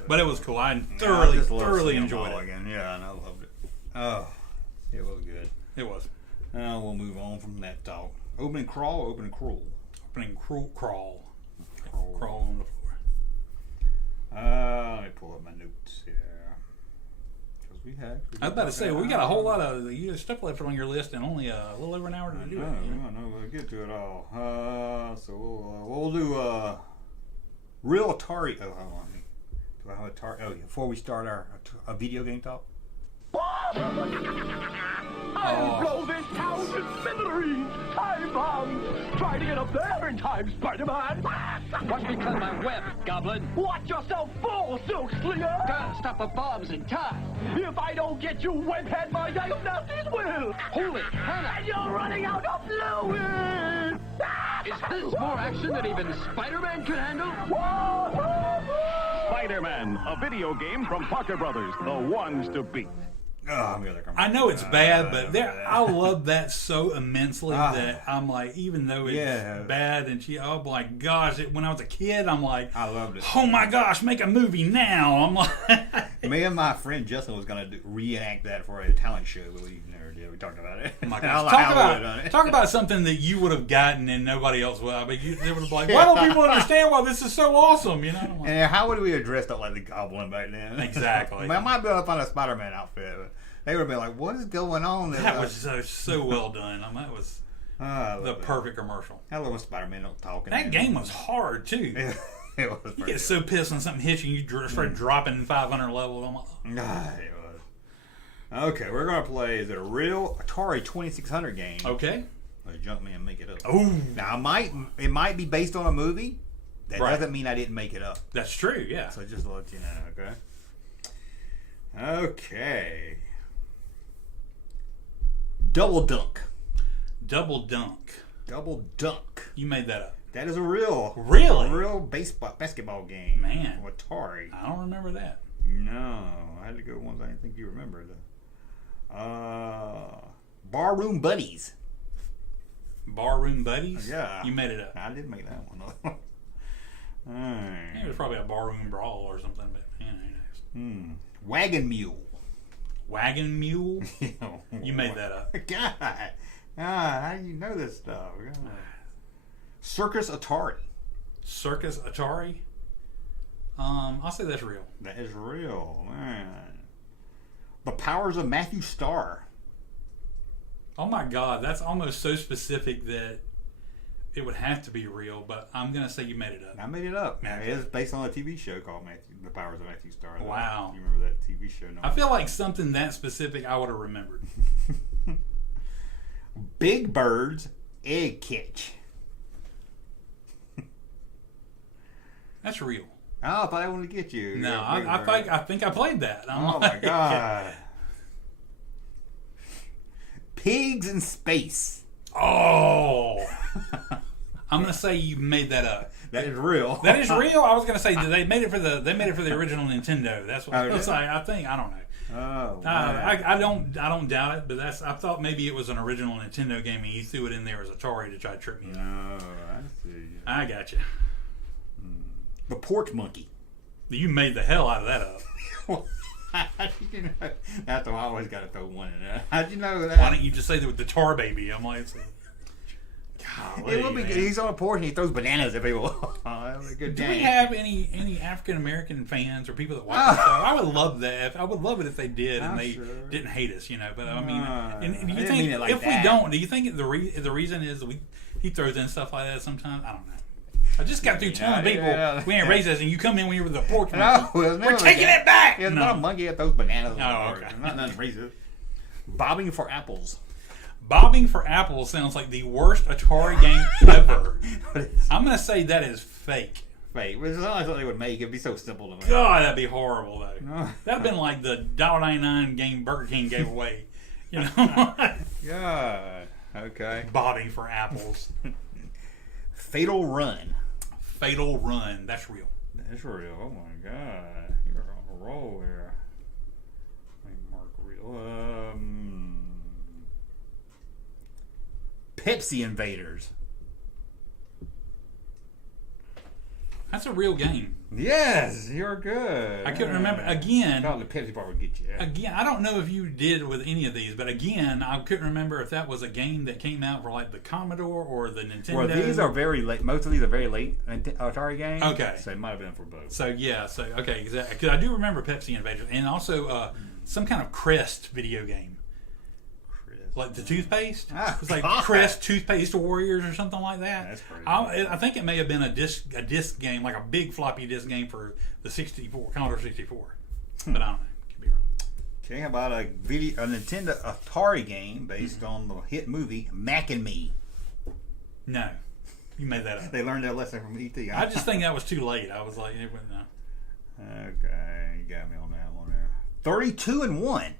But it was cool. I thoroughly enjoyed it. Again. Yeah, and I loved it. Oh, it was good. It was. Now we'll move on from that talk. Opening crawl or opening crawl? Opening crawl. Crawl on the floor. Let me pull up my notes here. I was about to say, we got a whole lot of stuff left on your list and only a little over an hour to do it. No, we'll get to it all. So we'll do real Atari. Oh, hold on. Do I have Atari? Oh, before we start our video game talk. I'll blow this town to smithereens! Time bombs! Try to get up there in time, Spider-Man! Watch me cut my web, Goblin! Watch yourself fall, Silk Slinger! Gotta stop the bombs in time! If I don't get you, webhead, my diagnosis will! Holy Hannah! And you're running out of fluid! Is this more action than even Spider-Man can handle? Spider-Man, a video game from Parker Brothers, the ones to beat. I know it's bad, but I love that so immensely that I'm like, even though it's bad, and oh my gosh, when I was a kid, I'm like, I loved it. Oh my gosh, make a movie now! I'm like, me and my friend Justin was going to reenact that for a talent show, but we never did. We talked about it. Oh my gosh. Talk about something that you would have gotten and nobody else would. I mean, they would have been like, why don't people understand why this is so awesome? Like, and how would we have dressed up like the Goblin back then? Exactly. I might be able to find a Spider-Man outfit. They would have been like, "What is going on?" That was so well done. I mean, that was the that. perfect commercial. I love when Spider-Man don't talk. That game was hard too. It was You pretty get so pissed when something hits you, you start dropping 500 levels. I'm like, it was. Okay, we're gonna play. Is it a real Atari 2600 game? okay. Or Junkman make it up. Oh, Now it might be based on a movie. That Right. doesn't mean I didn't make it up. that's true. Yeah. So just to let you know, okay? Okay. Double dunk. Double dunk. Double dunk. You made that up. That is a real basketball game. Man. From Atari. I don't remember that. No, I had to go ones I didn't think you remembered. Barroom Buddies. Barroom Buddies? Yeah. You made it up. I did make that one up. Alright. It was probably a barroom brawl or something, but man, who knows? Wagon Mule. Wagon Mule? You made that up. God. How do you know this stuff? God. Circus Atari. Circus Atari? I'll say that's real. That is real, man. The Powers of Matthew Starr. Oh my God, that's almost so specific that it would have to be real, but I'm going to say you made it up. I made it up. Man. It is based on a TV show called The Powers of Matthew Starr. Wow. You remember that TV show? No? I feel like something that specific I would have remembered. Big Bird's Egg Catch. That's real. Oh, I thought I wanted to get you. No, Yeah, Big I Bird. think I played that. I'm Oh my like- God. Pigs in Space. Oh. I'm gonna say you made that up. That is real. That is real. I was gonna say they made it for the original Nintendo. That's what Oh, I was did like. I think I don't know. Oh, I don't doubt it, but I thought maybe it was an original Nintendo game and you threw it in there as Atari to try to trip me up. No, I see. I got you. The Porch Monkey. You made the hell out of that up. How did you know? That's why I always got to throw one in there. How'd you know that? Why don't you just say that with the Tar Baby? I'm like, golly, It would be man. good. He's on a porch and he throws bananas at people. That was a good Do game. we have any African American fans or people that watch this stuff? I would love that. I would love it if they did and I'm they sure. didn't hate us, you know. But I mean, No, and do I you didn't think mean it like if that. we don't, do you think the reason is he throws in stuff like that sometimes? I don't know. I just got through telling people we ain't racist, and you come in when you're with the pork. No, We're taking it back. It's No. not a monkey that throws bananas. Oh, Okay. okay. Not nothing racist. Bobbing for apples. Bobbing for apples sounds like the worst Atari game ever. I'm gonna say that is fake. Fake. It's not like something they would make. It'd be so simple to make. God, that'd be horrible though. No. That'd been like the $1.99 game Burger King gave away. You know, God. Okay. bobbing for apples. Fatal Run. Fatal Run. That's real. That's real. Oh my God. You're on a roll here. Let me mark real. Pepsi Invaders. That's a real game. Yes, you're good. I couldn't remember I again. thought the Pepsi part would get you. Again, I don't know if you did with any of these, but again, I couldn't remember if that was a game that came out for like the Commodore or the Nintendo. Well, these are very late. Most of these are very late Atari games. Okay. So it might have been for both. So yeah, so okay, exactly. Because I do remember Pepsi Invaders, and also some kind of Crest video game, like the toothpaste. Ah, It's like God. Crest Toothpaste Warriors or something like that. That's crazy. I think it may have been a disc game, like a big floppy disk game for the Commodore 64. But I don't know. Could be wrong. Okay, how about a Nintendo Atari game based on the hit movie Mac and Me? No, you made that up. They learned their lesson from E.T. I just think that was too late. I was like, it wouldn't know. Okay, you got me on that one there. 32-1.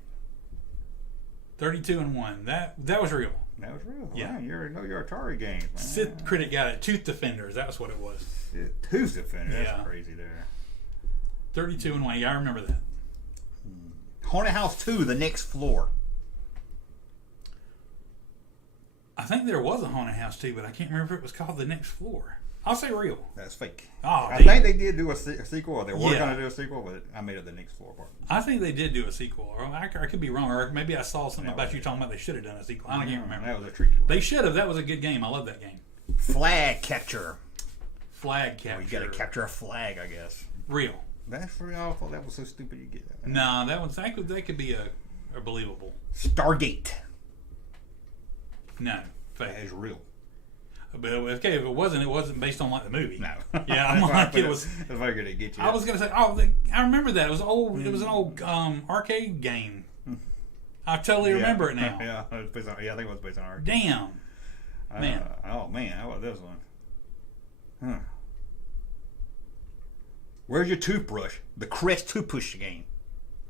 32-1. That was real. That was real. Yeah. Wow, you know your Atari games, man. Sith Critic got it. Tooth Defenders. That was what it was. Tooth Defender. That's Yeah. crazy there. 32-1. Yeah, I remember that. Haunted House 2, The Next Floor. I think there was a Haunted House too, but I can't remember if it was called The Next Floor. I'll say real. That's fake. Oh, I think they did do a sequel, or they were Yeah. going to do a sequel, but I made up The Next Floor part. I think they did do a sequel. Or I could be wrong, or maybe I saw something about you talking about they should have done a sequel. I can't remember. That was a tricky one. They should have. That was a good game. I love that game. Flag Capture. Flag capture. Oh, you got to capture a flag, I guess. Real. That's real. I thought that was so stupid you get that. No, that could be a are believable. Stargate. No, That fake. is real. But okay, if it wasn't based on like the movie. No. Yeah, I'm like it was. If I could get you. I was gonna say, I remember that. It was old. It was an old arcade game. I totally remember it now. Yeah, it was based on, I think it was based on our. Damn, man. Oh man, how about this one? Huh. Where's your toothbrush? The Crest toothbrush game.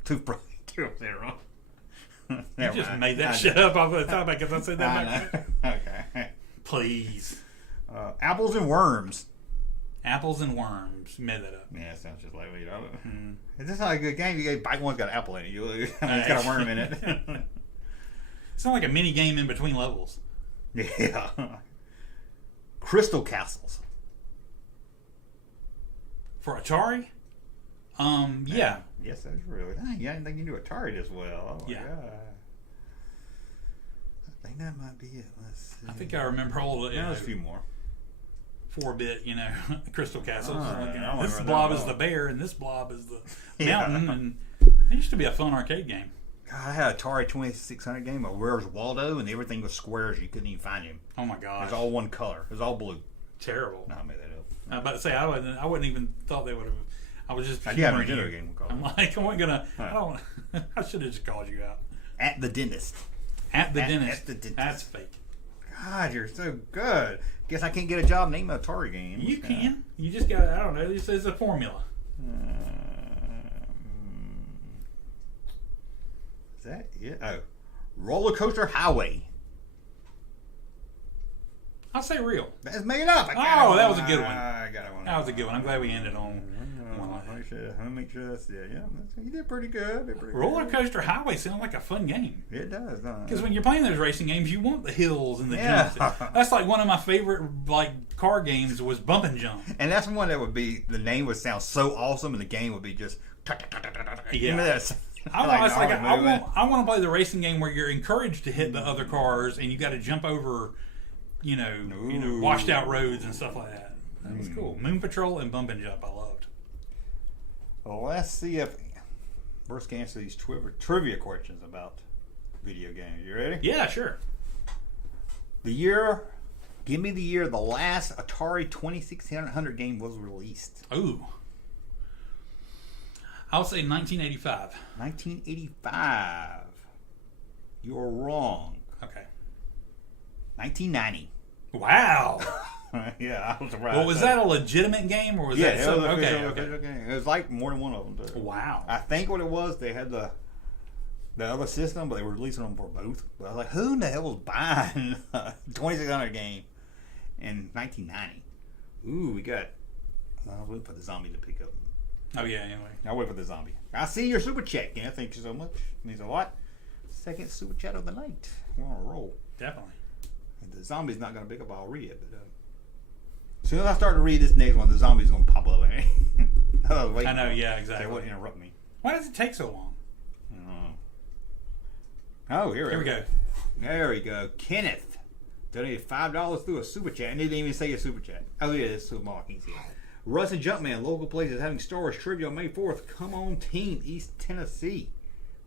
Toothbrush. You just made that shit up off the top because I said that. Back. Okay. Please. Apples and worms. Apples and worms. You made that up. Yeah, it sounds just like you know. Is this not a good game? You bite one's got an apple in it. It's got a worm in it. It's not like a mini game in between levels. Yeah. Crystal castles. For Atari? Yeah. Yes, that's really. Dang, I didn't think you knew Atari this well. Oh my Yeah. God. I think that might be it. Let's see. I think I remember all the There's a few more. 4-bit, Crystal Castles. I This remember blob that is all. the bear, and this blob is the Yeah. mountain. And it used to be a fun arcade game. God, I had an Atari 2600 game of Where's Waldo, and everything was squares. You couldn't even find him. Oh my It gosh. was all one color. It was all blue. Terrible. No, I made that up. I was about to say, I wouldn't even thought they would have. I was just. I did have a humoring Nintendo you. game called I'm like, I wasn't gonna. I don't. I should have just called you out. At the Dentist. At the At dentist. the dentist. That's fake. God, you're so good. Guess I can't get a job naming an Atari game. You can. You just got. I don't know. This is a formula. Is that it? Oh. Roller Coaster Highway. I'll say real. That's made up. Oh, that was a good one. I got one. That was a good one. I'm glad we ended on one like that. Let me make sure that's it. Yeah, you did pretty good. Roller Coaster Highway sounds like a fun game. It does. Because when you're playing those racing games, you want the hills and the Yeah. jumps. That's like one of my favorite car games was Bump and Jump. And that's one that would be, the name would sound so awesome, and the game would be just. Yeah. That. I want to play the racing game where you're encouraged to hit the other cars and you got to jump over, washed out roads and stuff like that. That was cool. Moon Patrol and Bump and Jump, I loved. Well, let's see if Bruce can answer these trivia questions about video games. You ready? Yeah, sure. Give me the year the last Atari 2600 game was released. Ooh. I'll say 1985. 1985. You're wrong. Okay. 1990. Wow. Yeah, I was surprised. Well, was that a legitimate game or was that it was something? official, Okay. official game. It was like more than one of them, too. Wow. I think what it was, they had the other system, but they were releasing them for both. But I was like, who in the hell was buying a 2600 game in 1990? Ooh, we got. I was waiting for the zombie to pick up. Oh, yeah, anyway. I'll wait for the zombie. I see your super chat, Ken. Thank you so much. It means a lot. Second super chat of the night. We're on a roll. Definitely. And the zombie's not going to pick up, I'll read it. But as soon as I start to read this next one, the zombie's going to pop up. I was waiting. I know, for it. yeah, They exactly. wouldn't interrupt me. Why does it take so long? Oh, here Here we go. There we go. Kenneth donated $5 through a super chat, and they didn't even say a super chat. Oh yeah, it's so small. I can't see it. Russ and Junkman, local places having Star Wars trivia on May 4th. Come on, team, East Tennessee.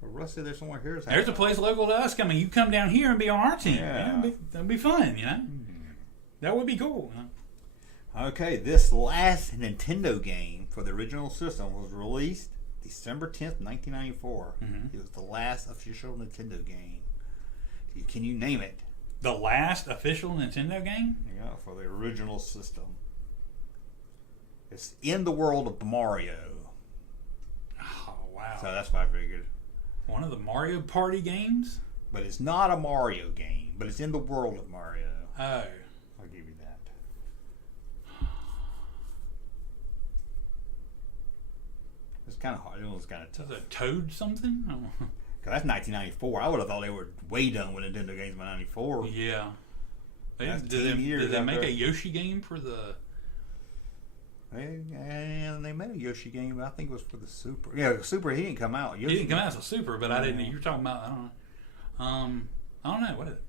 Well, Russ said there's somewhere here. There's a place local to us coming. You come down here and be on our team. Yeah. That'd be fun, That would be cool. Okay, this last Nintendo game for the original system was released December 10th, 1994. It was the last official Nintendo game. Can you name it? The last official Nintendo game? Yeah, for the original system. It's in the world of Mario. Oh, wow. So that's what I figured. One of the Mario Party games? But it's not a Mario game, but it's in the world of Mario. Oh. I'll give you that. It's kind of hard. It was kind of tough. Is it Toad something? Oh. Cause that's 1994. I would have thought they were way done with Nintendo games by 94. Yeah. That's Did 10 years they make after. a Yoshi game for the... And they made a Yoshi game, but I think it was for the Super. Yeah, Super. He didn't come out. Yoshi He didn't come out as a Super, but I didn't... You're talking about... I don't know. What is it?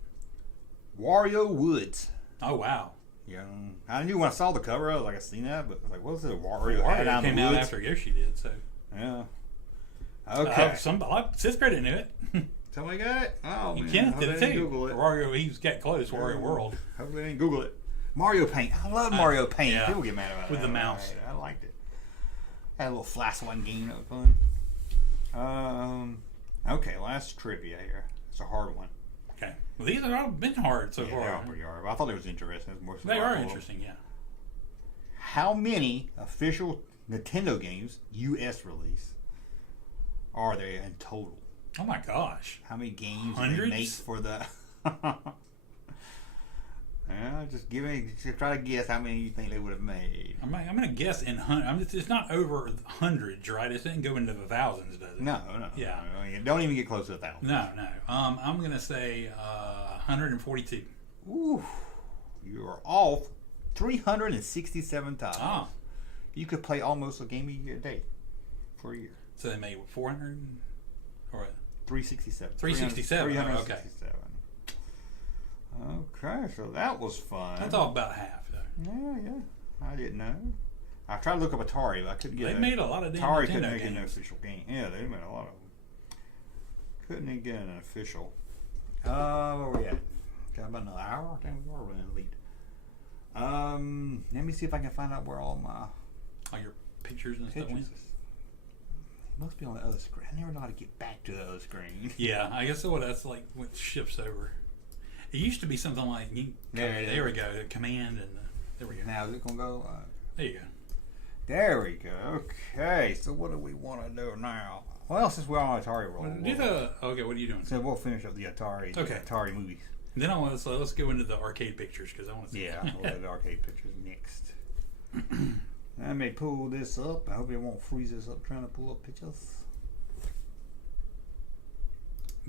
Wario Woods. Oh, wow. Yeah, I knew when I saw the cover, I was like, I seen that, but I was like, what's it? Wario Wario out came in the out woods? after Yoshi did, so... Yeah. Okay. Sis Credit knew it. Somebody got it? Oh, man. Kenneth Hope did they it didn't too. Google it. Wario, he's got close. Wario World. Hopefully they didn't Google it. Mario Paint. I love Mario Paint. yeah. People get mad about With that. the mouse. Right. I liked it. Had a little flash one game. That was fun. Okay, last trivia here. It's a hard one. Okay. Well, these have all been hard so Yeah, far. they are pretty hard. But I thought it was interesting. It was more so They I are told them. interesting, yeah. How many official Nintendo games, U.S. release, are there in total? Oh my gosh. How many games Hundreds? do they make for the... Yeah, just try to guess how many you think they would have made. I'm going to guess in hundreds. It's not over hundreds, right? It didn't go into the thousands, does it? No. Yeah. No. Don't even get close to 1,000. No. I'm going to say 142. Ooh, you are off 367 times. Oh. You could play almost a game a day for a year. So they made 400 or 367. 367. 367. Okay, so that was fun. That's all about half, though. Yeah. I didn't know. I tried to look up Atari, but I couldn't get They made a lot of damn Atari Nintendo couldn't make an games. official game. Yeah, they made a lot of them. Couldn't even get an official. Where we at? Got about another hour? I think we are running late. Let me see if I can find out where all my All your pictures and stuff pictures went. is. It must be on the other screen. I never know how to get back to the other screen. Yeah, I guess that's like what shifts over. It used to be something like there we go, the command and there we go. Now is it gonna go? There you go. There we go. Okay, so what do we want to do now? Well, since we're on Atari roll, Okay, what are you doing? so we'll finish up the Atari. Okay. Atari movies. Then let's go into the arcade pictures because I want to see. Yeah, we'll do the arcade pictures next. I may pull this up. I hope it won't freeze us up trying to pull up pictures.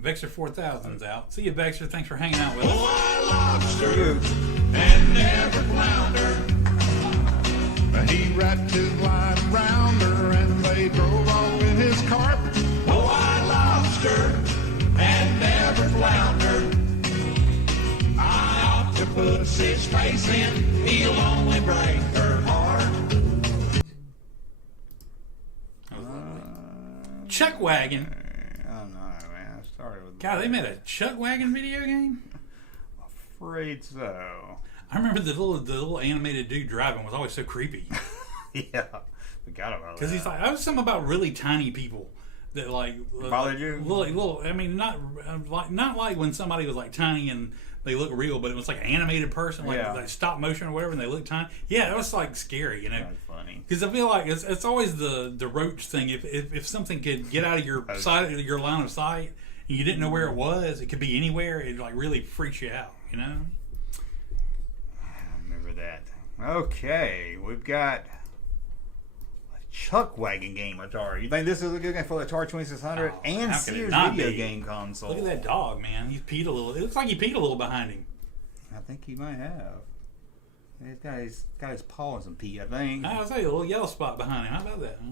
Vexer 4000's out. See you, Vexer. Thanks for hanging out with us. You. And never flounder. He wrapped his line around her and they drove off in his cart. Oh, I lost her and never flounder. I octopus his face in, he'll only break her heart. Chuck Wagon. I don't know, man. I started with. God, they made a Chuck Wagon video game? Afraid so. I remember the little animated dude driving was always so creepy. Yeah, forgot about that. Because he's like, I was something about really tiny people that like bothered you. Little. I mean, not like when somebody was like tiny and they look real, but it was like an animated person, like stop motion or whatever, and they look tiny. Yeah, it was like scary, you know. That's funny. Because I feel like it's always the roach thing. If something could get out of your your line of sight and you didn't know where it was, it could be anywhere. It like really freaks you out, you know. I remember that. Okay, we've got a Chuck Wagon game Atari. You think this is a good game for the Atari 2600 and how could it Sears not video be? game console? Look at that dog, man. He's peed a little. It looks like he peed a little behind him. I think he might have. He's got his paw in some pee, I think. I was a little yellow spot behind him. How about that? Huh?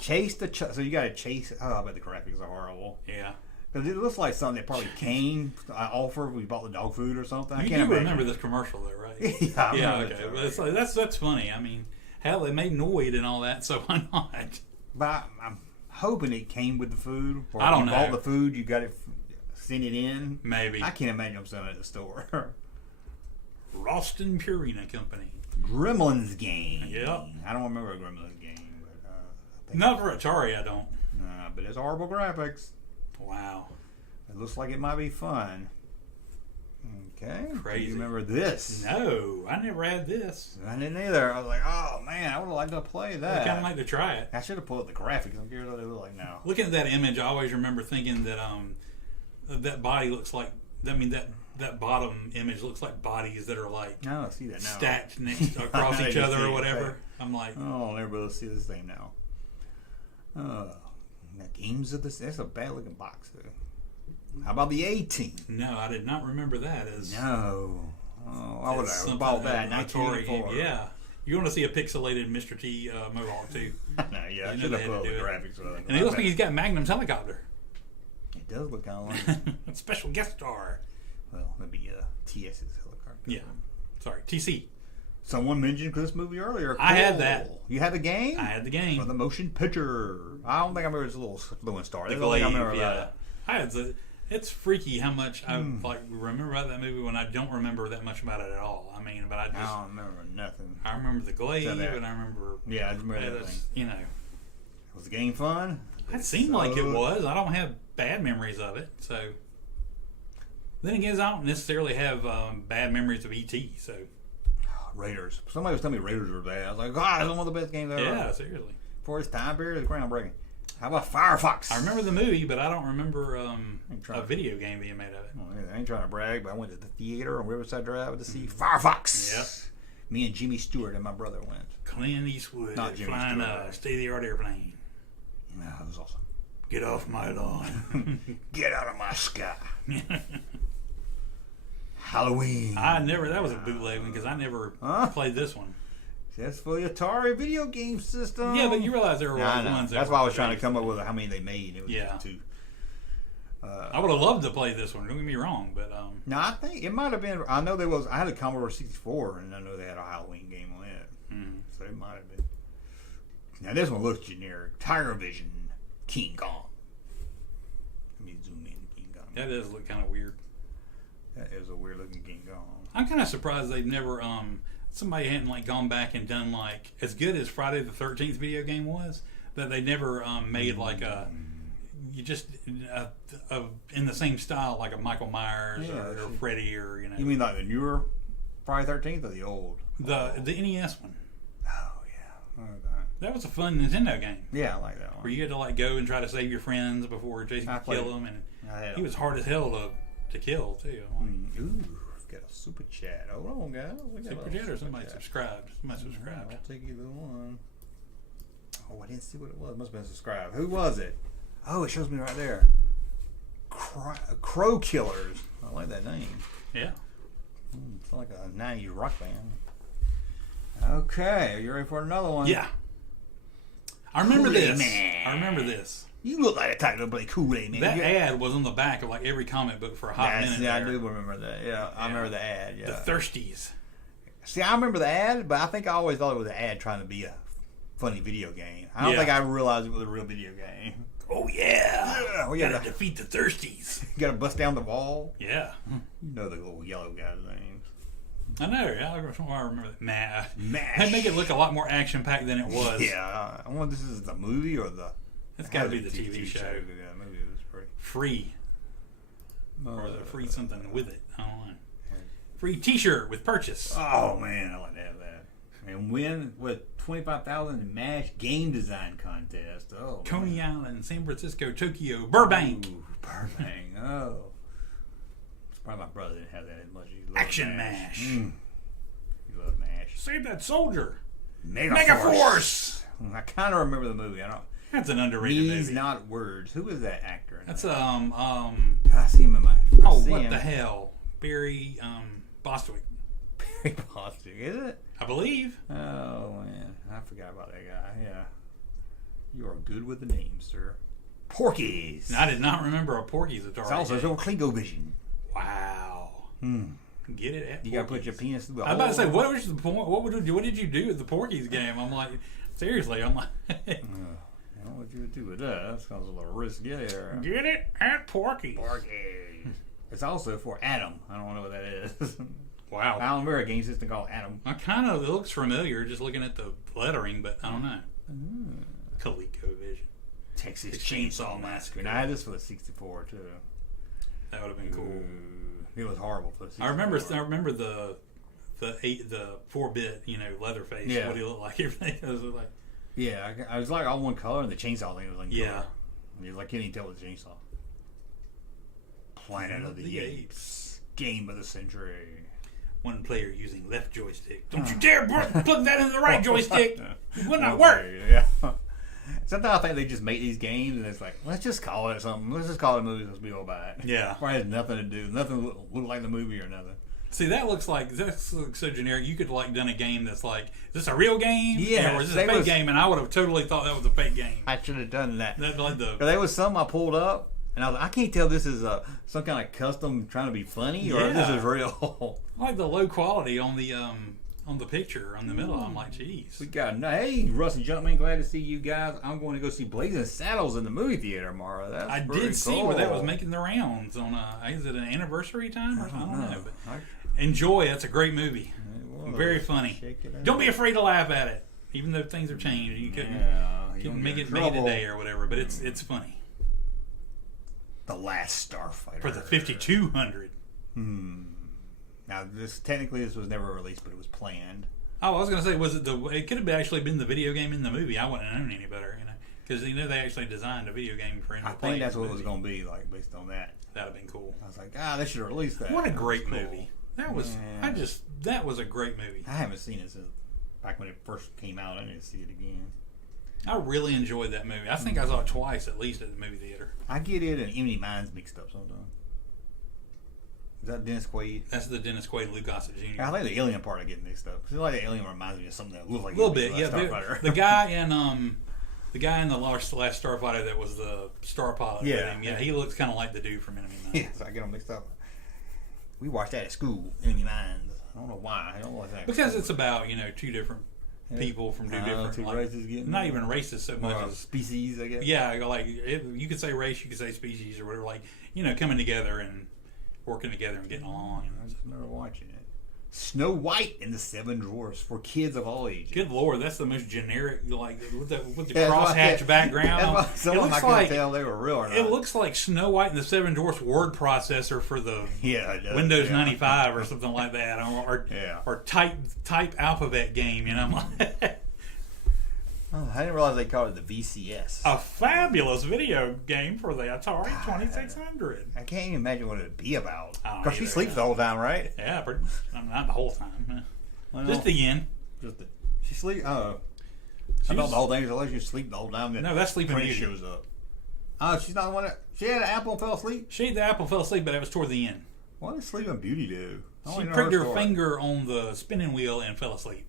Chase the Chuck. So you got to chase. Oh, I bet the graphics are horrible. Yeah. Because it looks like something that probably came offered. We bought the dog food or something. I You can't do imagine. remember this commercial, though, right? Yeah, I Yeah. remember Okay. that. But it's like, that's funny. I mean, hell, they made Noid and all that, so why not? But I'm hoping it came with the food. Or I don't you know. bought the food, you got it, sent it in. Maybe. I can't imagine them selling it at the store. Ralston Purina Company. Gremlins game. Yep. I don't remember a Gremlins game, but I think Not for Atari, I don't. but it's horrible graphics. Wow. It looks like it might be fun. Okay. Crazy. Do you remember this? No, I never had this. I didn't either. I was like, oh man, I would have liked to play I that. kind of like to try it. I should have pulled up the graphics. I'm curious what they look like now. Looking at that image, I always remember thinking that that body looks like. I mean that bottom image looks like bodies that are like No, I see that now. stacked next across I each can other see or it. whatever. I'm like, Oh, I'll never be able to see this thing now. The games of this. That's a bad looking box, though. How about the A-Team? no, I did not remember that as. No. Oh, I would as have something bought that. an Atari game. 1984. Yeah, you want to see a pixelated Mr. T Mohawk too. No, yeah, I You know should they have had put up to the do it. graphics with it. And he looks like he's got Magnum's helicopter. It does look kind of like. A special guest star. Well, that'd be TS's helicopter. Yeah. Sorry, TC. Someone mentioned this movie earlier. I had Cool. that. You had the game? I had the For game. the motion picture. I don't think I remember his little fluent star. The That's the only thing I Glaive, remember about yeah. it. I had the. It's freaky how much I like remember about that movie when I don't remember that much about it at all. I mean, but I don't remember nothing. I remember the glaive, and I remember. Yeah, I remember that thing. You know, was the game fun? It seemed like it was. I don't have bad memories of it. So then again, I don't necessarily have bad memories of E.T. So Raiders. Somebody was telling me Raiders were bad. I was like, God, it's one of the best games ever. Yeah, seriously. For its time period, it's groundbreaking. How about Firefox? I remember the movie, but I don't remember a video game being made of it. Well, I ain't trying to brag, but I went to the theater on Riverside Drive to see Firefox. Yep. Me and Jimmy Stewart and my brother went. Clint Eastwood Not Jimmy flying Stewart. a state-of-the-art airplane. No, it was awesome. Get off my lawn. Get out of my sky. Halloween. That was a bootleg one because I never played this one. That's for the Atari video game system. Yeah, but you realize there were ones. That's why I was trying to come up with how many they made. It was two. I would have loved to play this one. Don't get me wrong, but no, I think it might have been. I know there was. I had a Commodore 64, and I know they had a Halloween game on it. Mm-hmm. So it might have been. Now this one looks generic. Tiger Vision, King Kong. Let me zoom in. King Kong. That does look kind of weird. That is a weird looking King Kong. I'm kind of surprised they've never somebody hadn't like gone back and done like as good as Friday the 13th video game was, that they never made like a in the same style like a Michael Myers or Freddy or You mean like the newer Friday 13th or the old? The NES one. Oh yeah. Okay. That was a fun Nintendo game. Yeah, I like that one. Where you had to like go and try to save your friends before Jason could kill them, and he was hard as hell to kill too. Ooh, we've got a super chat. Hold on, guys. Super chat or somebody subscribed. Somebody subscribed. I'll take either one. Oh, I didn't see what it was. Must have been subscribed. Who was it? Oh, it shows me right there. Crow Killers. I like that name. Yeah. It's like a 90s rock band. Okay, are you ready for another one? Yeah. I remember Kool-Aid this. Man. I remember this. You look like a type to play Kool-Aid Man. That ad was on the back of like every comic book for a hot minute. Yeah, I do remember that. Yeah, I remember the ad. Yeah. The Thirsties. See, I remember the ad, but I think I always thought it was an ad trying to be a funny video game. I don't think I realized it was a real video game. Oh yeah. Yeah, we gotta defeat the Thirsties. You gotta bust down the wall. Yeah. You know the little yellow guy's names. I know. I remember that. Mash. They make it look a lot more action packed than it was. Yeah. I wonder if this is the movie or the. It's got to be the TV show. Yeah, the movie was pretty. Free. Or the free something with it. I don't know. Free T-shirt with purchase. Oh man, I like to have that. And win with $25,000 in MASH game design contest. Oh. Coney Island, San Francisco, Tokyo, Burbank. Ooh, Burbank. Oh. It's probably my brother didn't have that as much. Action MASH. You love MASH. Save that soldier. Megaforce. I kind of remember the movie. I don't. That's an underrated movie. These not words. Who is that actor? That's I see him in my. what the hell? Barry Bostwick. Barry Bostwick, is it? I believe. Oh man, I forgot about that guy. Yeah, you are good with the names, sir. Porky's. I did not remember a Porky's Atari. It's also on ClingoVision. Wow. Get it at you gotta put your penis through the I was about to say, what was the point? What did you do with the Porky's game? I'm like, seriously, I'm like. I don't know what you would do with that. That sounds a little risky there. Get it at Porky's. Porky's. It's also for Adam. I don't know what that is. Wow. I don't remember a game system called Adam. It looks familiar just looking at the lettering, but I don't know. ColecoVision. Texas Chainsaw Massacre. And I had this for the 64 too. That would have been cool. It was horrible for the 64. I remember the 4-bit, Leatherface. Yeah. What he looked like. Everything was like. Yeah, I was like all one color, and the chainsaw thing was like yeah. color. It was like can't even tell with the chainsaw. Planet of the Apes. Game of the century. One player using left joystick. Don't you dare plug that in the right joystick. It will not work. Yeah. Sometimes I think they just make these games and it's like, let's just call it something. Let's just call it a movie. Let's be all by it. Yeah. Probably has nothing to do. Nothing look like the movie or nothing. See, that looks so generic. You could have done a game that's like, is this a real game? Yeah. Or is this a fake game? And I would have totally thought that was a fake game. I should have done that. There was some I pulled up. And I was like, I can't tell this is some kind of custom trying to be funny or if this is real. I like the low quality on the on the picture on the middle. I'm like, geez. We got hey, Russ and Junkman. Glad to see you guys. I'm going to go see Blazing Saddles in the movie theater tomorrow. That's I pretty did see cool. where that was making the rounds on is it an anniversary time or something? I don't know. But I- enjoy. That's a great movie. was. Very funny. Shake it Don't be afraid to laugh at it, even though things have changed. You couldn't, couldn't make it today or whatever. But it's funny. The Last Starfighter For the 5200. Now this was never released, but it was planned. Oh, I was gonna say, was it it could have actually been the video game in the movie. I wouldn't have known any better, because they actually designed a video game for him. I think that's what it was going to be like based on that. That'd have been cool. I was like, they should have released that. What a great That was cool. movie. That was that was a great movie. I haven't seen it since back when it first came out. I didn't see it again. I really enjoyed that movie. I think I saw it twice at least at the movie theater. I get it and Emily Mines mixed up sometimes. Is that Dennis Quaid? That's the Dennis Quaid, Luke Gossett Jr. I think the alien part I get mixed up. I feel like the alien reminds me of something that looks like A little bit, yeah. Starfighter. The guy in the last Starfighter that was the star pilot. Yeah. with him, he looks kind of like the dude from Enemy Mine. Yes, I get them mixed up. We watched that at school, Enemy Mines. I don't know why. I don't know what's that. Because it's about two different people from two different two like, races getting not even racist so much as species, I guess. yeah, like you could say race, you could say species or whatever. Like coming together and working together and getting along. I just remember watching it. Snow White and the Seven Dwarfs for kids of all ages. Good Lord, that's the most generic, like with the Yeah, crosshatch background. That's why someone I couldn't tell they were real or not. It looks like Snow White and the Seven Dwarfs word processor for the it does, Windows 95 or something like that, or type alphabet game. I'm like, I didn't realize they called it the VCS. a fabulous video game for the Atari 2600. I can't even imagine what it'd be about. I don't Because she either, sleeps the whole time, right? Yeah, not the whole time. Well, Just the end. She sleep. I thought the whole thing was unless you sleep the whole time. No, that's Sleeping Prince Beauty. shows up. Oh, she's not the one that. She had an apple and fell asleep. She ate the apple, fell asleep, but it was toward the end. What did Sleeping Beauty do? I She don't even know pricked her story. finger on the spinning wheel and fell asleep.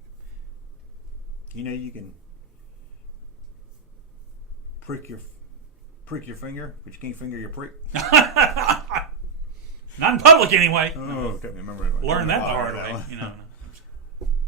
You can prick your finger, but you can't finger your prick. Not in public, anyway. Oh, can't remember it. Learn that the hard way.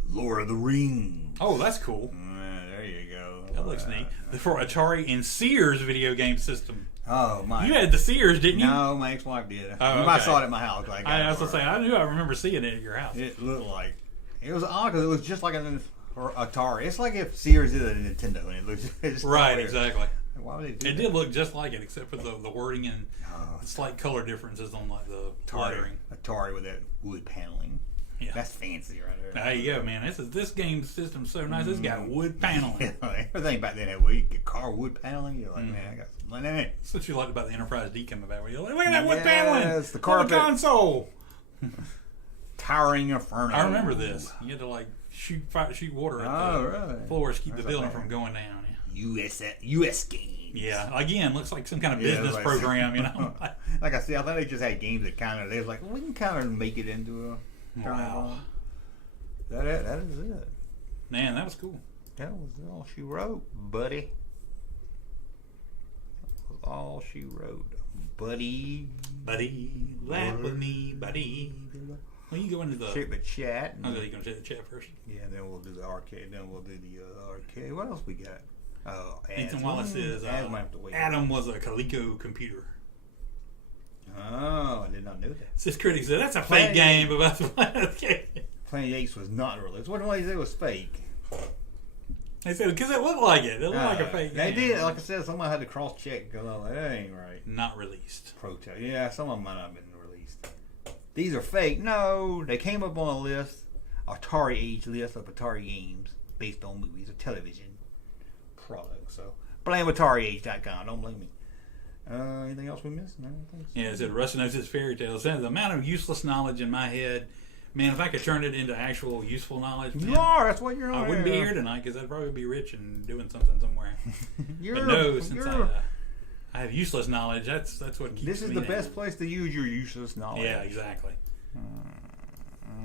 Lord of the Rings. Oh, that's cool. There you go. That looks neat. For Atari and Sears video game system. Oh my! You had the Sears, didn't you? No, my ex-wife did. Oh, You might okay. saw it at my house. I was gonna say I remember seeing it at your house. It looked like it was odd because it was just like an Atari. It's like if Sears did a Nintendo and it looked just Right, weird. exactly. Why would they do It that? did look just like it, except for the wording and slight color differences on like the lettering. Atari with that wood paneling. Yeah. That's fancy right there. There you go, man. This game system's so nice. It's got wood paneling. Everything back then had wood, car wood paneling. You're like, man, I got some money in it. That's what you liked about the Enterprise D coming back. Where you're like, look at that wood paneling. Yes, the on carpet. the console. Towering inferno. I remember this. You had to like shoot water at the floors to keep the building from going down. US games. Yeah, again, looks like some kind of business like, program, Like I said, I thought they just had games that kind of, they was like, we can kind of make it into a. Wow. That is it. Man, that was cool. That was all she wrote, buddy. That was all she wrote, buddy. Buddy, laugh with me, buddy. Well, you go into the. Check the chat. Oh, you're going to check the chat first? Yeah, and then we'll do the arcade. Then we'll do the arcade. What else we got? Oh, Ethan Wallace says Adam was a Coleco computer. Oh, I did not know that. Sis Critic said that's a fake game about the Planet Apes was not released. What did they say was fake? They said because it looked like it. It looked like a fake They game. did. Like I said, someone had to cross check because that ain't right. Not released. Protest. Yeah, some of them might not have been released. These are fake. No, they came up on a list, Atari age list of Atari games based on movies or television products. So blame AtariAge.com. Don't blame me. Anything else we missed? No, I don't think so. Yeah, it said Russ knows his fairy tales. The amount of useless knowledge in my head, man. If I could turn it into actual useful knowledge, man, You are. That's what you're on. I wouldn't be here tonight because I'd probably be rich and doing something somewhere. But no, since I have useless knowledge, that's what keeps me. This is the best place to use your useless knowledge. Yeah, exactly.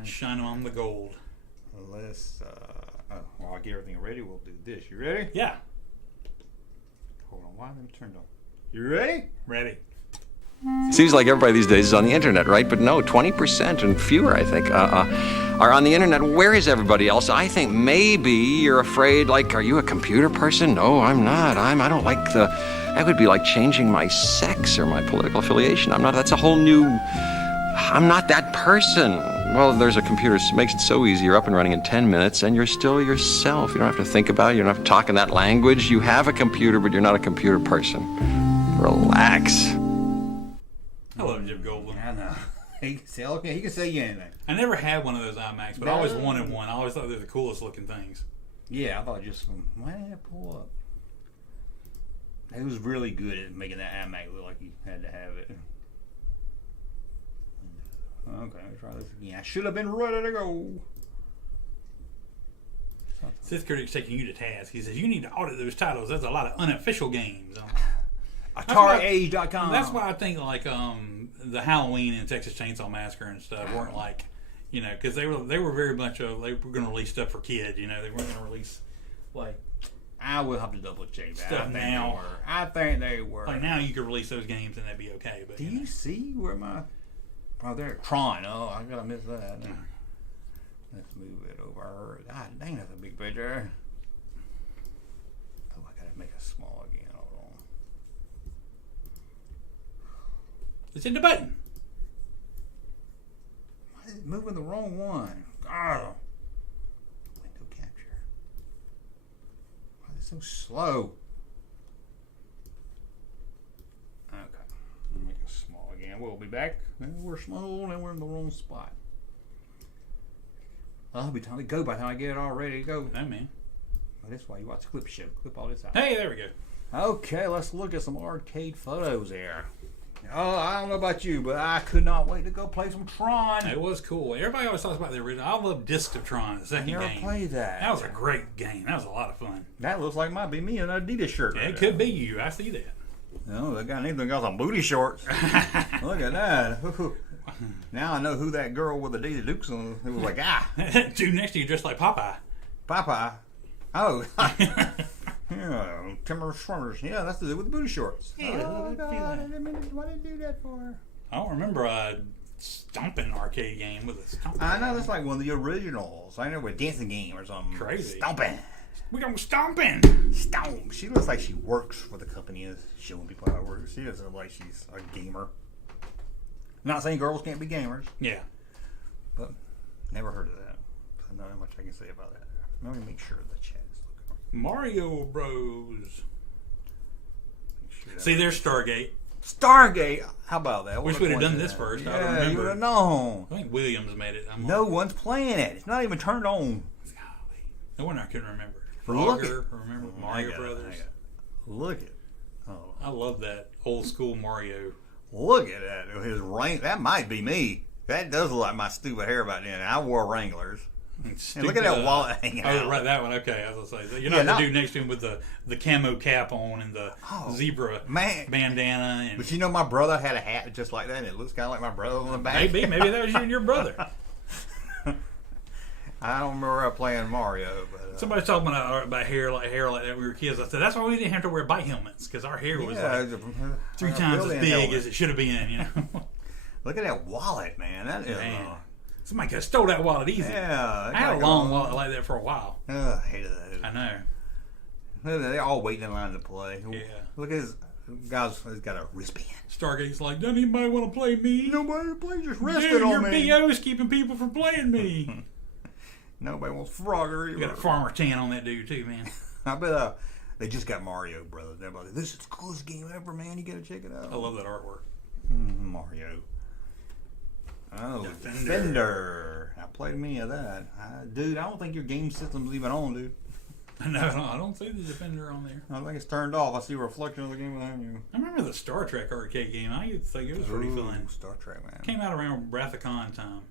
Shine them on the gold. Let's. While I get everything ready, we'll do this. You ready? Yeah. Hold on. Why are them turned on? You ready? Ready. Seems like everybody these days is on the internet, right? But no, 20% and fewer, I think, are on the internet. Where is everybody else? I think maybe you're afraid, like, are you a computer person? No, I'm not. I don't like that would be like changing my sex or my political affiliation. that's a whole new, I'm not that person. Well, there's a computer. It makes it so easy. You're up and running in 10 minutes, and you're still yourself. You don't have to think about it. You don't have to talk in that language. You have a computer, but you're not a computer person. Relax. I love Jim Goldblum. I know. He can say you anything. I never had one of those iMacs, but I always wanted one. I always thought they were the coolest looking things. Yeah, I thought why did it pull up? He was really good at making that iMac look like you had to have it. Okay, let's try this again. I should have been ready to go. Sith Critic's taking you to task. He says, you need to audit those titles. There's a lot of unofficial games. AtariAge.com. That's why I think like the Halloween and Texas Chainsaw Massacre and stuff weren't like, because they were very much they were going to release stuff for kids. They weren't going to release like. I will have to double check that. Stuff now. I think they were. Like now you could release those games and that'd be okay. But do you see where my? Oh, there, Tron. Oh, I gotta miss that. Let's move it over. God dang, that's a big picture. Oh, I gotta make it small again. Hold on. It's in the button. Why is it moving the wrong one? Oh. Window capture. Why is it so slow? Okay. Let me make it small again. We'll be back. We're small and we're in the wrong spot. I'll be time to go by the time I get it all ready to go. Oh, man. Well, that's why you watch the clip show. Clip all this out. Hey, there we go. Okay, let's look at some arcade photos here. Oh, I don't know about you, but I could not wait to go play some Tron. It was cool. Everybody always talks about the original. I love Disc of Tron, the second I never game. played that. That was a great game. That was a lot of fun. That looks like might be me in an Adidas shirt. Yeah, right it there. could be you. I see that. No, they got anything got some booty shorts. Look at that. Now I know who that girl with the Adidas Dukes on. It was like, Dude next to you dressed like Popeye. Popeye. Oh. Yeah, Timber Swimmers. Yeah, that's to do with booty shorts. Yeah, Oh, God, what did you do that for? I don't remember a stomping arcade game with a stomping. I know, that's like one of the originals. I know, with dancing game or something. Crazy. Stomping. We going stomping. Stomp. She looks like she works for the company and is showing people how it works. She doesn't look like she's a gamer. Not saying girls can't be gamers. Yeah. But never heard of that. So not much I can say about that. Let me make sure the chat is looking right. Mario Bros. See, there's Stargate. Stargate. How about that? Wish we'd have done this first. I Yeah, remember. you would have known. I think Williams made it. No one's playing it. It's not even turned on. Golly. No wonder I couldn't remember. Look Frogger, remember Mario Brothers? Look at. Oh, I love that old school Mario. look at that. His ring. That might be me. That does look like my stupid hair back then. I wore Wranglers. And look at that wallet hanging out. Oh, right, that one. Okay, I was going to say. You're Yeah, not the no. dude next to him with the camo cap on and the zebra bandana. And But you know, my brother had a hat just like that, and it looks kind of like my brother on the back. maybe that was you and your brother. I don't remember playing Mario, but Somebody's talking about hair like that when we were kids. I said that's why we didn't have to wear bike helmets because our hair was like 3 times as big as it should have been. You know. Look at that wallet, man. That is. Somebody could have stole that wallet easy. Yeah, I had a long wallet like that for a while. I hated that. I know. They're all waiting in line to play. Yeah. Look at his guy's. He's got a wristband. Stargate's like, doesn't anybody want to play me? Nobody play, just Dude, rested on your me. BO's keeping people from playing me. Nobody wants Frogger. You got a farmer tan on that dude too, man. I bet they just got Mario Brothers. Everybody, this is the coolest game ever, man. You gotta check it out. I love that artwork. Mario. Oh, Defender. I played many of that. Dude, I don't think your game system's even on, dude. No, I don't see the Defender on there. I think it's turned off. I see a reflection of the game behind you. I remember the Star Trek arcade game. I used to think it was pretty fun. Star Trek, man. Came out around Wrath of Khan time.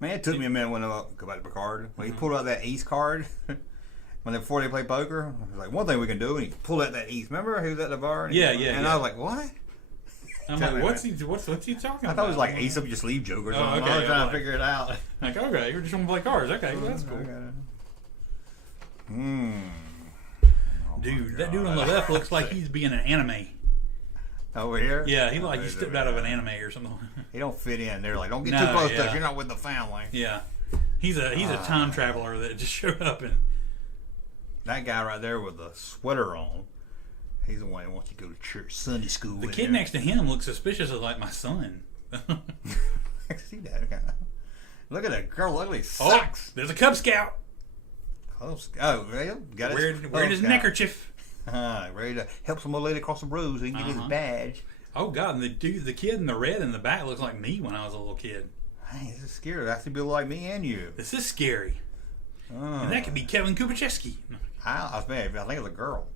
Man, it took me a minute when I go back to Picard. When he pulled out that ace card, before they played poker, I was like, one thing we can do, and he pulled out that ace. Remember? He was at the bar? And I was like, what? I'm like, what's he talking about? I thought it was like ace up your sleeve joke or something. Okay, I was trying to figure it out. Like, okay, you're just want to play cards. Okay, well, that's cool. Oh Dude, that dude on the left looks like he's being an anime. Over here? Yeah, he stepped out of an anime or something. He don't fit in. They're like, don't get too close to us. You're not with the family. Yeah. He's a time traveler that just showed up and... That guy right there with the sweater on, he's the one that wants to go to church, Sunday school. The kid next to him looks suspiciously like my son. I can see that. Look at that girl, ugly socks. Oh, there's a Cub Scout. Close. Oh, got wearing his neckerchief. Ready to help some old lady across the road so he can get his badge. Oh God! And the kid in the red in the back looks like me when I was a little kid. Hey, this is scary. That's to be like me and you. This is scary. And that could be Kevin Kubicheski. I think it's a girl.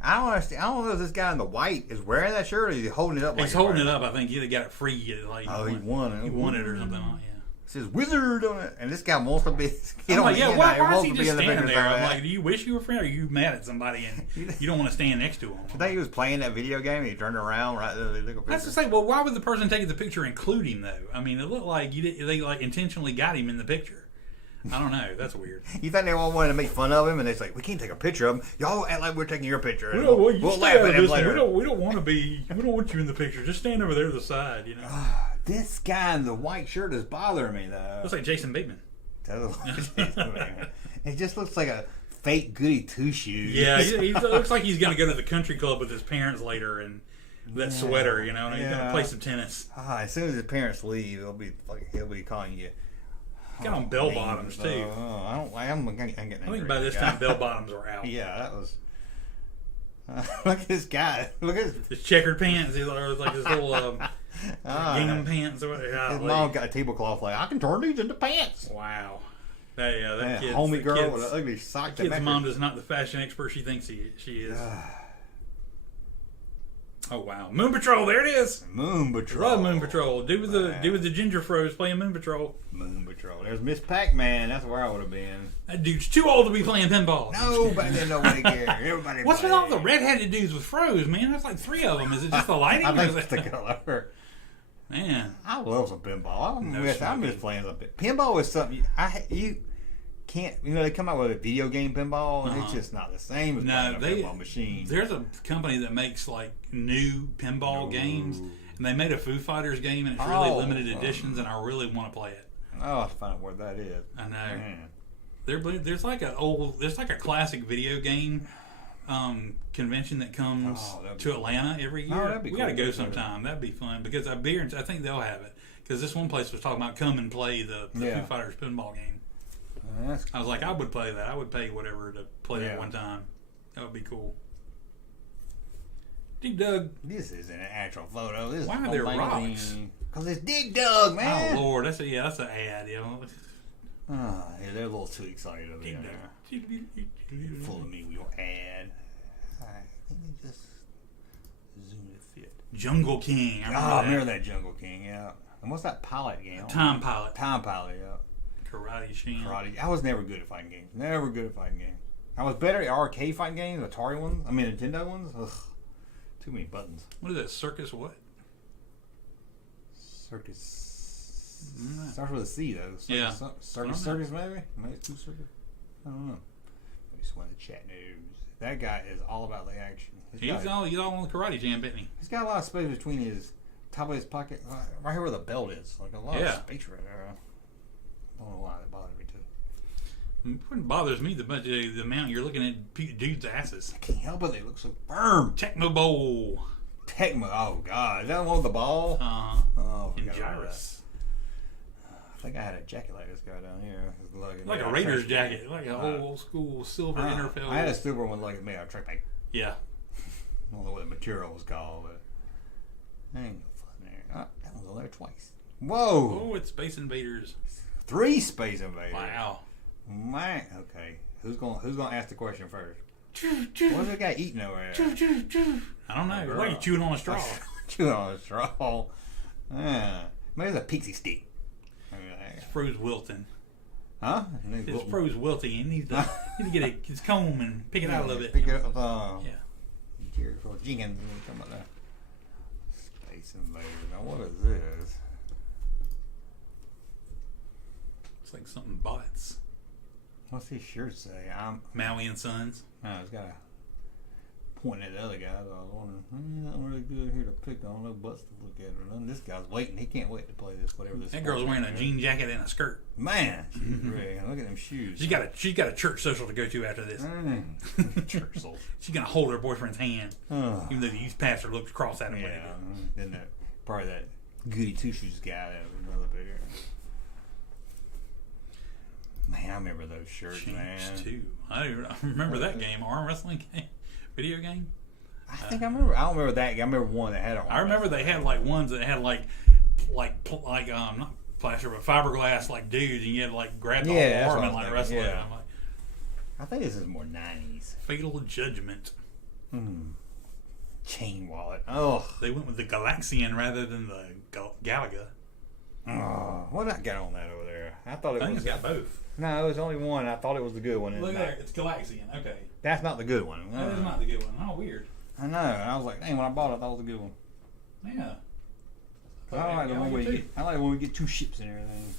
I don't understand. I don't know if this guy in the white is wearing that shirt or he's holding it up. He's holding it up. I think he either got it free. He won it. He won it or something. Yeah. It says Wizard on it, and this guy wants to be. I'm like, why is he just standing there? I'm like, do you wish you were friends, or are you mad at somebody and you don't want to stand next to him? I think he was playing that video game and he turned around right there. That's to say, well, why would the person taking the picture include him though? I mean, it looked like they like intentionally got him in the picture. I don't know. That's weird. You think they all wanted to make fun of him, and they're like, "We can't take a picture of him. Y'all act like we're taking your picture. We'll laugh at him later. We don't want to be. We don't want you in the picture. Just stand over there to the side, you know." This guy in the white shirt is bothering me though. Looks like Jason Bateman. It just looks like a fake goody two shoes. Yeah, he looks like he's going to go to the country club with his parents later and that sweater, you know, and he's going to play some tennis. As soon as his parents leave, he'll be calling you. Got on bell bottoms too. I'm getting I think by this time bell bottoms were out. Yeah, that was. Look at this guy. Look at his checkered pants. He's like his little gingham pants or whatever. His mom got a tablecloth like, I can turn these into pants. Wow. That kid's homie girl with an ugly sock. Kid's mom is not the fashion expert she thinks she is. Oh wow, Moon Patrol! There it is. Moon Patrol. Love Moon Patrol. Do with the Ginger Froze playing Moon Patrol. Moon Patrol. There's Miss Pac-Man. That's where I would have been. That dude's too old to be playing pinball. Nobody cares. Everybody. What's with all the red-headed dudes with froze, man? There's like 3 of them. Is it just the lighting? I think it's the color. Man, I love some pinball. I miss playing some pinball. Is something you can't. You know, they come out with a video game pinball, and it's just not the same as playing a pinball machine. There's a company that makes like new pinball games, and they made a Foo Fighters game, and it's really limited editions, and I really want to play it. I'll find out where that is. I know. There's like a classic video game convention that comes to Atlanta every year. We got to go sometime. That'd be fun because I think they'll have it because this one place was talking about come and play the Foo Fighters pinball game. I was like, I would play that. I would pay whatever to play that one time. That would be cool. Dig Dug. This isn't an actual photo. This Why are there rocks? Because it's Dig Dug, man. Oh Lord, that's an ad. You know. They're a little too excited over there. Fooling me with your ad. Alright, let me just zoom it fit. Jungle King. I remember that Jungle King. Yeah. And what's that pilot game? Time Pilot. Yeah. Karate Shin. I was never good at fighting games. I was better at arcade fighting games, Atari ones. I mean Nintendo ones. Ugh. Too many buttons. What is that? Circus what? Circus. Starts with a C though. Circus maybe? Maybe it's circus. I don't know. Maybe just want to chat news. That guy is all about the action. He's all on the Karate Jam, isn't he? He's got a lot of space between his top of his pocket, right here where the belt is. Like a lot of space right there. I don't know why that bothers me too. What bothers me the amount you're looking at dudes' asses. I can't help it. They look so firm. Tecmo Bowl. Oh God, is that the one with the ball? Oh, and Gyrus. I think I had a jacket like this guy down here. Like a Raiders jacket, like an old school silver Interfell. I had a silver one like made out of track bag. Yeah. I don't know what the material was called, but ain't no fun there. That was on there twice. Whoa! Oh, it's Space Invaders. 3 Space Invaders. Wow. Man, okay. Who's gonna ask the question first? What's that guy eating over there? I don't know. Like he's chewing on a straw. Chewing on a straw. Maybe it's a pixie stick. It's Froze Wilton. Huh? It's Froze Wilton. He needs to get his comb and pick it out a little bit. Pick it up. Jenkins. Space Invaders. Now what is this? It's like something bots. What's his shirt say? Maui and Sons. Oh, it's got a pointing at the other guys. I was wondering, nothing really good here to pick on. No butts to look at or nothing. This guy's waiting. He can't wait to play this, whatever this. That girl's wearing a jean jacket and a skirt. Man, she's ready. Look at them shoes. She's got a church social to go to after this. Church social. She's gonna hold her boyfriend's hand, even though the youth pastor looks cross at him. Yeah, then probably that goody two shoes guy that was another bigger. Man, I remember those shirts, man. Too. I remember that game, arm wrestling game, video game. I think I remember. I don't remember that game. I remember one that had arm. I remember they had like ones that had like not plaster but fiberglass like dudes, and you had to like grab the whole arm and like wrestle it. I'm like, I think this is more 90s. Fatal Judgment. Chain wallet. Oh, they went with the Galaxian rather than the Galaga. Oh, what did I got on that over there? I thought it I think was. it's got both. No, it was only one. I thought it was the good one. Look there, it's Galaxian. Okay, that's not the good one. That is not the good one. Oh, weird. I know. And I was like, dang, when I bought it, I thought it was a good one. Yeah. I like the one when we get two ships and everything.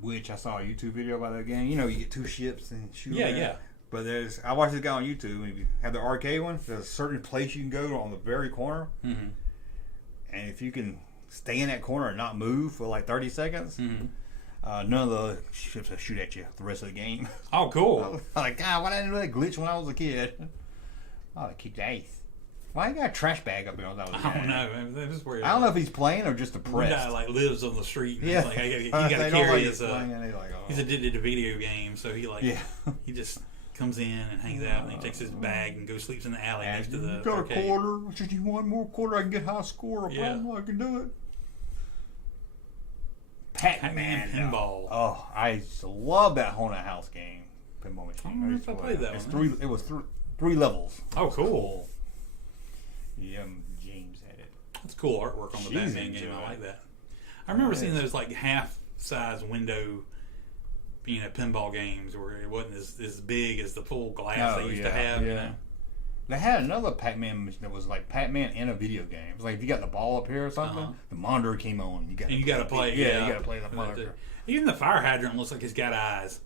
Which I saw a YouTube video about that game. You know, you get two ships and shoot. Yeah. But I watched this guy on YouTube. And if you have the arcade one, there's a certain place you can go on the very corner. Mm-hmm. And if you can stay in that corner and not move for like 30 seconds, none of the ships will shoot at you the rest of the game. Oh, cool. I was like, God, why didn't I do that glitch when I was a kid? Oh, I kicked ass. Why you got a trash bag up here? I don't know. That is weird. I don't know if he's playing or just depressed. One guy like lives on the street. And yeah, like, he got to carry his. He's addicted to video games, so he he just comes in and hangs out, and he takes his bag and goes sleeps in the alley next to the. You got arcade. a quarter? Just you one more quarter, I can get high score. I can do it. Pac-Man pinball. Oh, I used to love that haunted house game. Pinball machine. I don't know if I played that one. It was three levels. Oh, cool. Yeah, James had it. That's cool artwork on the Batman game. I like that. I remember seeing those like half-size window, pinball games where it wasn't as big as the full glass they used to have. Yeah. You know? They had another Pac-Man machine that was like Pac-Man in a video game. It was like if you got the ball up here or something, the monitor came on. You got to play. Yeah, you got to play the monitor. Even the fire hydrant looks like it's got eyes.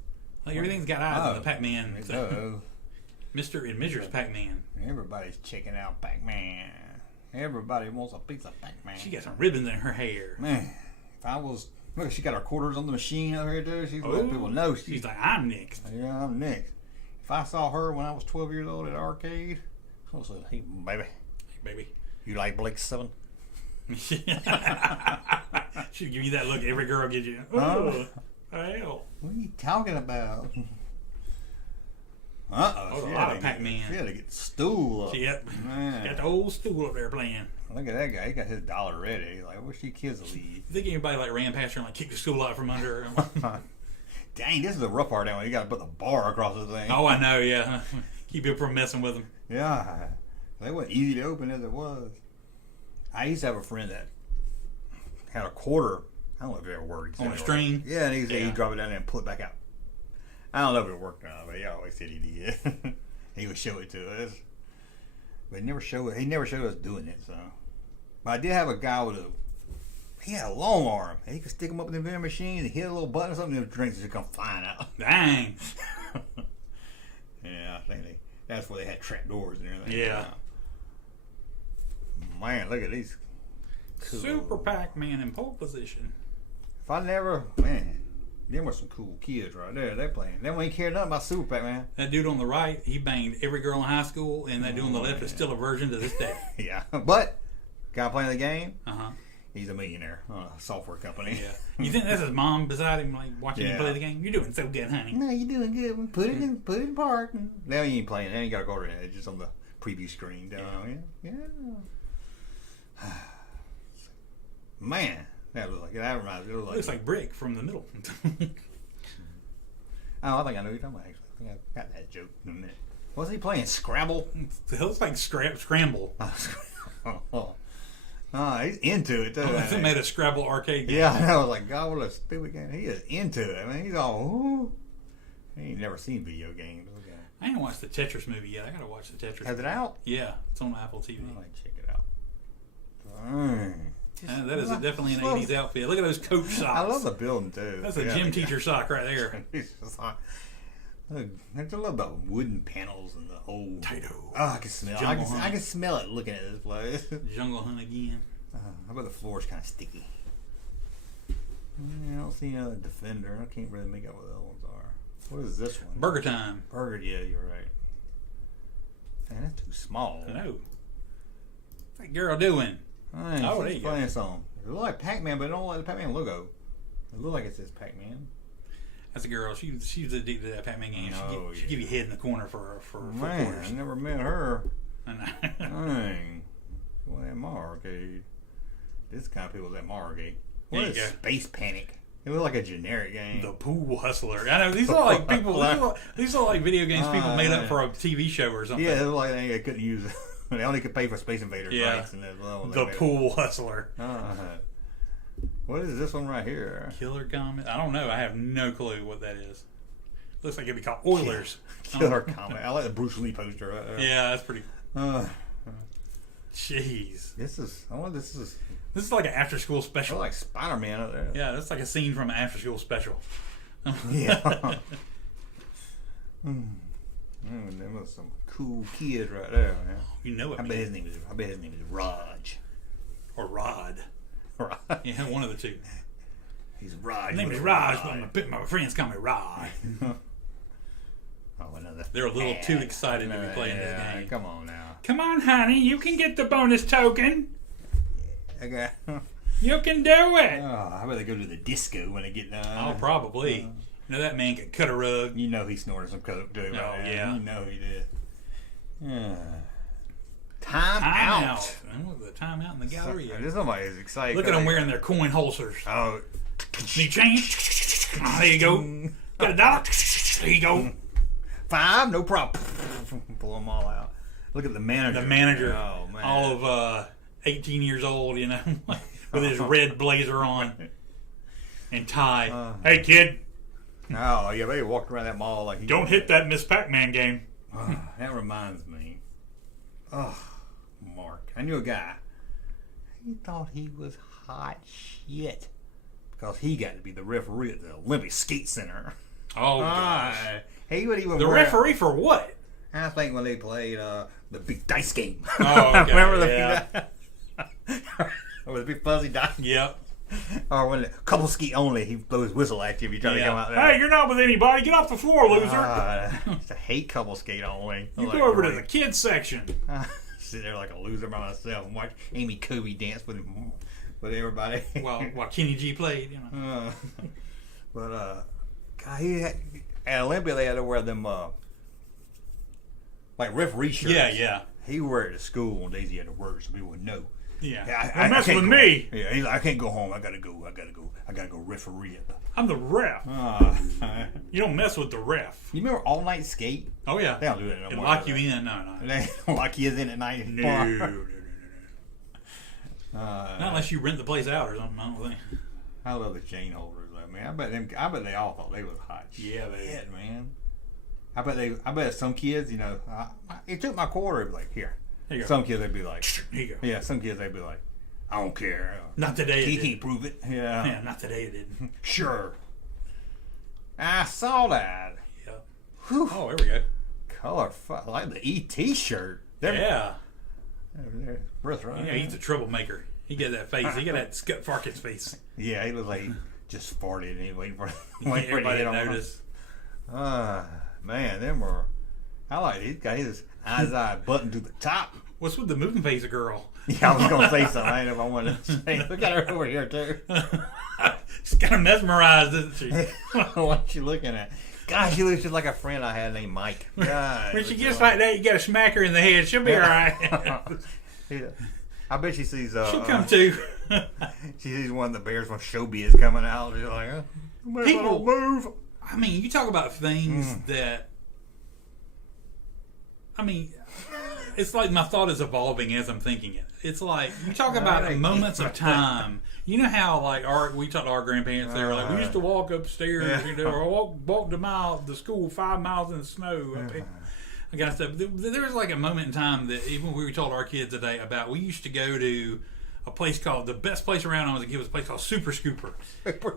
Like everything's got eyes in the Pac-Man. Mr. and Mrs. Pac-Man. Everybody's checking out Pac-Man. Everybody wants a piece of Pac-Man. She got some ribbons in her hair. Man, if I was... Look, she got her quarters on the machine over here, too. She's letting people know. She's like, I'm next. Yeah, I'm next. If I saw her when I was 12 years old at the arcade, I was like, hey, baby. Hey, baby. You like Blake 7? She'd give you that look every girl gives you. Oh, hell. What are you talking about? A lot of Pac-Man. She had to get the stool up. Man. Got the old stool up there playing. Look at that guy. He got his dollar ready. Like, I wish you kids would leave. You think anybody like ran past her and like kicked the stool out from under her? Dang, this is the rough part down. You got to put the bar across the thing. Oh, I know, yeah. Keep people from messing with them. Yeah. They wasn't easy to open as it was. I used to have a friend that had a quarter. I don't know if it ever worked. On a string? Yeah, and he'd drop it down there and pull it back out. I don't know if it worked or not, but he always said he did. He would show it to us. But he never showed us doing it, so. But I did have a guy he had a long arm. And he could stick them up in the vending machine and hit a little button or something, and the drinks would just come flying out. Dang. Yeah, I think that's where they had trap doors and everything. Yeah. Man, look at these. Cool. Super Pac-Man in pole position. If I never, them were some cool kids right there. They're playing. They ain't care nothing about Super Pac-Man. That dude on the right, he banged every girl in high school, and that dude on the left is still a virgin to this day. Yeah, but guy playing the game, uh-huh, he's a millionaire, a software company. Yeah, you think that's his mom beside him, like watching him play the game? You're doing so good, honey. No, you're doing good. Put it in park. Now you ain't playing. Now you got to go over there. It's just on the preview screen down. Yeah. Man, that reminds me. Looks like Brick from the middle. I think I know what you're talking about, actually. I think I got that joke in a minute. Wasn't he playing Scrabble? It looks like Scramble. He's into it, too. They made a Scrabble arcade game. Yeah, I know. I was like, God, what a stupid game. He is into it. I mean, he's all, ooh. He ain't never seen video games. Okay. I ain't watched the Tetris movie yet. I gotta watch the Tetris Has movie. It out? Yeah, it's on Apple TV. I might check it out. That is definitely an 80s outfit. Look at those coach socks. I love the building, too. That's a gym teacher sock right there. Look, there's a little bit of wooden panels and the old. Tato. Oh, I can smell. I can smell it looking at this place. Jungle Hunt again. How about the floor's kind of sticky? I don't see another Defender. I can't really make out what the other ones are. What is this one? Burger Time. Burger. Yeah, you're right. Man, that's too small. I know. What's that girl doing? Oh, she's playing something. It looks like Pac-Man, but it don't like the Pac-Man logo. It looks like it says Pac-Man. That's a girl. She's addicted to that Pac-Man game. Oh, she give you head in the corner for Man, quarters. I never met her. I know. Dang. Well, at my arcade. This kind of people's at my arcade. What There is you go. Space Panic? It looks like a generic game. The Pool Hustler. I know these are like people. These are like video games people made up for a TV show or something. Yeah, it was like they couldn't use it. They only could pay for Space Invaders rights. And the Pool Hustler. What is this one right here? Killer Comet. I don't know. I have no clue what that is. Looks like it'd be called Oilers. Killer Comet. I like the Bruce Lee poster right there. Yeah, that's pretty. Jeez. This is like an after school special. Like Spider-Man up there. Yeah, that's like a scene from an after school special. Yeah. There was some cool kids right there, man. You know it. I bet his name is Raj. Or Rod. Rod. Yeah, one of the two. He's Raj. His name is Raj, but my friends call me Rod. Another. They're a little too excited to be playing this game. Come on now. Come on, honey, you can get the bonus token. Okay. You can do it. How about they go to the disco when they get done? Oh, probably. You know that man could cut a rug. You know he snorted some coke too. Oh, right? yeah. You know he did. Time out. Oh, the time out in the gallery. Somebody is excited. Look at them wearing their coin holsters. Oh. Need change? Oh, there you go. Got $1? There you go. $5? No problem. Pull them all out. Look at the manager. The manager. Oh, man. All of 18 years old, you know, with his red blazer on and tie. Hey, kid. Oh, yeah, they walked around that mall like... Don't hit that Miss Pac-Man game. That reminds me. Oh, Mark. I knew a guy. He thought he was hot shit because he got to be the referee at the Olympic Skate Center. Oh, gosh. He would even the referee for what? I think when they played the big dice game. Oh, okay. Remember the with the big fuzzy dice? Yep. Or when the couple ski only, he blows his whistle at you if you try to come out there. Hey, you're not with anybody. Get off the floor, loser. I hate couple skate only. You go over to the kids section. Sit there like a loser by myself and watch Amy Covey dance with everybody. While Kenny G played, you know. God, at Olympia they had to wear them like referee shirts. Yeah. He wore it to school on days he had to work, so people would know. Yeah, I mess with go. me. Yeah, he's like, I can't go home. I gotta go referee it. I'm the ref. You don't mess with the ref. You remember All Night Skate? Oh yeah. They don't do that no more. Lock you in? No. They don't lock you in at night. No. Not unless you rent the place out or something. I don't think. I love the chain holders though, man. I bet they all thought they was hot. Yeah, shit, man. I bet some kids, you know, he took my quarter. He'd be like, here. Some kids they'd be like, here you go. Yeah, some kids they'd be like, I don't care. Not today. He can't prove it. Yeah, not today. It didn't. Sure. I saw that. Yeah. Whew. Oh, there we go. Color, I like the ET shirt. Yeah. Right. Yeah, he's a troublemaker. He got that face. He got that Scott Farkins face. Yeah, he looks like he just farted and he waiting for everybody to notice. Man, them were. I like he's got his eyes button to the top. What's with the moving face of girl? Yeah, I was gonna say something. I didn't know if I wanted to say. Look at her over here too. She's kind of mesmerized, isn't she? What you looking at? God, she looks just like a friend I had named Mike. God, when she gets like that, you gotta smack her in the head. She'll be all right. I bet she sees. She'll come too. She sees one of the bears from Showbiz coming out. She's like, people move. I mean, you talk about things that. I mean, it's like my thought is evolving as I'm thinking it. It's like you talk about moments of time. You know how like we talked to our grandparents. They were like, we used to walk upstairs, you know, or walk the school 5 miles in the snow. I got stuff. There was like a moment in time that even we told our kids today about. We used to go to a place called, the best place around when I was a kid was a place called Super Scooper.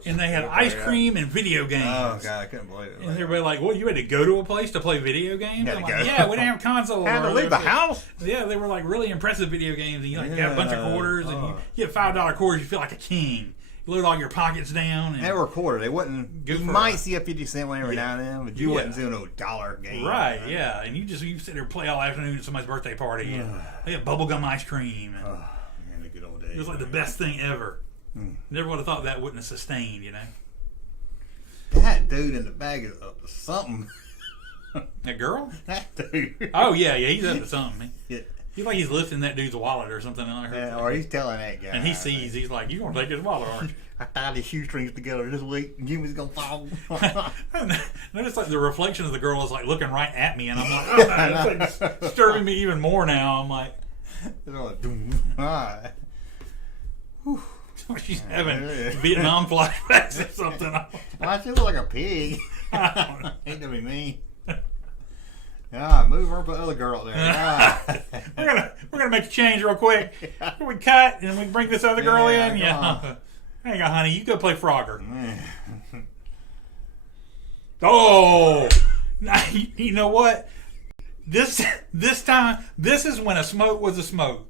And they had ice cream and video games. Oh, God, I couldn't believe it. And everybody like, what, you had to go to a place to play video games? I'm like, yeah, we didn't have consoles. Had to leave the house? Yeah, they were like really impressive video games. And you like got a bunch of quarters, and you get $5 quarters, you feel like a king. You load all your pockets down. And they were a quarter. They wouldn't. You might see a 50-cent one every now and then, but you wouldn't see no dollar game. Right, yeah. And you sit there and play all afternoon at somebody's birthday party. And they had bubblegum ice cream. And man, the good old days. It was like the best thing ever. Never would have thought that wouldn't have sustained, you know? That dude in the bag is up to something. That girl? That dude. Oh, yeah, he's up to something. Yeah. He's like he's lifting that dude's wallet or something. Yeah, or he's telling that guy. And he sees, he's like, you going to take his wallet, aren't you? I tied his shoestrings together this week, and Jimmy's going to fall. Notice like the reflection of the girl is like looking right at me, and I'm like, oh, it's like disturbing me even more now. I'm like, she's having Vietnam flashbacks or something. Why she look like a pig? Ain't gonna be me. Yeah, move her and put the other girl there. We're gonna make a change real quick. Can we cut and we bring this other girl in? Yeah. Hang on, honey. You go play Frogger. Oh, now, you know what? This time, this is when a smoke was a smoke.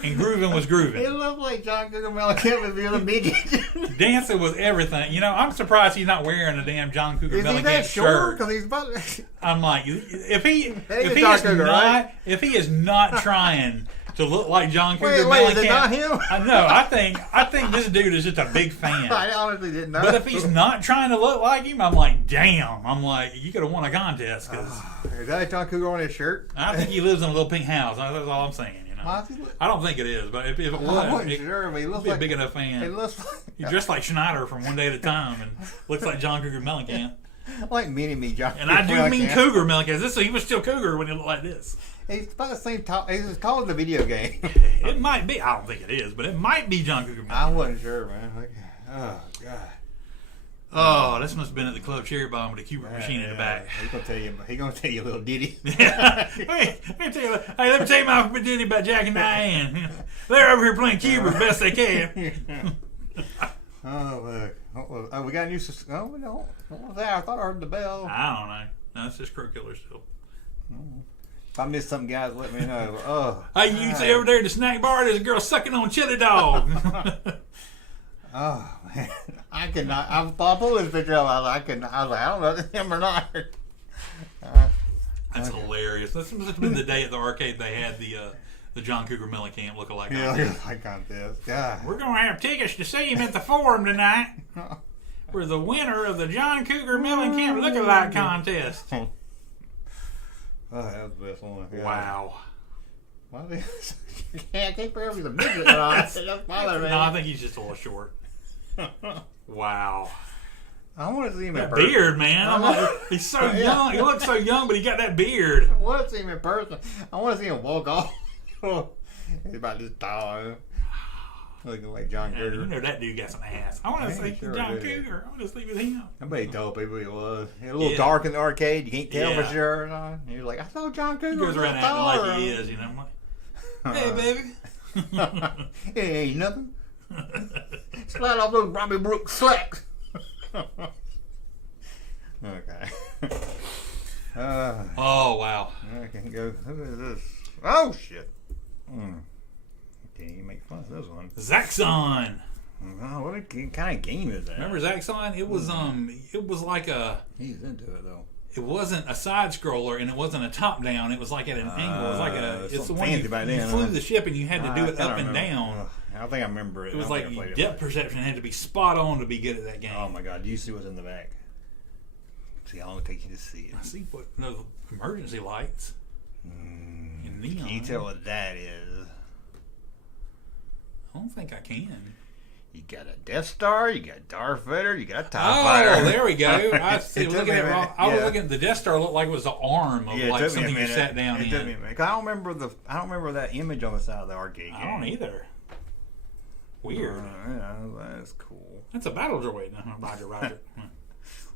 And grooving was grooving. It looked like John Cougar Mellencamp was being a midget. Dancing was everything. You know, I'm surprised he's not wearing a damn John Cougar Mellencamp shirt. Because he's about. I'm like, if he is not trying to look like John Cougar Mellencamp, is it not him? I think this dude is just a big fan. I honestly didn't know. But if he's not trying to look like him, I'm like, damn. I'm like, you could have won a contest. Is that John Cougar on his shirt? I think he lives in a little pink house. That's all I'm saying. I don't think it is, but if it was, he'd be a big enough fan. He's dressed like Schneider from One Day at a Time and looks like John Cougar Mellencamp. Like Mini-Me John And I do mean Cougar Mellencamp. He was still Cougar when he looked like this. He's about the same top. He's as tall as the video game. It might be. I don't think it is, but it might be John Cougar Mellencamp. I wasn't sure, man. Oh, God. Oh, this must have been at the Club Cherry Bomb with a Cuban machine in the back. He's gonna tell you a little ditty. Let me tell you my ditty about Jack and Diane. They're over here playing Cuba as best they can. Oh, look. We got a new. Oh, we don't. What was that? I thought I heard the bell. I don't know. No, it's just Crow Killer still. If I missed something, guys, let me know. Oh, hey, you see over there at the snack bar, there's a girl sucking on chili dog. Oh, man. I cannot. I pulled this picture up. I was like, I don't know if it's him or not. That's hilarious. This must have been the day at the arcade they had the John Cougar Mellencamp lookalike contest. God. We're going to have tickets to see him at the Forum tonight. We're the winner of the John Cougar Mellencamp lookalike contest. Oh, that was the best one. Yeah. Wow. I can't remember if he's a midget or not. No, I think he's just a little short. Wow. I want to see him in that person. Beard, man. I'm like, he's so young. He looks so young, but he got that beard. I want to see him in person. I want to see him walk off. He's about this tall. Looking like John Cougar. You know that dude got some ass. I want to see John Cougar. I want to sleep with him. I bet he told people he was. He was a little dark in the arcade. You can't tell for sure. And he was like, I saw John Cougar. He goes around acting like he is, you know. I'm like, hey, baby. Hey, ain't nothing. Slide off those Robbie Brooks slacks. Okay. Oh, wow. I can go. Who is this? Oh, shit. Can't even make fun of this one. Zaxxon. Oh, what kind of game is that? Remember Zaxxon? It was like a. He's into it though. It wasn't a side scroller and it wasn't a top down. It was like at an angle. It was like it's the one you flew the ship and you had to do it up and down. I think I remember it. It was like depth perception had to be spot on to be good at that game. Oh my God! Do you see what's in the back? See how long it takes you to see it. I see what emergency lights. And neon. Can you tell what that is? I don't think I can. You got a Death Star, you got Darth Vader, you got TIE Fighter. Oh, there we go. I see. Looking at it wrong. I was looking at the Death Star. Looked like it was the arm of like something you sat down in. Took me a minute. I don't remember that image on the side of the arcade game. I don't either. Weird. Yeah, that's cool. That's a battle droid. Roger.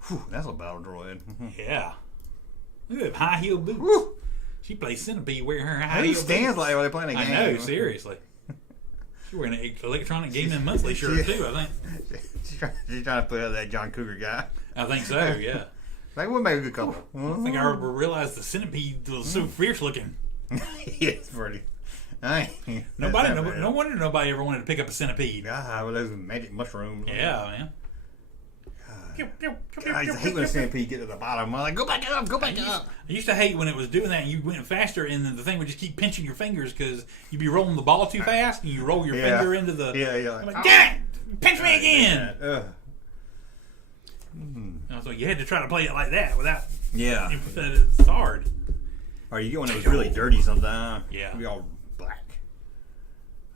Whew, that's a battle droid. Yeah. Look at them high heel boots. Woo. She plays Centipede wearing her high heel boots. He stands like while they're playing a game. I know, seriously. She wearing an Electronic Gaming Monthly shirt too, I think. She's trying to put out that John Cougar guy. I think so, yeah. They would make a good couple. I think I realized the centipede was so fierce looking. It's pretty. No wonder nobody ever wanted to pick up a centipede. God, well, those magic mushrooms. Yeah, man. I used to hate when a centipede get to the bottom. I'm like, go back up, go back up. I used to hate when it was doing that and you went faster and then the thing would just keep pinching your fingers because you'd be rolling the ball too fast and you roll your finger into the... Yeah. I'm like, damn it! Pinch me again! So you had to try to play it like that without... Yeah. It's hard. Or you get one that was really dirty sometimes. Yeah. It'd be all black.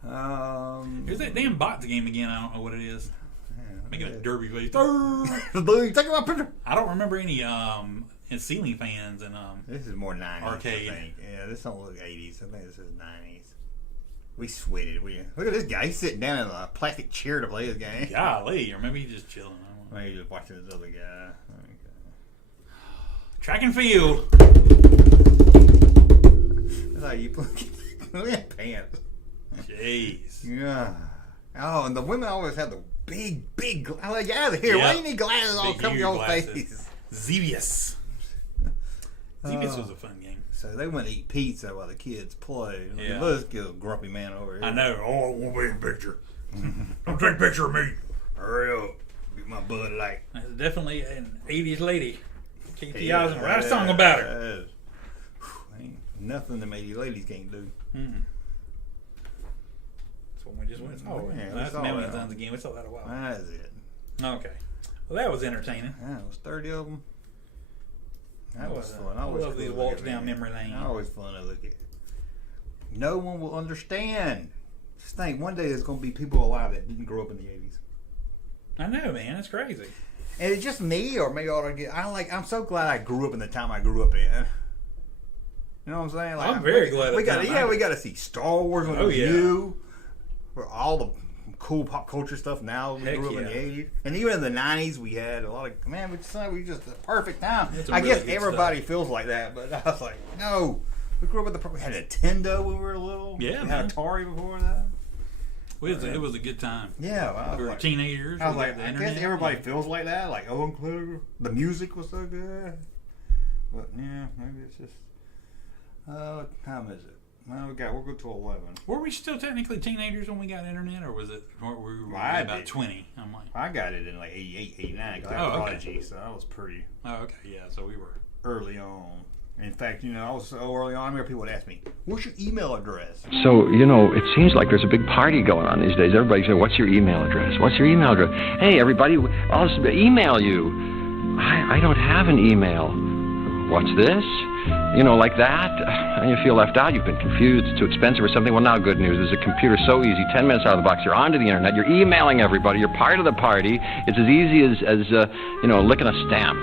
Here's that damn box game again. I don't know what it is. Making a derby face. Take my picture. I don't remember any ceiling fans and this is more 90s. Arcade. I think. Yeah, this don't look 80s. I think this is 90s. We sweated. Look at this guy. He's sitting down in a plastic chair to play this game. Golly, or maybe he's just chilling. Maybe he's just watching this other guy. Track and field. That's how you look at pants. Jeez. Yeah. Oh, and the women always have the big. I'm like, get out of here. Why do you need glasses all cover your face? Xevious. Xevious was a fun game. So they went to eat pizza while the kids played. Yeah. Let's get a grumpy man over here. I know. Oh, I won't be in a picture. Don't take a picture of me. Hurry up. Get my Bud Light. That's definitely an 80s lady. KT Osmond. Write a song about her. Ain't nothing them 80 ladies can't do. That's what we just went. Oh, yeah. That's Million Times again. We saw that a while. That's it. Okay. Well, that was entertaining. Yeah, it was 30 of them. That was fun. I love these walks down memory lane. Always fun to look at. No one will understand. Just think, one day there's going to be people alive that didn't grow up in the 80s. I know, man. It's crazy. And it's just me, or maybe I'm so glad I grew up in the time I grew up in. You know what I'm saying? Like, I'm very glad. We got to see Star Wars when it was new. For all the cool pop culture stuff now. We grew up in the 80s. And even in the 90s, we had a lot of, man, we just the perfect time. I guess everybody feels like that, but I was like, no. We grew up with we had a Nintendo when we were little. Yeah, we had Atari before that. It was a good time. Yeah. We were teenagers. I was like, I guess everybody feels like that. Like, the music was so good. But, yeah, maybe it's just, what time is it? Well, we'll go to 11. Were we still technically teenagers when we got internet, or was it? Or we were about 20. I'm like, I got it in like 88, 89. Cause I was Prodigy, so I was pretty. Oh, okay, yeah. So we were early on. In fact, I was so early on. I remember people would ask me, "What's your email address?" So, it seems like there's a big party going on these days. Everybody says, "What's your email address? What's your email address?" Hey, everybody, I'll email you. I don't have an email. What's this? Like that. And you feel left out. You've been confused. It's too expensive or something. Well, now good news. There's a computer so easy. 10 minutes out of the box. You're onto the internet. You're emailing everybody. You're part of the party. It's as easy as licking a stamp.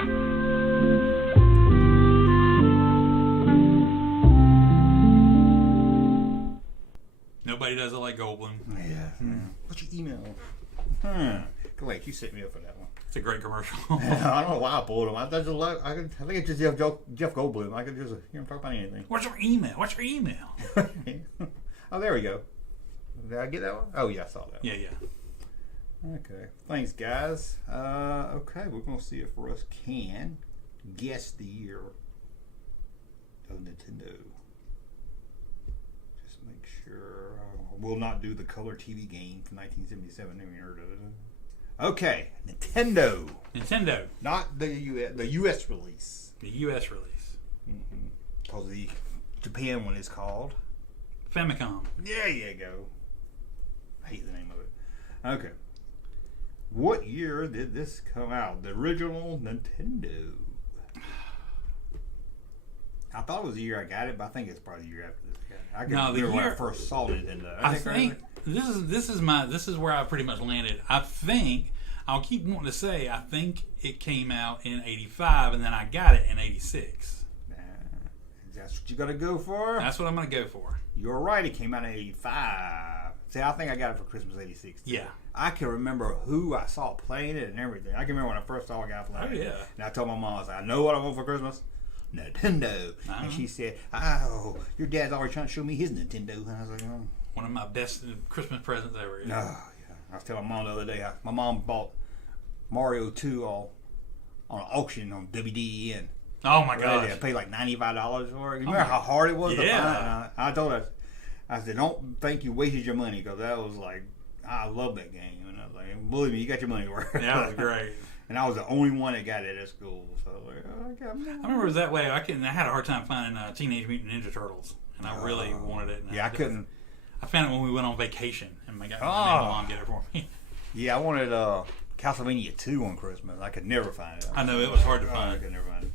Nobody does it like Goldblum. Yeah. What's your email? Wait, you set me up for that one. It's a great commercial. I don't know why I pulled him. I think it's just Jeff Goldblum. I could just talk about anything. What's your email? What's your email? Oh, there we go. Did I get that one? Oh, yeah, I saw that one. Yeah. Okay. Thanks, guys. Okay, we're going to see if Russ can guess the year of Nintendo. Just make sure. We'll not do the color TV game from 1977. Never heard of it. Okay, Nintendo. Not the U.S. release. The U.S. release. Because the Japan one is called Famicom. There you go. I hate the name of it. Okay. What year did this come out? The original Nintendo. I thought it was the year I got it, but I think it's probably the year after this. I can remember when I first saw Nintendo. I think this is where I pretty much landed. I think I'll keep wanting to say I think it came out in 85 and then I got it in 86. That's what you got to go for? That's what I'm going to go for. You're right. It came out in 85. See, I think I got it for Christmas 86. Yeah. I can remember who I saw playing it and everything. I can remember when I first saw a guy playing it. Oh, yeah. And I told my mom, I said, I know what I want for Christmas. Nintendo. And she said, oh, your dad's always trying to show me his Nintendo. And I was like, oh. One of my best Christmas presents ever. Oh, yeah. I was telling my mom the other day, my mom bought Mario 2 on an auction on WDEN. Oh my gosh. I paid like $95 for it. You remember how hard it was to find? And I told her, I said, don't think you wasted your money, because that was like, I love that game. And I was like, believe me, you got your money worth. That was great. And I was the only one that got it at school. So I was like, I remember it was that way. I had a hard time finding Teenage Mutant Ninja Turtles, and I really wanted it. And I couldn't. I found it when we went on vacation, and my mom get it for me. Yeah, I wanted Castlevania 2 on Christmas. I could never find it. I know, it was hard to find. I could never find it.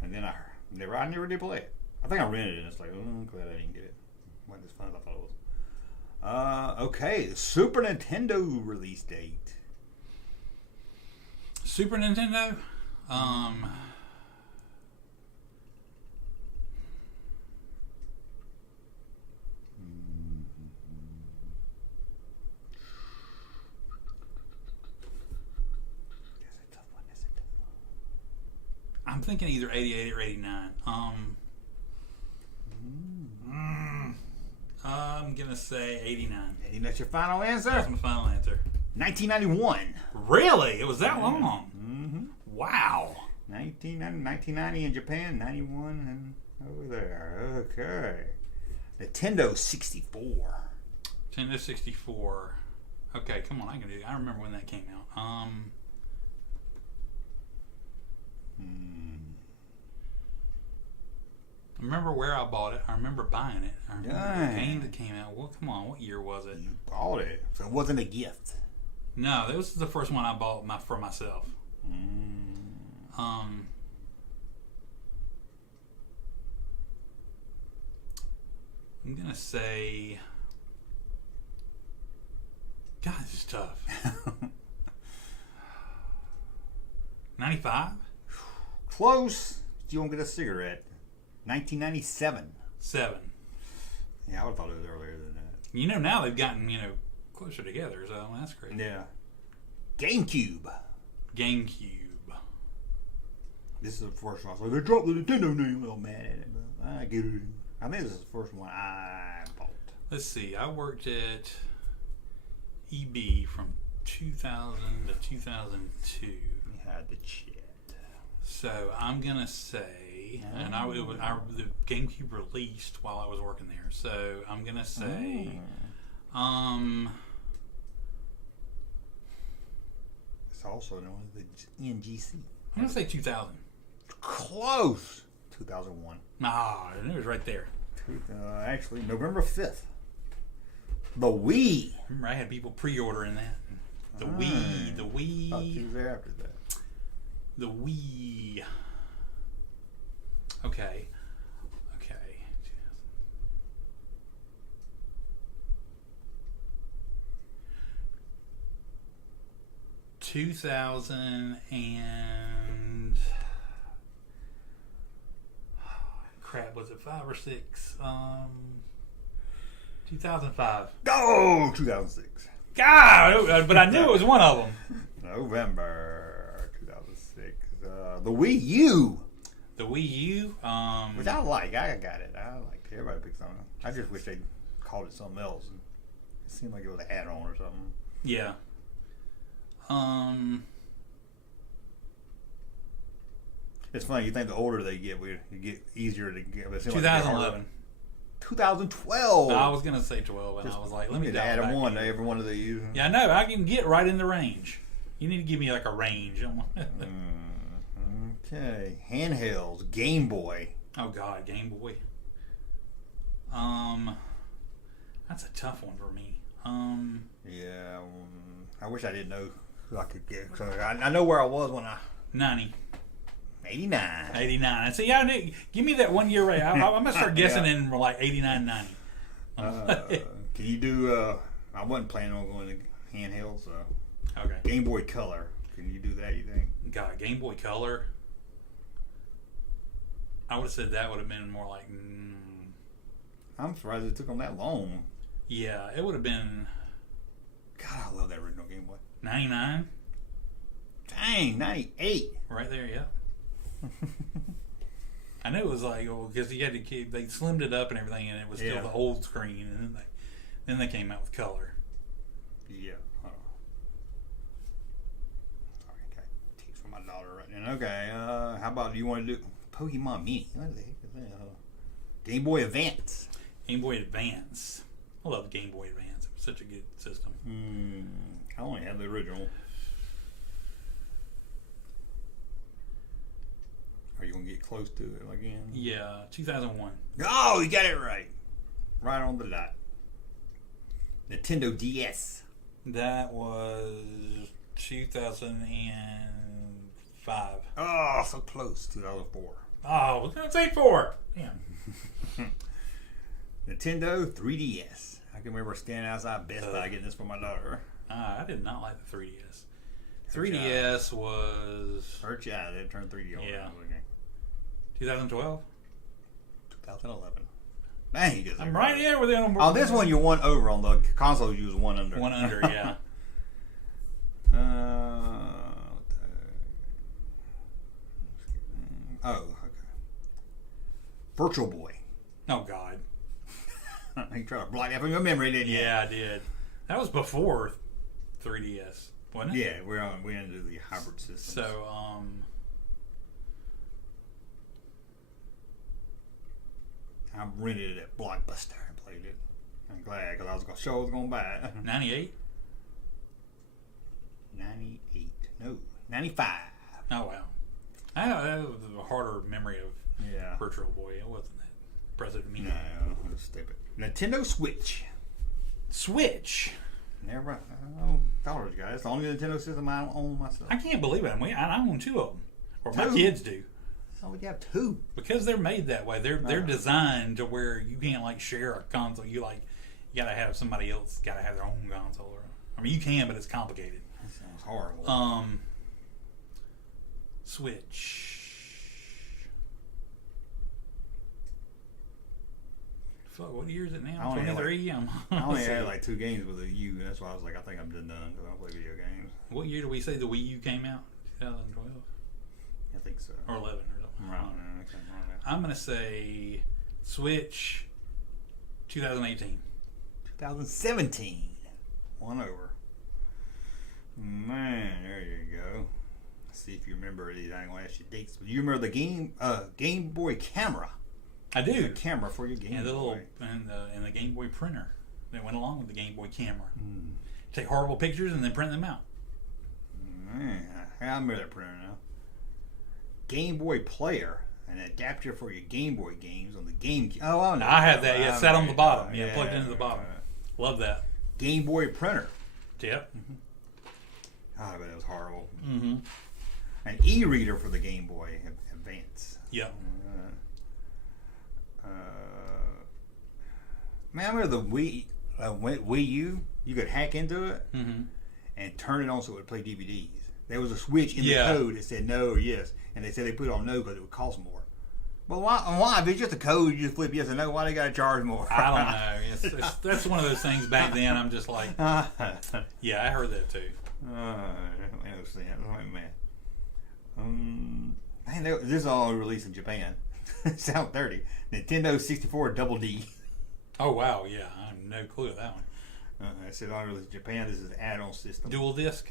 And then I never did play it. I think I rented it, and it's like, I'm glad I didn't get it. It wasn't as fun as I thought it was. Okay, the Super Nintendo release date. Super Nintendo? I'm thinking either 88 or 89. I'm going to say 89. And that's your final answer? That's my final answer. 1991. Really? It was that long? Mm-hmm. Wow. 1990 in Japan, 91 and over there. Okay. Nintendo 64. Nintendo 64. Okay, come on, I can do it. I remember when that came out. I remember where I bought it. I remember buying it. I remember the game that came out. Well, come on, what year was it? You bought it, so it wasn't a gift. No, this was the first one I bought for myself. I'm gonna say, God, this is tough. 95? Close. You won't get a cigarette. 1997. 7. Yeah, I would have thought it was earlier than that. You know, now they've gotten, closer together, so that's great. Yeah. GameCube. This is the first one. So they dropped the Nintendo name. I'm mad at it, but I get it. I think this is the first one I bought. Let's see. I worked at EB from 2000 to 2002. You had the chat. So I'm gonna say, and the GameCube released while I was working there. So I'm gonna say, it's also known as the NGC. I'm gonna say 2000. Close. 2001. Nah, it was right there. Actually, November 5th. The Wii. Remember, I had people pre-ordering that. The Wii. Thought you was after that. The Wii. Okay. 2000 and crap, was it 5 or 6? 2005. Oh, 2006. God, but I knew it was one of them. November 2006. The Wii U. The Wii U, which I like. I got it. I like it. Everybody picks something. I just wish they called it something else. It seemed like it was an add-on or something. Yeah. It's funny. You think the older they get, you get easier to get. 2011. 2012. No, I was gonna say 12, and I was like, let me add one to every one of these. Yeah, I know. I can get right in the range. You need to give me like a range. Okay, handhelds, Game Boy. Oh God, Game Boy. That's a tough one for me. Yeah, I wish I didn't know who I could get. So I know where I was when I 90. 89. 89. See, give me that 1 year rate. I'm gonna start guessing in like 89, 90. Can you do? I wasn't planning on going to handhelds. Okay. Game Boy Color. Can you do that? You think? God, Game Boy Color. I would have said that would have been more like. I'm surprised it took them that long. Yeah, it would have been. God, I love that original Game Boy. 99. Dang, 98. Right there, yeah. I knew it was like, because you had to keep, they slimmed it up and everything, and it was still the old screen, and then Then they came out with color. Yeah. Sorry, I got text from my daughter right now. Okay, how about do you want to do Pokemon Mini? What the heck is that? Game Boy Advance. Game Boy Advance. I love Game Boy Advance. It was such a good system. I only have the original. Are you going to get close to it again? Yeah, 2001. Oh, you got it right. Right on the dot. Nintendo DS. That was 2005. Oh, so close. 2004. Oh, I was going to say 4. Damn. Nintendo 3DS. I can remember standing outside Best Buy getting this for my daughter. I did not like the 3DS. 3DS was... Her child, they turned 3D on. Yeah. 2012? 2011. Dang, you guys I'm right here with it on board. Oh, this one you won over on the console. You was one under. One under, yeah. Okay. Virtual Boy. Oh, God. You tried to block that from your memory, didn't you? Yeah, I did. That was before 3DS, wasn't it? Yeah, we didn't do the hybrid system. So, I rented it at Blockbuster and played it. I'm glad because I was going to show I was going to buy it. 98? 98. No, 95. Oh, wow. That was a harder memory of Virtual Boy. It wasn't that impressive to me. No, it was stupid. Nintendo Switch. Switch? Never. Dollars, guys. It's the only Nintendo system I own myself. I can't believe it. I own 2 of them. Or my Two? kids do. Oh, we got 2. Because they're made that way. They're designed to where you can't like share a console. You gotta have somebody else gotta have their own console. I mean, you can, but it's complicated. That sounds horrible. Switch. Fuck, what year is it now? 23. I only had like 2 games with a U. That's why I was like, I think I'm just done because I don't play video games. What year do we say the Wii U came out? 2012. I think so. Or 11 or something. Right. I'm going to say Switch 2018. 2017. One over. Man, there you go. Let's see if you remember these. I ain't going to ask you dates. But you remember the Game Boy camera? I do. The camera for your Game and Boy. And the Game Boy printer that went along with the Game Boy camera. Take horrible pictures and then print them out. Man, I remember that printer now. Game Boy player, an adapter for your Game Boy games on the GameCube. Oh, I know. I had that. Yeah, sat on the bottom. Yeah, plugged into the bottom. Love that. Game Boy printer. Yep. Oh, I bet it was horrible. An e-reader for the Game Boy Advance. Yep. Man, I remember the Wii U. You could hack into it and turn it on so it would play DVDs. There was a switch in the code that said no or yes, and they said they put it on no because it would cost more. Well, why? If it's just a code, you just flip yes or no. Why they got to charge more? I don't know. That's one of those things. Back then, I'm just like, yeah, I heard that too. Man, this is all released in Japan. Sound 30. Nintendo 64 Double D. Oh wow, yeah, I have no clue of that one. I said all released in Japan. This is an add-on system. Dual disc,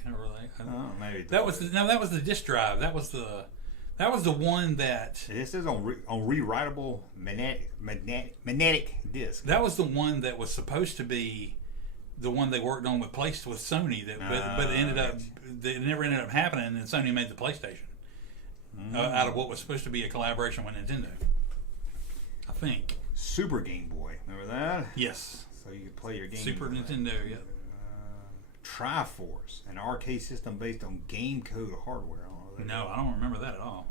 maybe that was the disc drive. That was the one that. This is on rewritable magnetic disc. That was the one that was supposed to be the one they worked on with Sony. But it never ended up happening, and then Sony made the PlayStation out of what was supposed to be a collaboration with Nintendo. I think. Super Game Boy, remember that? Yes. So you could play your game. Super Nintendo, yeah. Triforce, an arcade system based on game code hardware. I don't remember that at all.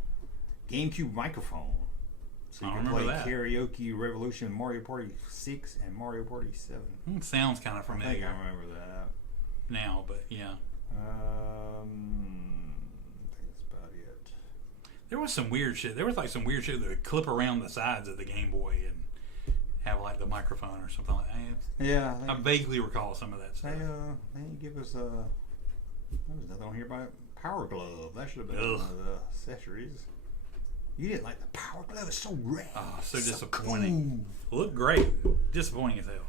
GameCube microphone. So you can play Karaoke Revolution, Mario Party 6, and Mario Party 7. Sounds kind of familiar. I think I remember that now, but yeah. I think that's about it. There was some weird shit. There was like some weird shit that would clip around the sides of the Game Boy and have like the microphone or something like that. Yeah. I vaguely recall some of that stuff. They give us there was nothing on here about Power Glove. That should have been one of the accessories. You didn't like the Power Glove. It's so rad. Oh, so disappointing. Cool. Looked great. Disappointing as hell.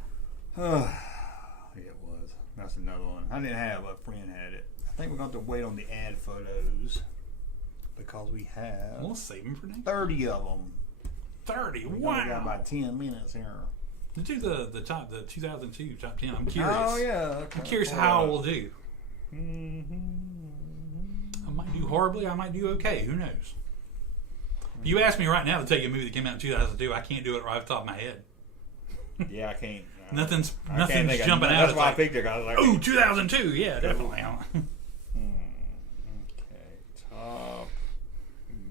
That's another one. I didn't have a friend had it. I think we're going to have to wait on the ad photos because we have We'll save them for next. 30 of them. 30. We Wow. only got about 10 minutes here. Let's do the 2002 top 10. I'm curious. Oh yeah. I'm curious how we'll do. I might do horribly. I might do okay. Who knows? If you ask me right now to take a movie that came out in 2002, I can't do it right off the top of my head. Yeah, I can't. Nothing's I can't think of jumping nothing. out. That's why I picked it. I was like, oh, 2002. Yeah, definitely. Okay, top.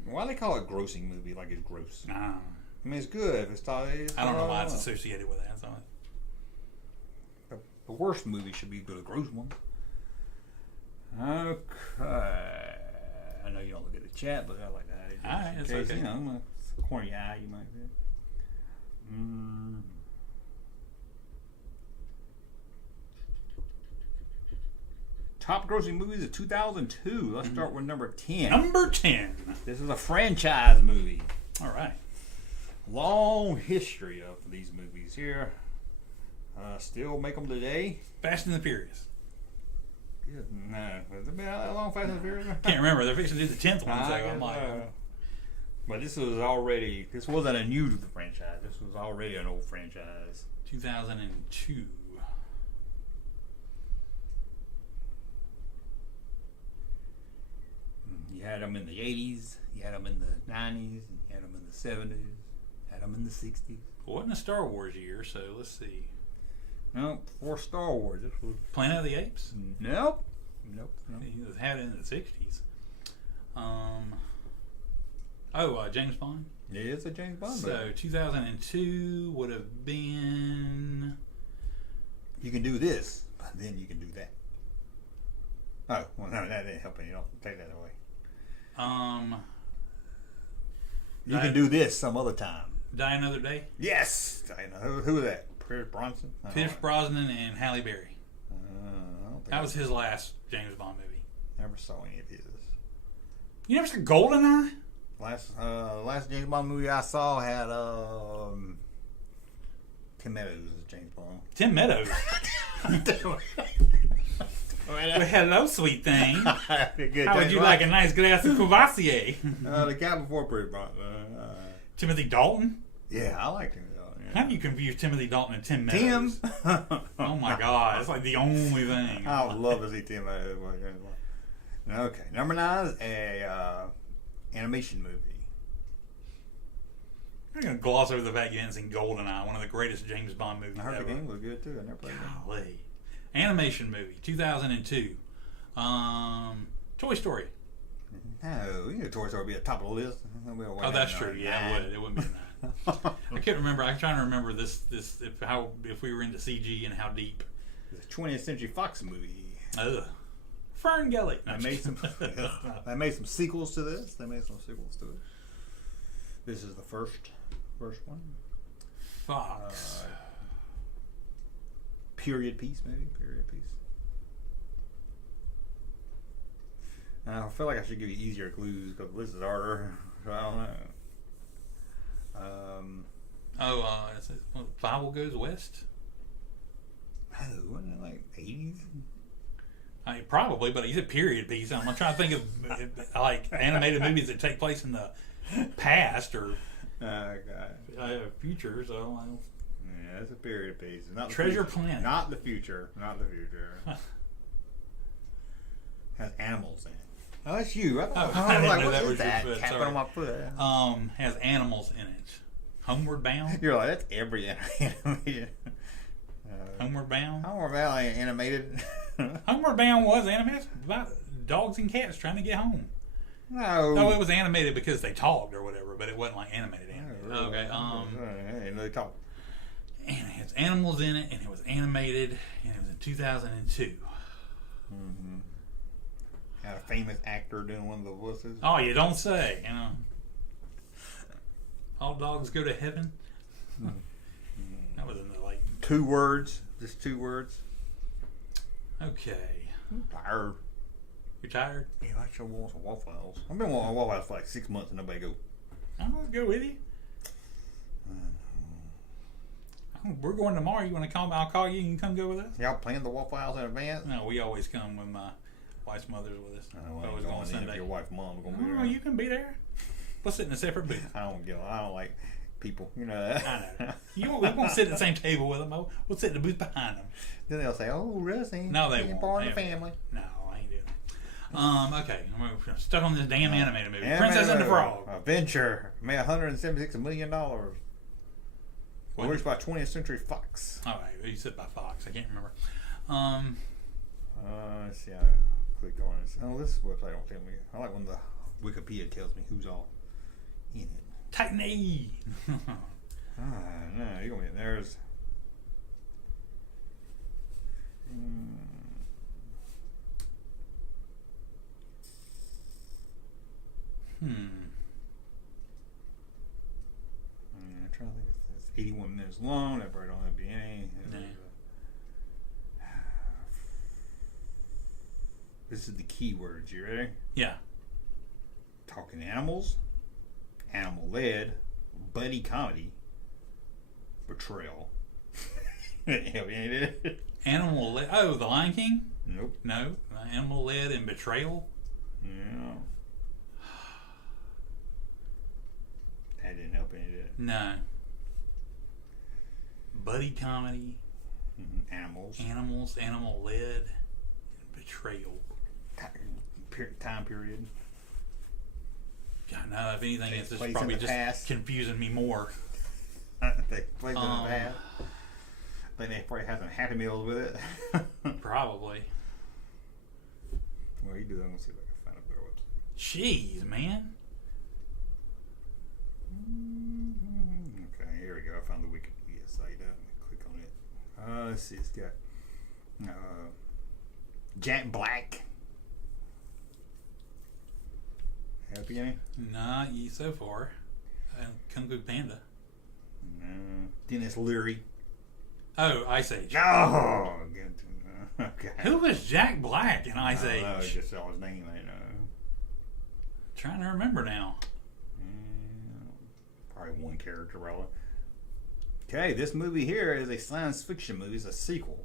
Why do they call it grossing movie? Like it's gross. Nah. I mean, it's good if it's top. I don't know why it's associated with that. So. The worst movie should be the gross one. Okay. I know you don't look at the chat, but I like that. Alright, that's case, okay. You know, a corny eye you might get. Top grossing movies of 2002. Let's start with number 10. Number 10. This is a franchise movie. All right. Long history of these movies here. Still make them today. Fast and the Furious. No. Has it been that long, Fast and the Furious? Can't remember. They're fixing to do the 10th one. So I'm like, but this wasn't a new to the franchise. This was already an old franchise. 2002. You had them in the 80s, you had them in the 90s, you had them in the 70s, had them in the 60s. It wasn't a Star Wars year, so let's see. Nope, for Star Wars. This was Planet of the Apes? Nope. He had it in the 60s. James Bond? Yeah, it's a James Bond movie. So 2002 would have been... You can do this, but then you can do that. Oh, well, no, that didn't help any. Don't take that away. You can do this some other time. Die Another Day? Yes! Who was that? Pierce Bronson? Pierce Brosnan and Halle Berry. That was his last James Bond movie. Never saw any of his. You never saw GoldenEye? Last James Bond movie I saw had Tim Meadows as James Bond. Tim Meadows? Well, hello, sweet thing. How would you like a nice glass of Courvoisier? The guy before Pierce Bronson. Timothy Dalton? Yeah, I like Timothy Dalton. Yeah. How do you confuse Timothy Dalton and Tim Meadows? Oh my God, it's like the only thing. I would love to see Tim Meadows. Okay, number 9 is a animation movie. I'm going to gloss over the fact you hadn't seen GoldenEye, one of the greatest James Bond movies ever. I heard the game was good too. I never played it. Golly. Animation movie, 2002. Toy Story. No, you know Toy Story would be at the top of the list. Oh, that's true. Yeah, it would. It wouldn't be that. I can't remember. I'm trying to remember this if we were into CG and how deep. The 20th Century Fox movie. Ugh. Fern Gully. No, they made some sequels to this. This is the first one. Fox. Period piece, maybe. Period piece. I feel like I should give you easier clues because the list is harder. So I don't know. Is it Bible Goes West? No, wasn't it like 80s? Probably, but he's a period piece. I'm trying to think of like animated movies that take place in the past or future. So yeah, it's a period piece. Not Treasure Planet. Not the future. Has animals in it. Oh, that's you. I was like, what is that? Tapping on my foot. Has animals in it. Homeward Bound. You're like, that's every animated. Homeward Bound. Homeward Bound ain't animated. Homeward Bound was animated about dogs and cats trying to get home. No, it was animated because they talked or whatever, but it wasn't like animated. Okay. They talk. And it has animals in it, and it was animated, and it was in 2002. Mm-hmm. Had a famous actor doing one of the voices. Oh, you don't say. You know, all dogs go to heaven. That was in the like 2 words, just 2 words. Okay. I'm tired. You're tired? Yeah, I sure want some Waffle House. I've been wanting Waffle House for like 6 months and nobody go. I'm gonna go with you. Oh, we're going tomorrow. You want to call me? I'll call you and you can come go with us. Y'all plan the Waffle House in advance? No, we always come when my wife's mother's with us. I Always go on Sunday. If your wife's mom gonna be Oh, there. you can be there. We'll sit in a separate booth. I don't like people. You know that. I know. We won't sit at the same table with them. We'll sit in the booth behind them. Then they'll say, "Oh, Russ ain't No, they won't. part of the They family." No, I ain't doing that. Okay. I'm stuck on this damn animated movie. Princess and the Frog. Adventure made $176 million. Released by 20th Century Fox. All right. You said by Fox. I can't remember. Let's see. I click on this. Oh, this website don't tell me. I like when the Wikipedia tells me who's all in it. Titan A. No, you're gonna be there's. I'm trying to think. It's 81 minutes long. That probably don't have to be any. This is the key words. You ready? Yeah. Talking animals, animal led, buddy comedy, betrayal. Animal led. Oh, The Lion King? Nope. No. Animal led and betrayal? Yeah. That didn't help any, did it? No. Buddy comedy. Animals. Animals, animal led, and betrayal. Time period. God, no, if anything, it's just Place probably in the just past. confusing me more. They played in the past. Then they probably had some Happy Meals with it. Probably. Well, you do that. I'm going to see if I can find a better website. Jeez, man. Okay, here we go. I found the Wikipedia site. Click on it. Let's see. It's got Jack Black. Happy any? Not ye so far. Kung Fu Panda. No. Dennis Leary. Oh, Ice Age. Oh, okay. Who was Jack Black in Ice Age? I just saw his name. I know. Trying to remember now. Probably one character, probably. Okay, this movie here is a science fiction movie. It's a sequel.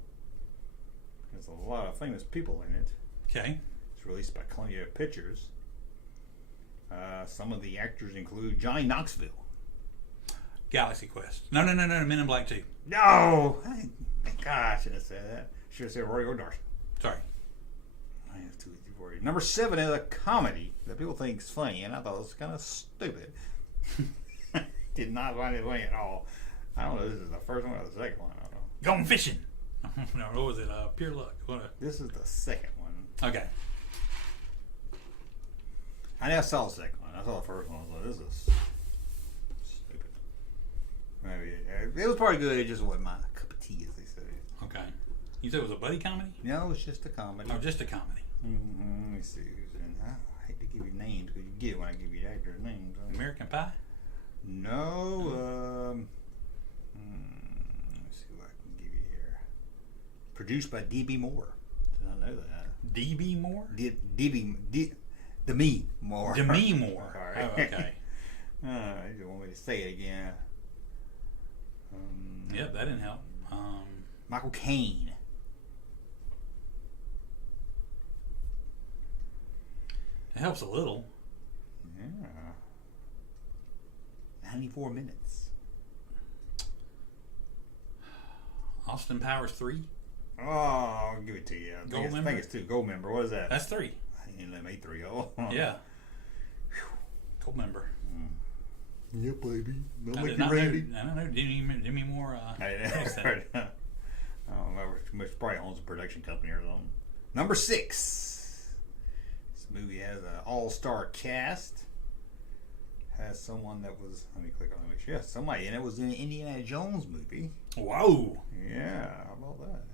There's a lot of famous people in it. Okay. It's released by Columbia Pictures. Some of the actors include Johnny Knoxville. Galaxy Quest. No, Men in Black 2. No! God, I should have said that. Should have said Roy O'Darcy. Sorry. I have too easy for you. Number 7 is a comedy that people think is funny, and I thought it was kind of stupid. Did not find it funny at all. I don't know if this is the first one or the second one. I don't know. Going fishing. No, what was it? Pure Luck. This is the second one. Okay. I never saw the second one. I saw the first one. I was like, this is stupid. Maybe it was probably good. It just wasn't my cup of tea, as they say. Okay. You said it was a buddy comedy? No, it's just a comedy. Oh, just a comedy. Let me see who's in. I hate to give you names because you get it when I give you the actors' names. American Pie? No. Let's see what I can give you here. Produced by D.B. Moore. Did I know that? D.B. Moore? Demi Moore. Demi Moore. All right. Oh, okay. You don't want me to say it again. Yep, that didn't help. Michael Caine. It helps a little. Yeah. 94 minutes. Austin Powers 3? Oh, I'll give it to you. I think it's 2. Gold member. What is that? That's 3. I didn't let me 3. Oh. Yeah. Gold member. Yeah, baby. Don't I make did you not ready. know. I don't know. Demi Moore. I don't know. It's probably owns a production company or something. Number 6. This movie has an all-star cast. Has someone that was. Let me click on it. Yeah, somebody in it was in an Indiana Jones movie. Whoa. Yeah, how about that?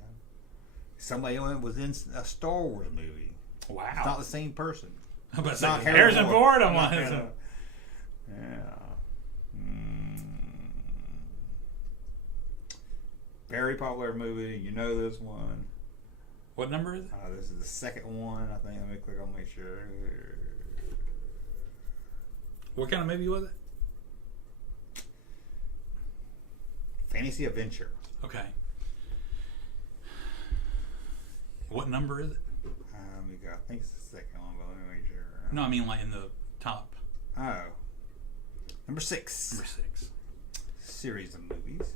Somebody in it was in a Star Wars movie. Wow. It's not the same person. How about It's not Harrison Ford? I'm like, yeah. Very popular movie. You know this one. What number is it? This is the second one, I think. Let me click on make sure. What kind of movie was it? fantasy adventure. Okay. What number is it? Let me go. I think it's the second one, but let me make sure. No, I mean like in the top. Oh. Number 6. Number 6. Series of movies.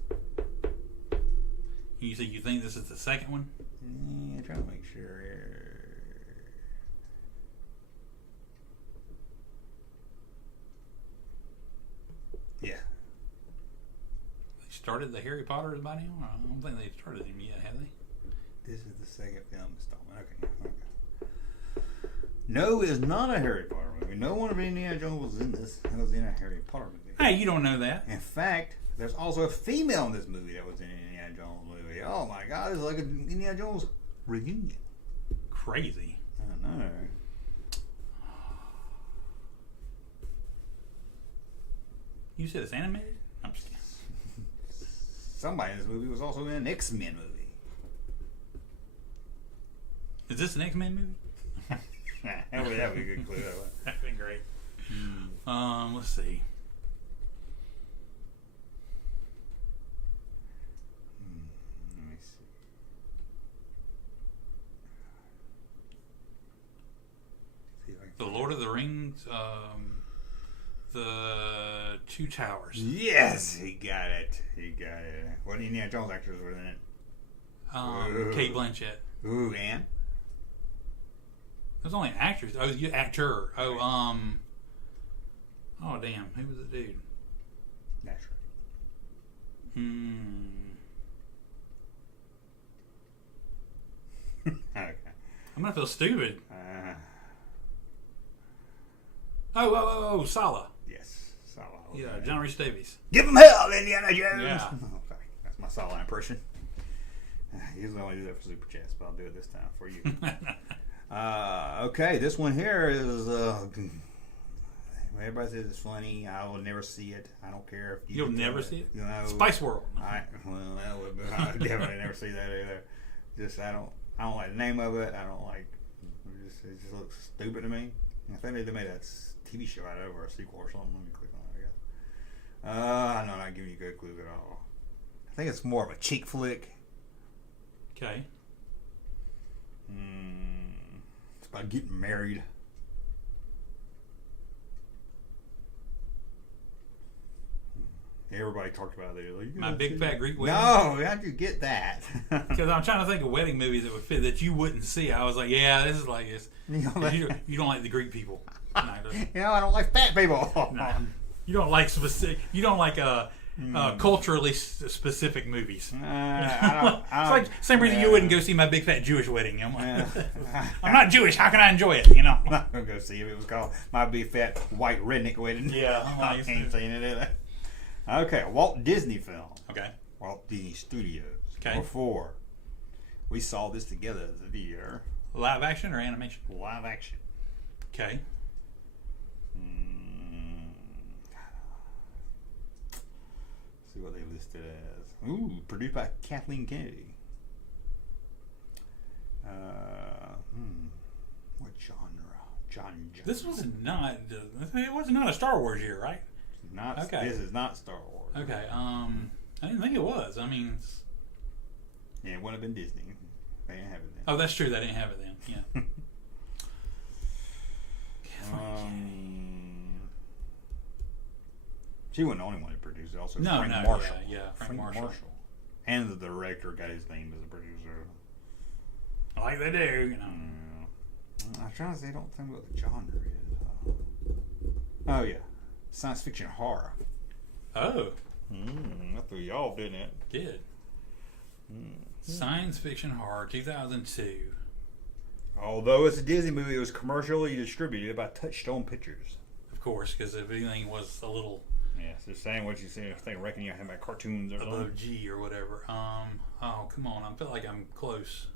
You say you think this is the second one? Yeah, trying to make sure. Yeah. They started the Harry Potters by now? I don't think they started him yet, have they? This is the second film installment. Okay. No, it is not a Harry Potter movie. No one of Indiana Jones was in this. It was in a Harry Potter movie. Hey, you don't know that. In fact, there's also a female in this movie that was in an Indiana Jones movie. Oh my God, it's like an Indiana Jones reunion. Crazy. I know. You said it's animated? I'm just kidding. Somebody in this movie was also in an X-Men movie. Is this an X-Men movie? That would be a good clue. That'd be great. Let's see. Let me see. See if I The can- Lord of the Rings, the Two Towers. Yes, he got it. What Indiana Jones actors were in it? Kate Blanchett. Ooh, and? There's only actors. Oh, you actor. Oh, oh, damn. Who was the dude? That's right. Okay. I'm gonna feel stupid. Oh, Sala. Yes, Sala. Yeah, John Rhys Davies. Give him hell, Indiana Jones. Yeah. Oh, sorry. That's my Sala impression. I usually only do that for Super Chats, but I'll do it this time for you. Okay, this one here is. Everybody says it's funny. I will never see it. I don't care if You'll never see it. You know, Spice World. I would definitely never see that either. Just I don't like the name of it. I don't like. It just looks stupid to me. I think they made a TV show out of it or a sequel or something. Let me click on it. I guess. I'm not giving you good clues at all. I think it's more of a cheek flick. Okay. It's about getting married. Everybody talked about it. Like, My Big Fat Greek Wedding. No, how'd you get that? Because I'm trying to think of wedding movies that would fit that you wouldn't see. I was like, yeah, this is like this. You don't like the Greek people. No, I don't like fat people. No. You don't like specific. You don't like culturally specific movies. It's like same reason you wouldn't go see My Big Fat Jewish Wedding. I'm not Jewish. How can I enjoy it? You know. I'm not gonna go see it. It was called My Big Fat White Redneck Wedding. Yeah, I ain't seen it either. Okay, Walt Disney film. Okay. Walt Disney Studios. Okay. Before we saw this together as a year. Live action or animation? Live action. Okay. See what they listed as. Ooh, produced by Kathleen Kennedy. What genre? This was not. It was not a Star Wars year, right? Not. Okay. This is not Star Wars. Okay. I didn't think it was. I mean. Yeah, it wouldn't have been Disney. They didn't have it then. Oh, that's true. They didn't have it then. Yeah. She wasn't the only one to produce it. Also, Frank Marshall. Yeah, Frank Marshall. And the director got his name as a producer. Like they do, you know. I'm trying to say, I don't think what the genre is. Oh, yeah. Science fiction horror. Oh. That threw you off, didn't it? Did. Science fiction horror, 2002. Although it's a Disney movie, it was commercially distributed by Touchstone Pictures. Of course, because if anything was a little... Yeah, it's just saying what you see. I think reckon you have about cartoons or something. Above G or whatever. Oh, come on. I feel like I'm close.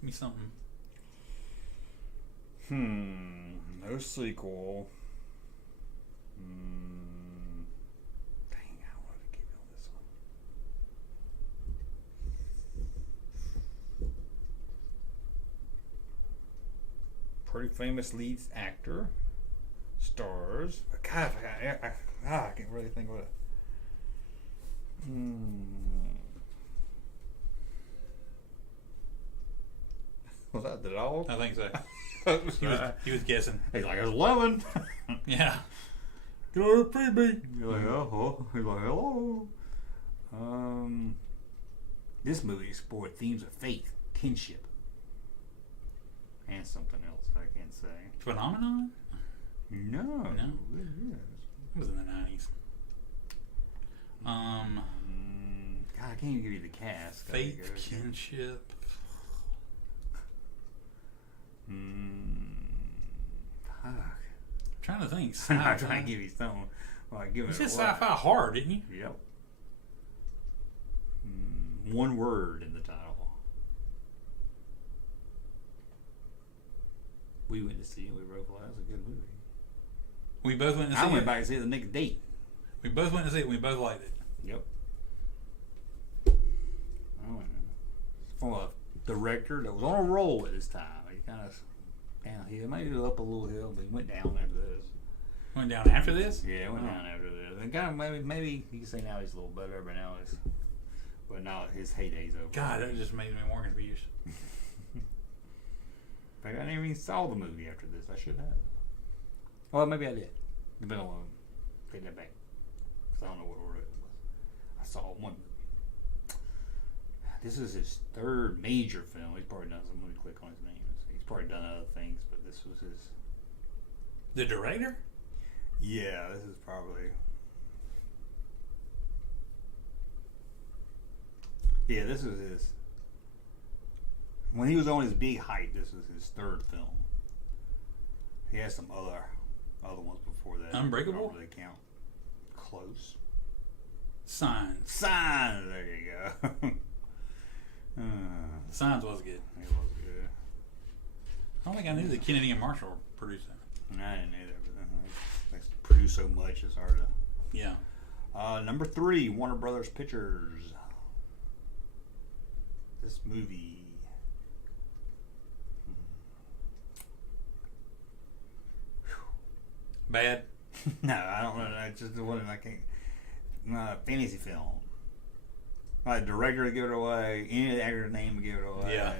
Give me something. No sequel. Dang, I wanted to keep on this one. Pretty famous lead actor. Stars. God, I can't really think of it. Was that the dog? I think so. He was guessing. He's like, it's 11. Yeah. Get a freebie. You're like, oh. He's like, hello. This movie explored themes of faith, kinship, and something else I can't say. Phenomenon? No. It was in the 90s. God, I can't even give you the cast. Faith, kinship. Fuck. I'm trying to think. I'm trying to give you something. Well, I give You it said a sci-fi word. hard, didn't you? Yep. One word in the title. We went to see it. We wrote, well, that was a good movie. We both went to see I it. went back to see it the next date. We both went to see it. We both liked it. Yep. From a director that was on a roll at this time. He kind of downhill, maybe up a little hill, but he went down after this. Went down after this? Yeah, it went down after this. And kind of maybe you can say now he's a little better, but now his heydays over. God, that just made me more confused. In fact, I never even saw the movie after this. I should have. Well, maybe I did. Depending on take that back. Because I don't know what order it was. I saw one movie. This is his third major film. He's probably done some. Let me click on his name. He's probably done other things, but this was his. The director? Yeah, this is probably. Yeah, this was his. When he was on his big height, this was his third film. He had some other ones before that. Unbreakable? I don't really count. Close. Signs. Signs. There you go. Signs was good. It was good. I don't think I knew that Kennedy and Marshall produced that. I didn't either. But they produce so much, it's hard to. Yeah. Number 3, Warner Brothers Pictures. This movie. Bad? No, I don't know. I just wasn't. I can't. Not a fantasy film. Not a director to give it away. Any of the actor's name to give it away. Yeah.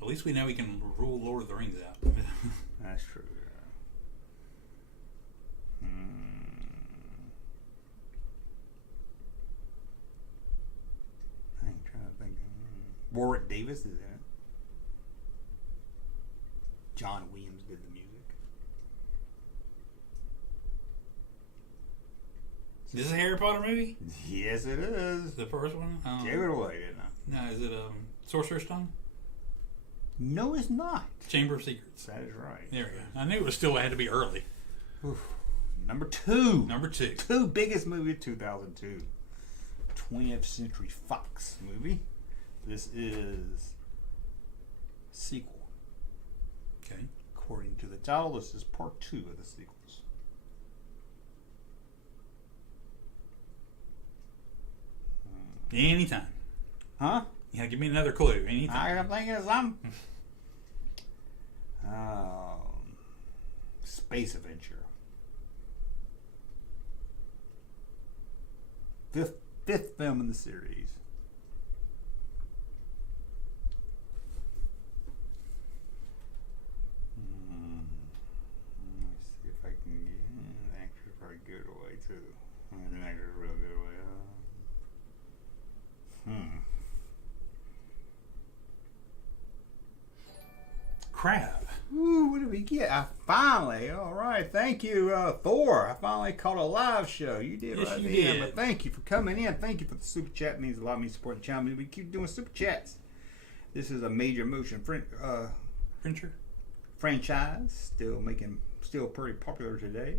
At least we know we can rule Lord of the Rings out. That's true. I'm trying to think. Warwick Davis is in it. John Williams did the music. Is this a Harry Potter movie? Yes, it is. The first one? Gave it away, didn't I? No, is it Sorcerer's Stone? No, it's not. Chamber of Secrets. That is right. There we go. I knew it was still had to be early. Oof. Number 2. Number 2. Two biggest movie of 2002. 20th Century Fox movie. This is sequel. Okay. According to the title, this is part 2 of the sequels. Anytime. Huh? Yeah, give me another clue. Anytime. I'm thinking of some space adventure. Fifth film in the series. Let's see if I can get the actor's probably good away too. The actor's real good away. Crab. Ooh, what did we get? Finally, all right. Thank you, Thor. I finally caught a live show. You did Yes, right you there. did. But thank you for coming in. Thank you for the super chat. It means a lot. It means supporting the channel. We keep doing super chats. This is a major motion franchise. Still pretty popular today.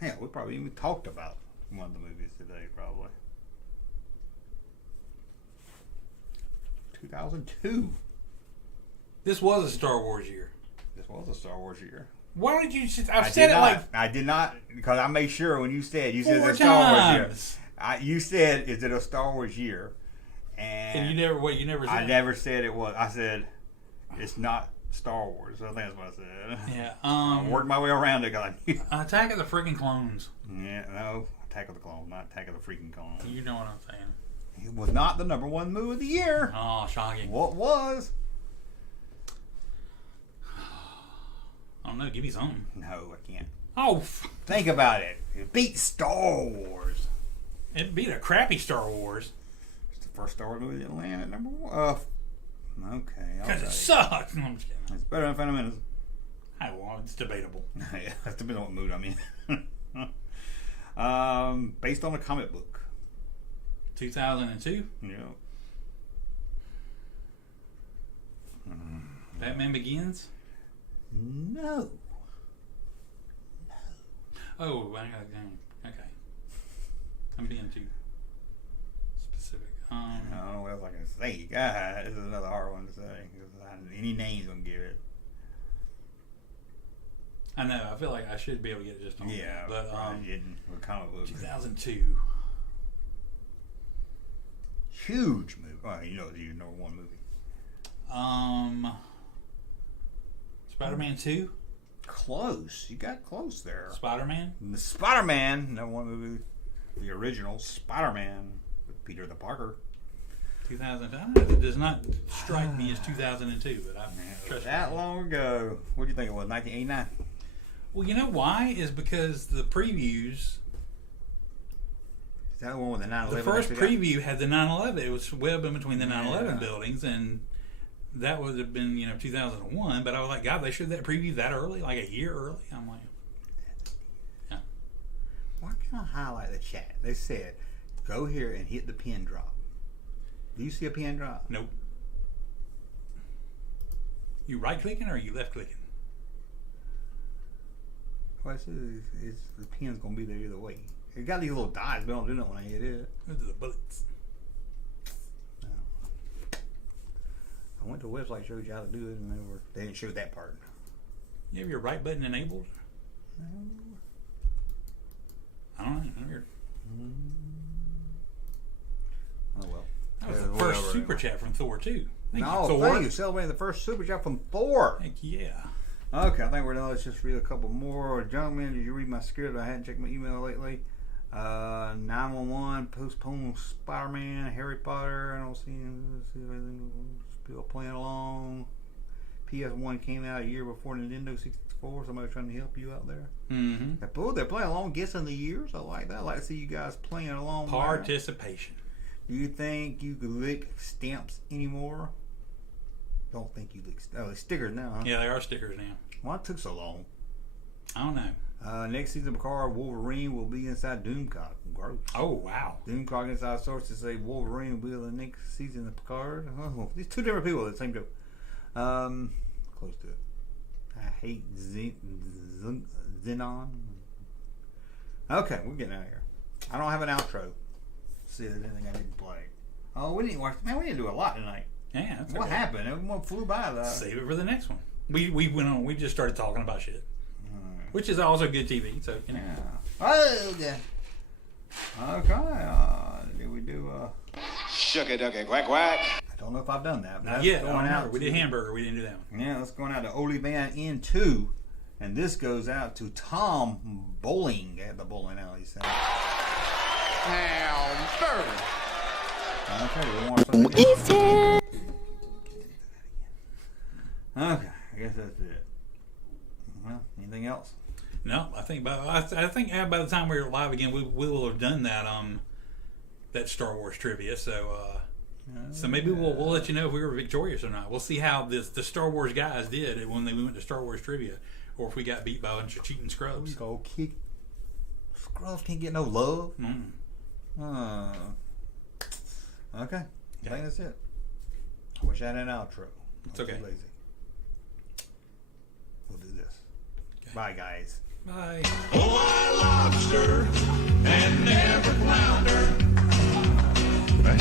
Hell, we probably even talked about one of the movies today, probably. 2002. This was a Star Wars year. This was a Star Wars year. Why did you? I've said it like I did not, because I made sure when you said it's 4 a Star Wars year. times. You said, is it a Star Wars year? And you never said. I never said it was. I said it's not Star Wars. I think that's what I said. Yeah. I worked my way around it. 'Cause I knew. Attack of the freaking Clones. Yeah, no, Attack of the Clones, not Attack of the freaking Clones. You know what I'm saying. It was not the #1 movie of the year. Oh, shocking. What was? I don't know. Give me something. No, I can't. Oh, think about it. It beat Star Wars. It beat a crappy Star Wars. It's the first Star Wars movie that landed at #1. Okay. Because it sucks. No, I'm just kidding. It's better than Phantom Menace. Well, it's debatable. Yeah, that's depending on what mood I'm in. Based on a comic book. 2002? Yeah. Batman Begins? No. Oh, okay. I'm being too specific. I don't know what else I can say. God, this is another hard one to say. Any names gonna give it. I know. I feel like I should be able to get it just on. Yeah, but didn't with comic book. 2002. Huge movie. Oh, you know, it's your #1 movie. Spider-Man 2. Close. You got close there. Spider-Man. The Spider-Man #1 movie, the original Spider-Man with Peter the Parker. 2000. It does not strike me as 2002, but I trust that long ago. What do you think it was? 1989. Well, you know why? Is because the previews. Is that the one with the 9/11? The first preview had the 9/11. It was web in between the 9/11 buildings, and that would have been 2001. But I was like, God, they showed that preview that early, like a year early. I'm like, yeah. Why can't I highlight the chat? They said, go here and hit the pin drop. Do you see a pin drop? Nope. You right clicking or are you left clicking? Well, it's the pin's gonna be there either way. It got these little dots, but I don't do nothing when I hit it. Those are the bullets. No. I went to a website, showed you how to do it, and they didn't show that part. You have your right button enabled? No. I don't know. Weird. Oh well. That was the first super chat from Thor too. Thank you. Celebrating the first super chat from Thor. Heck yeah. Okay, I think we're done. Let's just read a couple more. Junkman, did you read my script? I hadn't checked my email lately. 911, postpone Spider-Man, Harry Potter. I don't see anything. People playing along. PS1 came out a year before Nintendo 64. Somebody trying to help you out there. Mm-hmm. Oh, they're playing along, guessing the years. I like that. I like to see you guys playing along. Participation. Do you think you could lick stamps anymore? Don't think you lick stickers now, huh? Yeah, they are stickers now. Why it took so long? I don't know. Next season, Picard Wolverine will be inside Doomcock. Gross. Oh, wow. Doomcock inside sources say Wolverine will be in the next season of Picard. Oh, these two different people, the same joke. Close to it. I hate Xenon. Okay, we're getting out of here. I don't have an outro. See, there's anything I didn't play. Oh, we didn't watch. Man, we didn't do a lot tonight. Yeah, that's what okay. happened? Everyone flew by. Save it for the next one. We went on. We just started talking about shit, which is also good TV. So you know. Yeah. Oh, yeah. Okay. Did we do? Shucky ducky quack quack. I don't know if I've done that. But Not yet. Going out. We did hamburger. We didn't do that one. Yeah, that's going out to Oli Van N2, and this goes out to Tom Bowling at the bowling alley. Hamburger. Okay, we want something. Okay, I guess that's it. Well, anything else? No, I think by the time we're live again, we will have done that that Star Wars trivia. So maybe we'll let you know if we were victorious or not. We'll see how the Star Wars guys did when we went to Star Wars trivia, or if we got beat by a bunch of cheating scrubs. Go kick. Scrubs can't get no love. Okay, I think that's it. I wish I had an outro. It's okay. Too lazy. We'll do this. Okay. Bye, guys. Bye. Oh, I lobster and never flounder.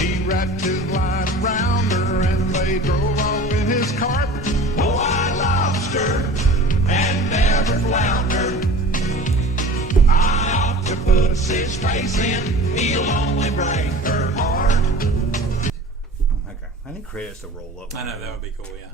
He wrapped his line around her and they drove off in his cart. Oh, I lobster and never flounder. I octopus his face in, he'll only break her heart. Okay, I need credits to roll up. I know, that would be cool, yeah.